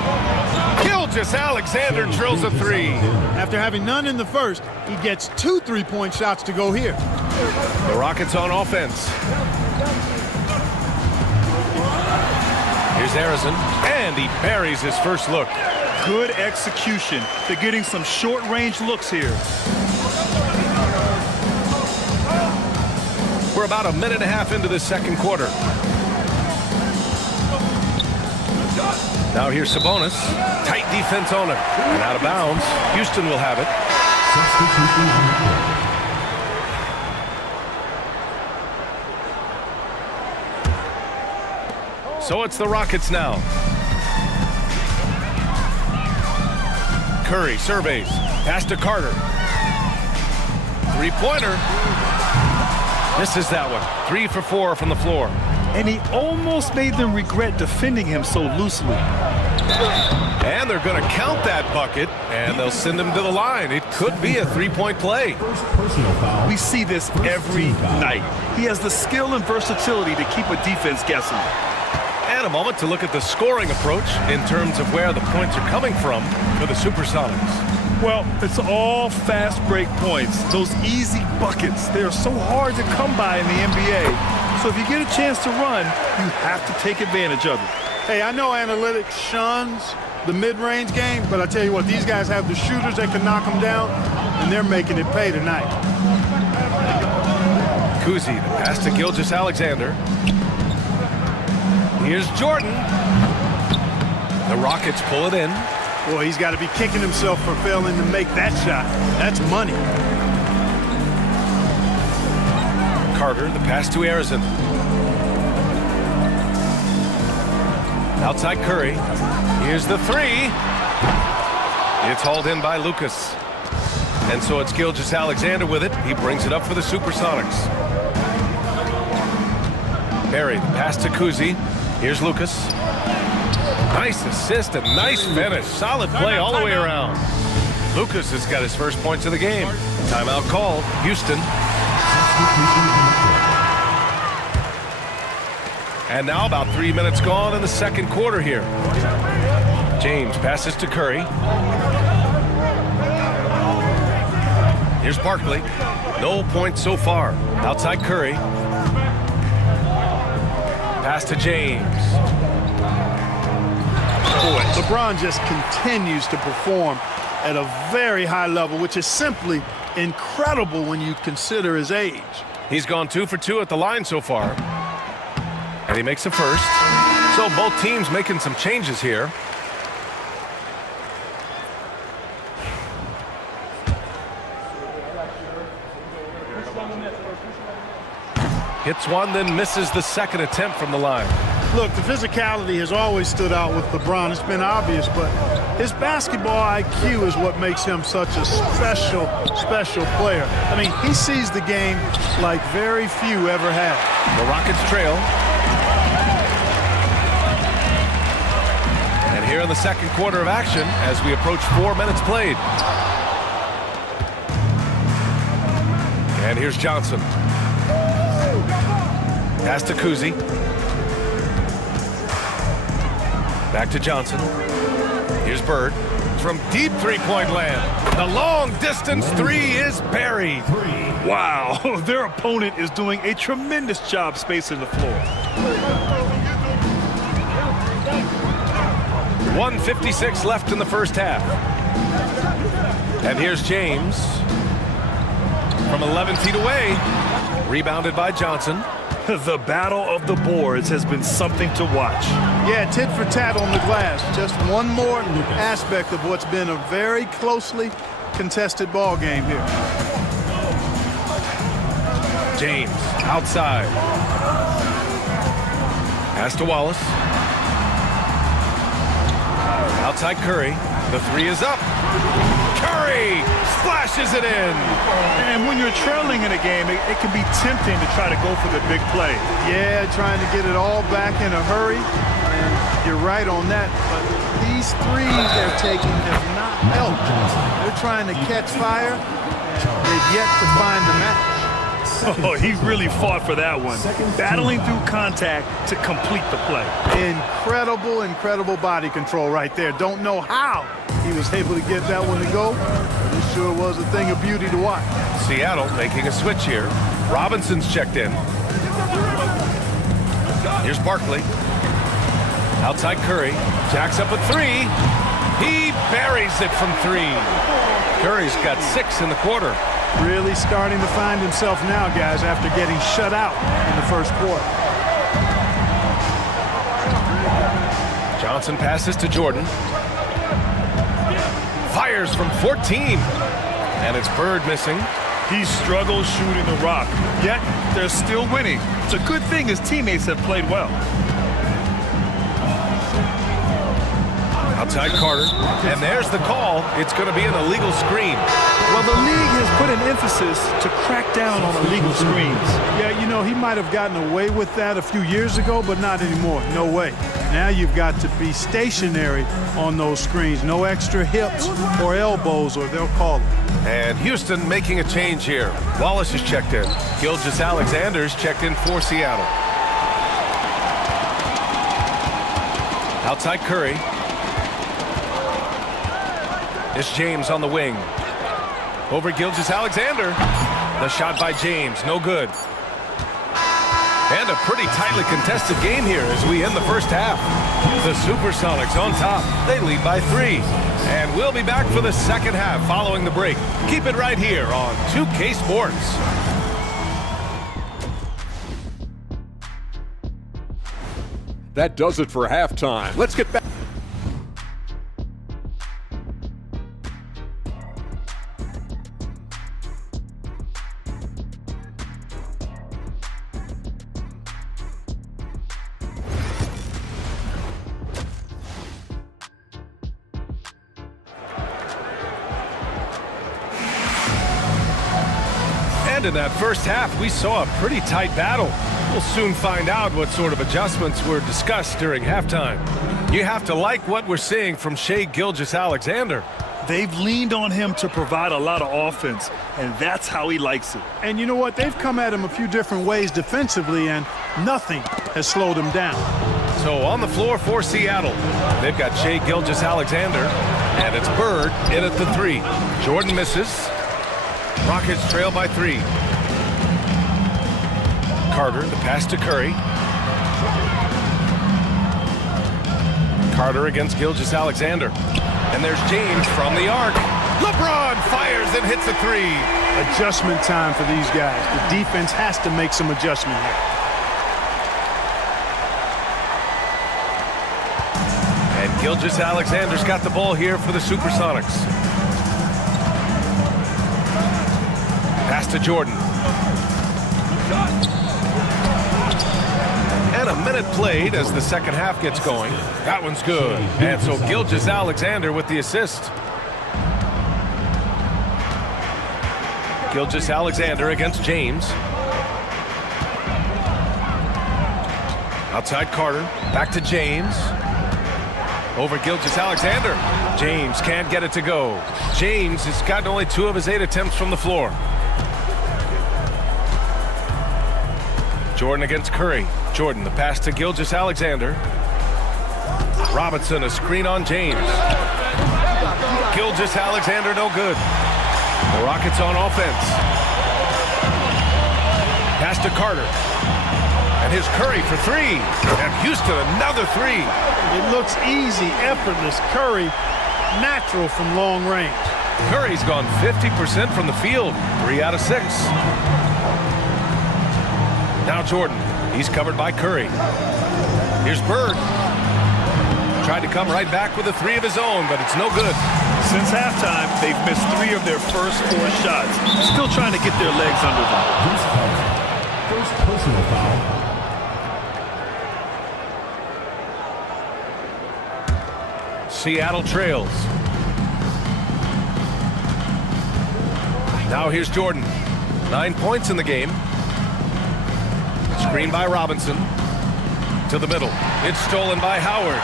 Gilgeous-Alexander drills a 3. After having none in the first, he gets 2 3-point shots to go here. The Rockets on offense. Here's Harrison, and he buries his first look. Good execution. They're getting some short-range looks here. We're about a minute and a half into the second quarter. Now here's Sabonis. Tight defense on him. And out of bounds. Houston will have it. So it's the Rockets now. Curry surveys. Pass to Carter. Three-pointer. Misses that one. 3 for 4 from the floor. And he almost made them regret defending him so loosely. And they're going to count that bucket, and they'll send him to the line. It could be a 3-point play. We see this every night. He has the skill and versatility to keep a defense guessing. And a moment to look at the scoring approach in terms of where the points are coming from for the Supersonics. Well, it's all fast break points. Those easy buckets, they are so hard to come by in the NBA. So if you get a chance to run, you have to take advantage of it. Hey, I know analytics shuns the mid-range game, but I tell you what, these guys have the shooters that can knock them down, and they're making it pay tonight. Kuzi, the pass to Gilgeous-Alexander. Here's Jordan. The Rockets pull it in. Boy, he's got to be kicking himself for failing to make that shot. That's money. Carter, the pass to Harrison. Outside Curry. Here's the 3. It's hauled in by Lucas. And so it's Gilgeous-Alexander with it. He brings it up for the Supersonics. Barry, the pass to Kuzi. Here's Lucas. Nice assist and nice finish. Solid play all the way around. Lucas has got his first points of the game. Timeout called. Houston. And now about 3 minutes gone in the second quarter here. James passes to Curry. Here's Barkley. No points so far. Outside Curry. Pass to James. Boy, LeBron just continues to perform at a very high level, which is simply incredible when you consider his age. He's gone 2 for 2 at the line so far. And he makes a first. So both teams making some changes here. Hits one, then misses the second attempt from the line. Look, the physicality has always stood out with LeBron. It's been obvious, but his basketball IQ is what makes him such a special, special player. I mean, he sees the game like very few ever have. The Rockets trail. And here in the second quarter of action as we approach 4 minutes played. And here's Johnson. Pass to Kuzi. Back to Johnson. Here's Bird. From deep three-point land. The long-distance three is buried. Wow, their opponent is doing a tremendous job spacing the floor. 1:56 left in the first half. And here's James. From 11 feet away. Rebounded by Johnson. The battle of the boards has been something to watch. Yeah, tit for tat on the glass. Just one more aspect of what's been a very closely contested ball game here. James outside. Pass to Wallace. Outside Curry. The three is up. Curry splashes it in. And when you're trailing in a game, it can be tempting to try to go for the big play. Yeah, trying to get it all back in a hurry. And you're right on that. But these threes they're taking have not helped. They're trying to catch fire. They've yet to find the match. Oh, he really fought for that one. Battling through contact to complete the play. Incredible, incredible body control right there. Don't know how he was able to get that one to go. It sure was a thing of beauty to watch. Seattle making a switch here. Robinson's checked in. Here's Barkley. Outside Curry. Jacks up a three. He buries it from three. Curry's got 6 in the quarter. Really starting to find himself now, guys, after getting shut out in the first quarter. Johnson passes to Jordan. Fires from 14. And it's Bird missing. He struggles shooting the rock, yet they're still winning. It's a good thing his teammates have played well. Outside Carter. And there's the call. It's going to be an illegal screen. Well, the league has put an emphasis to crack down on illegal screens. Yeah, you know, he might have gotten away with that a few years ago, but not anymore. No way. Now you've got to be stationary on those screens. No extra hips or elbows, or they'll call it. And Houston making a change here. Wallace is checked in. Gilgeous-Alexander's checked in for Seattle. Outside Curry. It's James on the wing. Over Gilgeous-Alexander. The shot by James, no good. And a pretty tightly contested game here as we end the first half. The Supersonics on top. They lead by 3. And we'll be back for the second half following the break. Keep it right here on 2K Sports. That does it for halftime. Let's get back. In that first half, we saw a pretty tight battle. We'll soon find out what sort of adjustments were discussed during halftime. You have to like what we're seeing from Shai Gilgeous-Alexander. They've leaned on him to provide a lot of offense, and that's how he likes it. And you know what? They've come at him a few different ways defensively, and nothing has slowed him down. So on the floor for Seattle, they've got Shai Gilgeous-Alexander, and it's Bird in at the 3. Jordan misses. Rockets trail by 3. Carter, the pass to Curry. Carter against Gilgeous-Alexander. And there's James from the arc. LeBron fires and hits a 3. Adjustment time for these guys. The defense has to make some adjustment here. And Gilgeous-Alexander's got the ball here for the Supersonics. Pass to Jordan. And a minute played as the second half gets going. That one's good. And so Gilgeous-Alexander with the assist. Gilgeous-Alexander against James. Outside Carter, back to James. Over Gilgeous-Alexander. James can't get it to go. James has gotten only 2 of his 8 attempts from the floor. Jordan against Curry. Jordan, the pass to Gilgeous-Alexander. Robinson, a screen on James. Gilgeous-Alexander, no good. The Rockets on offense. Pass to Carter. And here's Curry for 3. And Houston, another 3. It looks easy, effortless. Curry, natural from long range. Curry's gone 50% from the field. 3 out of 6. Now Jordan. He's covered by Curry. Here's Bird. Tried to come right back with a 3 of his own, but it's no good. Since halftime, they've missed 3 of their first 4 shots. Still trying to get their legs under them. First personal foul. Seattle trails. Now here's Jordan. 9 points in the game. Screen by Robinson. To the middle. It's stolen by Howard.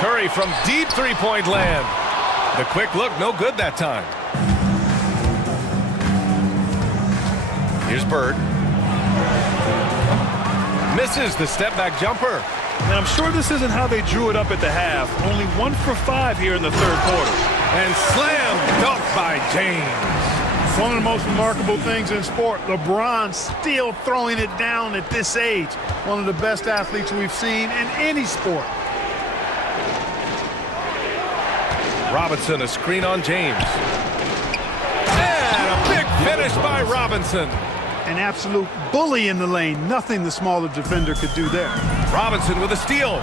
Curry from deep 3-point land. The quick look, no good that time. Here's Bird. Misses the step-back jumper. And I'm sure this isn't how they drew it up at the half. Only 1 for 5 here in the third quarter. And slam dunk by James. One of the most remarkable things in sport, LeBron still throwing it down at this age. One of the best athletes we've seen in any sport. Robinson, a screen on James. And a big finish by Robinson. An absolute bully in the lane. Nothing the smaller defender could do there. Robinson with a steal.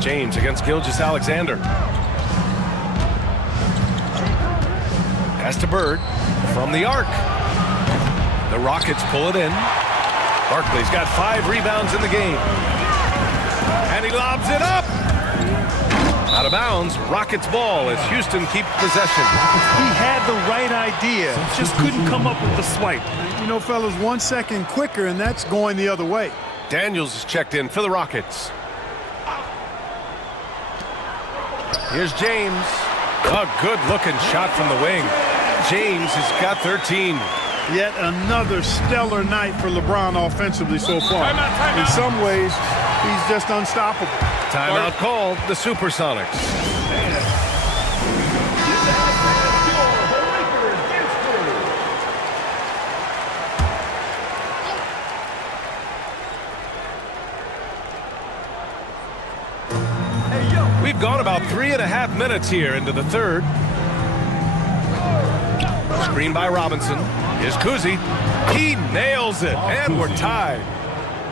James against Gilgeous-Alexander. Pass to Bird from the arc. The Rockets pull it in. Barkley's got 5 rebounds in the game. And he lobs it up. Out of bounds, Rockets ball as Houston keep possession. He had the right idea, just couldn't come up with the swipe. You know, fellas, 1 second quicker, and that's going the other way. Daniels is checked in for the Rockets. Here's James. A good-looking shot from the wing. James has got 13. Yet another stellar night for LeBron offensively so far. Timeout. In some ways, he's just unstoppable. Timeout called, the Supersonics. We've gone about 3.5 minutes here into the third. Screen by Robinson. Here's Kuzi. He nails it, and we're tied.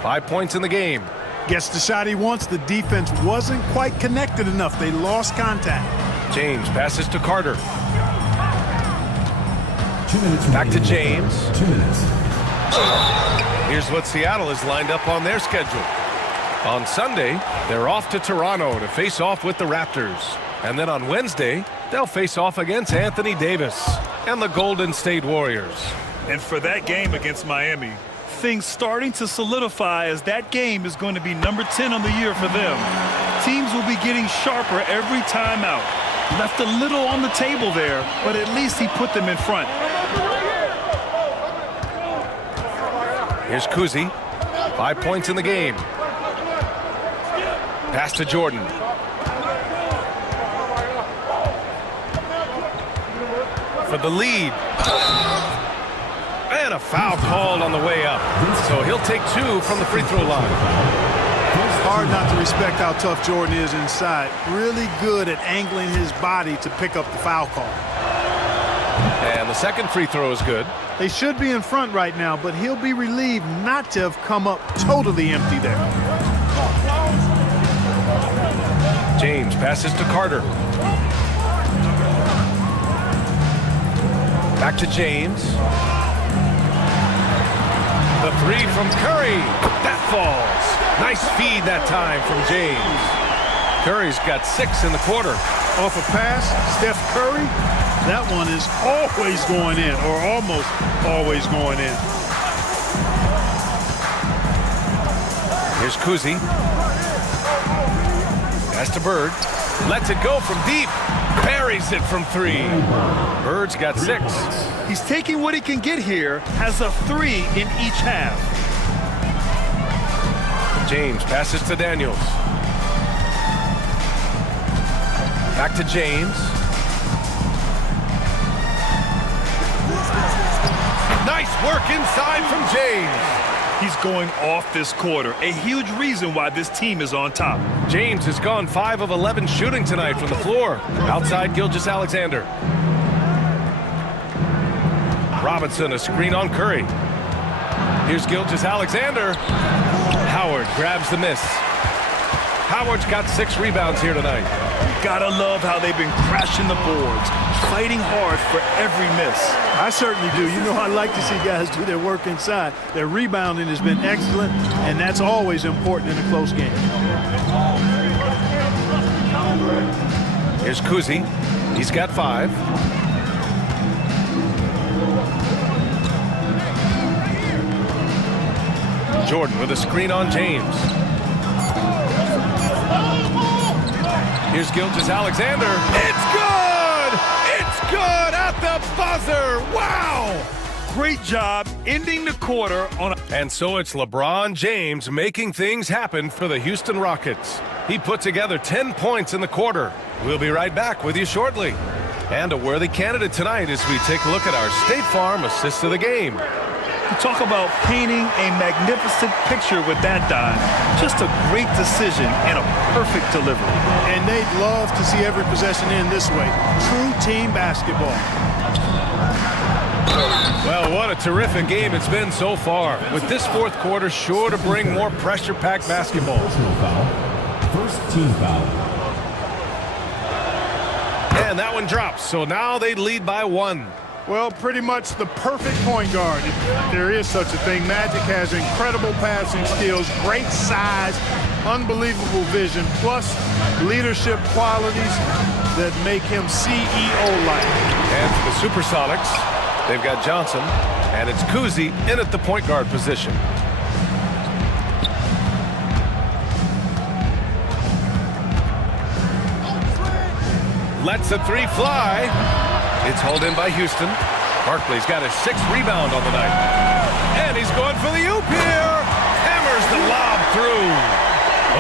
5 points in the game. Gets the shot he wants. The defense wasn't quite connected enough. They lost contact. James passes to Carter. 2 minutes. Back to James. 2 minutes. Here's what Seattle has lined up on their schedule. On Sunday, they're off to Toronto to face off with the Raptors. And then on Wednesday, they'll face off against Anthony Davis and the Golden State Warriors. And for that game against Miami, things starting to solidify as that game is going to be number 10 on the year for them. Teams will be getting sharper every time out. Left a little on the table there, but at least he put them in front. Here's Kuzi. 5 points in the game. Pass to Jordan. For the lead. And a foul called on the way up. So he'll take 2 from the free throw line. It's hard not to respect how tough Jordan is inside. Really good at angling his body to pick up the foul call. And the second free throw is good. They should be in front right now, but he'll be relieved not to have come up totally empty there. James passes to Carter. Back to James. The three from Curry. That falls. Nice feed that time from James. Curry's got 6 in the quarter. Off a pass, Steph Curry, that one is always going in, or almost always going in. Here's Kuzi. Pass to Bird. Lets it go from deep. Buries it from 3. Bird's got 6. He's taking what he can get here, has a 3 in each half. James passes to Daniels. Back to James. Nice work inside from James. He's going off this quarter, a huge reason why this team is on top. James has gone 5 of 11 shooting tonight from the floor. Outside Gilgeous-Alexander. Robinson, a screen on Curry. Here's Gilgeous-Alexander. Howard grabs the miss. Howard's got 6 rebounds here tonight. Gotta love how they've been crashing the boards, fighting hard for every miss. I certainly do. You know, I like to see guys do their work inside. Their rebounding has been excellent, and that's always important in a close game. Here's Kuzi. He's got 5. Jordan with a screen on James. Here's Gilgeous-Alexander. It's good! It's good at the buzzer! Wow! Great job ending the quarter on a... And so it's LeBron James making things happen for the Houston Rockets. He put together 10 points in the quarter. We'll be right back with you shortly. And a worthy candidate tonight as we take a look at our State Farm assist of the game. Talk about painting a magnificent picture with that dive. Just a great decision and a perfect delivery. And they'd love to see every possession in this way. True team basketball. Well, what a terrific game it's been so far. With this fourth quarter sure to bring more pressure-packed basketball. First team foul. And that one drops, so now they lead by 1. Well, pretty much the perfect point guard, if there is such a thing. Magic has incredible passing skills, great size, unbelievable vision, plus leadership qualities that make him CEO-like. And for the Supersonics, they've got Johnson, and it's Kuzi in at the point guard position. Lets the 3 fly. It's hauled in by Houston. Barkley's got his 6th rebound on the night. And he's going for the oop here. Hammers the lob through.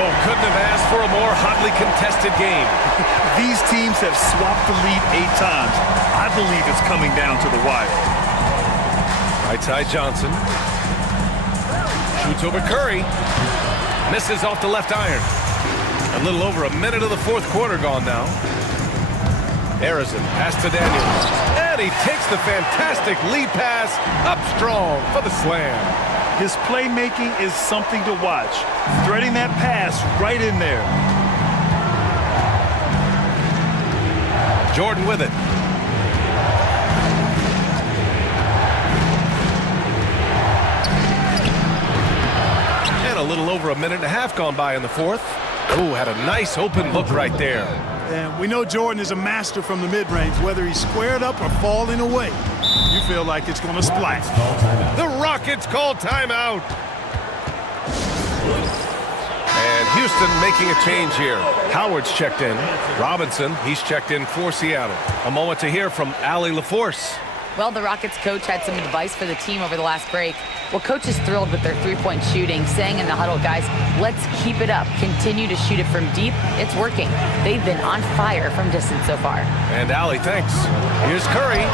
Oh, couldn't have asked for a more hotly contested game. These teams have swapped the lead 8 times. I believe it's coming down to the wire. Right side Johnson. Shoots over Curry. Misses off the left iron. A little over a minute of the fourth quarter gone now. Harrison, pass to Daniels. And he takes the fantastic lead pass up strong for the slam. His playmaking is something to watch. Threading that pass right in there. Jordan with it. And a little over a minute and a half gone by in the fourth. Oh, had a nice open look right there. And we know Jordan is a master from the mid-range, whether he's squared up or falling away. You feel like it's going to splash. The Rockets call timeout. And Houston making a change here. Howard's checked in. Robinson, he's checked in for Seattle. A moment to hear from Allie LaForce. Well, the Rockets coach had some advice for the team over the last break. Well, coach is thrilled with their three-point shooting, saying in the huddle, guys, let's keep it up. Continue to shoot it from deep. It's working. They've been on fire from distance so far. And Allie, thanks. Here's Curry.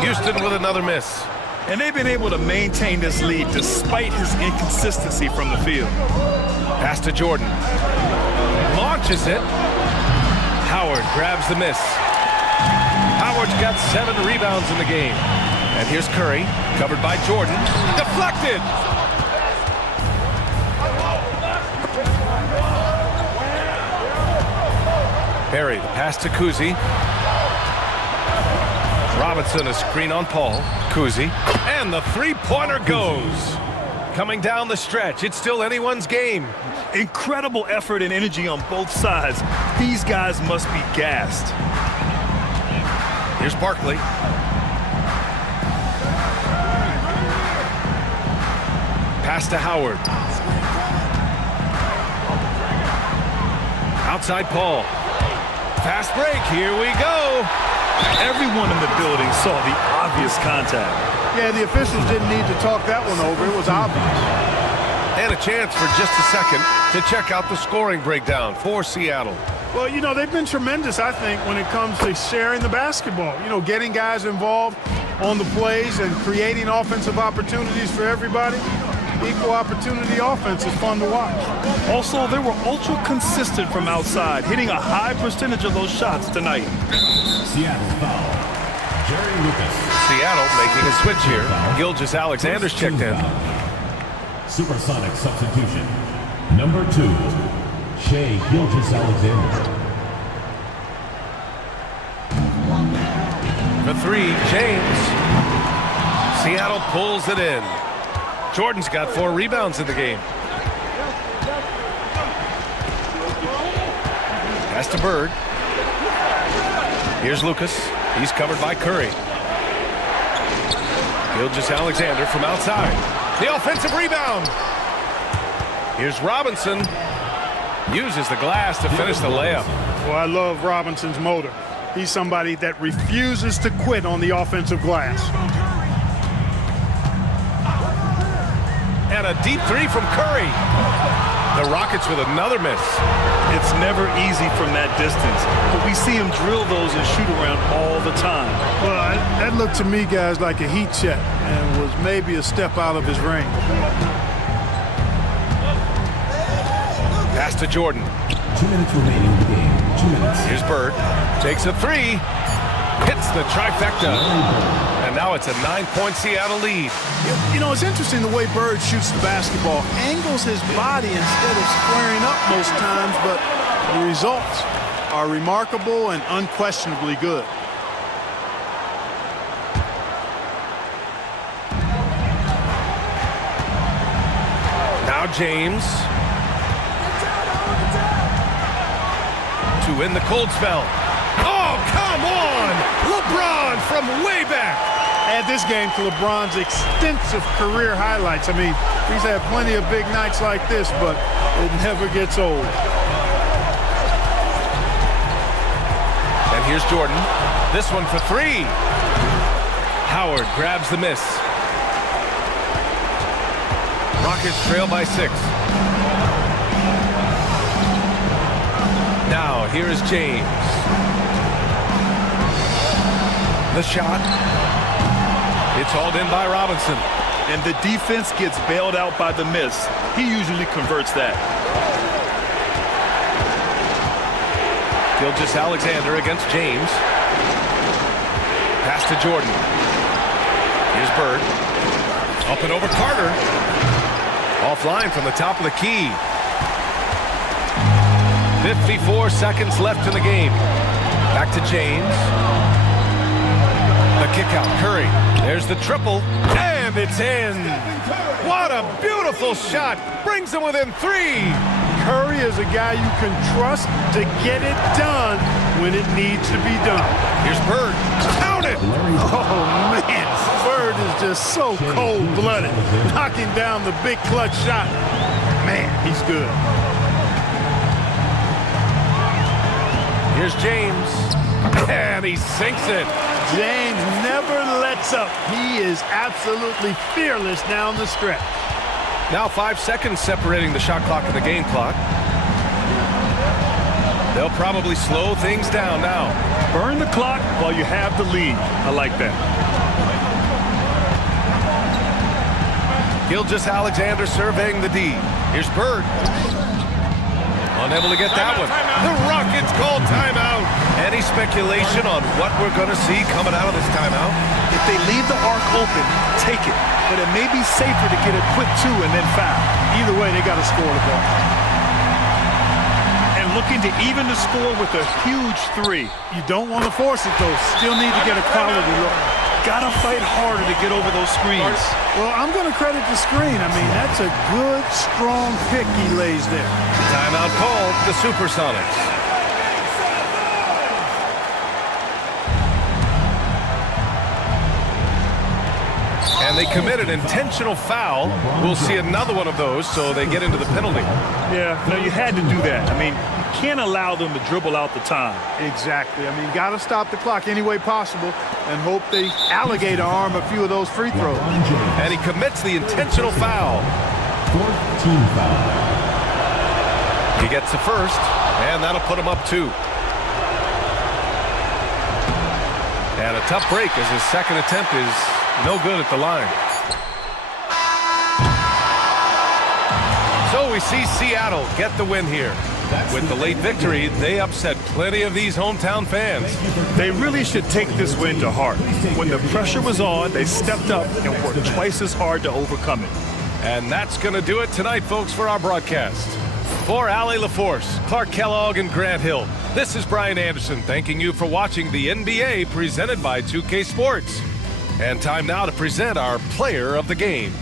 Houston with another miss. And they've been able to maintain this lead despite his inconsistency from the field. Pass to Jordan. Launches it. Howard grabs the miss. Howard's got 7 rebounds in the game. And here's Curry, covered by Jordan. Deflected! Perry, the pass to Kuzi. Robinson, a screen on Paul. Kuzi. And the three-pointer goes. Coming down the stretch, it's still anyone's game. Incredible effort and energy on both sides. These guys must be gassed. Here's Barkley. Pass to Howard. Outside Paul. Fast break, here we go. Everyone in the building saw the obvious contact. Yeah, the officials didn't need to talk that one over. It was obvious. And a chance for just a second to check out the scoring breakdown for Seattle. Well, you know, they've been tremendous, I think, when it comes to sharing the basketball. You know, getting guys involved on the plays and creating offensive opportunities for everybody. Equal opportunity offense is fun to watch. Also, they were ultra consistent from outside, hitting a high percentage of those shots tonight. Seattle foul. Jerry Lucas. Seattle making a switch here. Gilgeous-Alexander's checked in. Supersonic substitution. Number 2, Shai Gilgeous-Alexander. For 3, James. Seattle pulls it in. Jordan's got 4 rebounds in the game. Pass to Bird. Here's Lucas. He's covered by Curry. Gilgeous-Alexander from outside. The offensive rebound. Here's Robinson. Uses the glass to finish the layup. Well, I love Robinson's motor. He's somebody that refuses to quit on the offensive glass. And a deep 3 from Curry. The Rockets with another miss. It's never easy from that distance, but we see him drill those and shoot around all the time. Well, that looked to me, guys, like a heat check and was maybe a step out of his range. Pass to Jordan. 2 minutes remaining in the game. 2 minutes. Here's Bird. Takes a 3. Hits the trifecta. And now it's a 9-point Seattle lead. You know, it's interesting the way Bird shoots the basketball. Angles his body instead of squaring up most times, but the results are remarkable and unquestionably good. Now James. To win the cold spell. Oh, come on! LeBron from way back. Add this game to LeBron's extensive career highlights. I mean, he's had plenty of big nights like this, but it never gets old. And here's Jordan. This one for 3. Howard grabs the miss. Rockets trail by 6. Now, here is James. The shot. It's hauled in by Robinson. And the defense gets bailed out by the miss. He usually converts that. Gilgeous-Alexander against James. Pass to Jordan. Here's Bird. Up and over Carter. Offline from the top of the key. 54 seconds left in the game. Back to James. The kick out, Curry. There's the triple, and it's in. What a beautiful shot. Brings them within 3. Curry is a guy you can trust to get it done when it needs to be done. Here's Bird. Count it. Oh, man. Bird is just so cold-blooded. Knocking down the big clutch shot. Man, he's good. Here's James. And he sinks it. James never lets up. He is absolutely fearless down the stretch. Now 5 seconds separating the shot clock and the game clock. They'll probably slow things down now. Burn the clock while you have the lead. I like that. Gilgeous-Alexander surveying the D. Here's Bird. Unable to get that one. The Rockets call timeout. Any speculation on what we're going to see coming out of this timeout? If they leave the arc open, take it. But it may be safer to get a quick 2 and then foul. Either way, they got to score the ball. And looking to even the score with a huge three. You don't want to force it, though. Still need to get a quality look. Gotta fight harder to get over those screens. Well, I'm going to credit the screen. I mean, that's a good, strong pick he lays there. Timeout called the Supersonics. And they commit an intentional foul. We'll see another one of those, so they get into the penalty. Yeah, no, you had to do that. I mean, you can't allow them to dribble out the time. Exactly. I mean, got to stop the clock any way possible and hope they alligator arm a few of those free throws. And he commits the intentional foul. Fourth team foul. He gets the first, and that'll put him up 2. And a tough break as his second attempt is no good at the line. So we see Seattle get the win here. With the late victory, they upset plenty of these hometown fans. They really should take this win to heart. When the pressure was on, they stepped up and worked twice as hard to overcome it. And that's going to do it tonight, folks, for our broadcast. For Allie LaForce, Clark Kellogg, and Grant Hill, this is Brian Anderson thanking you for watching the NBA presented by 2K Sports. And time now to present our player of the game.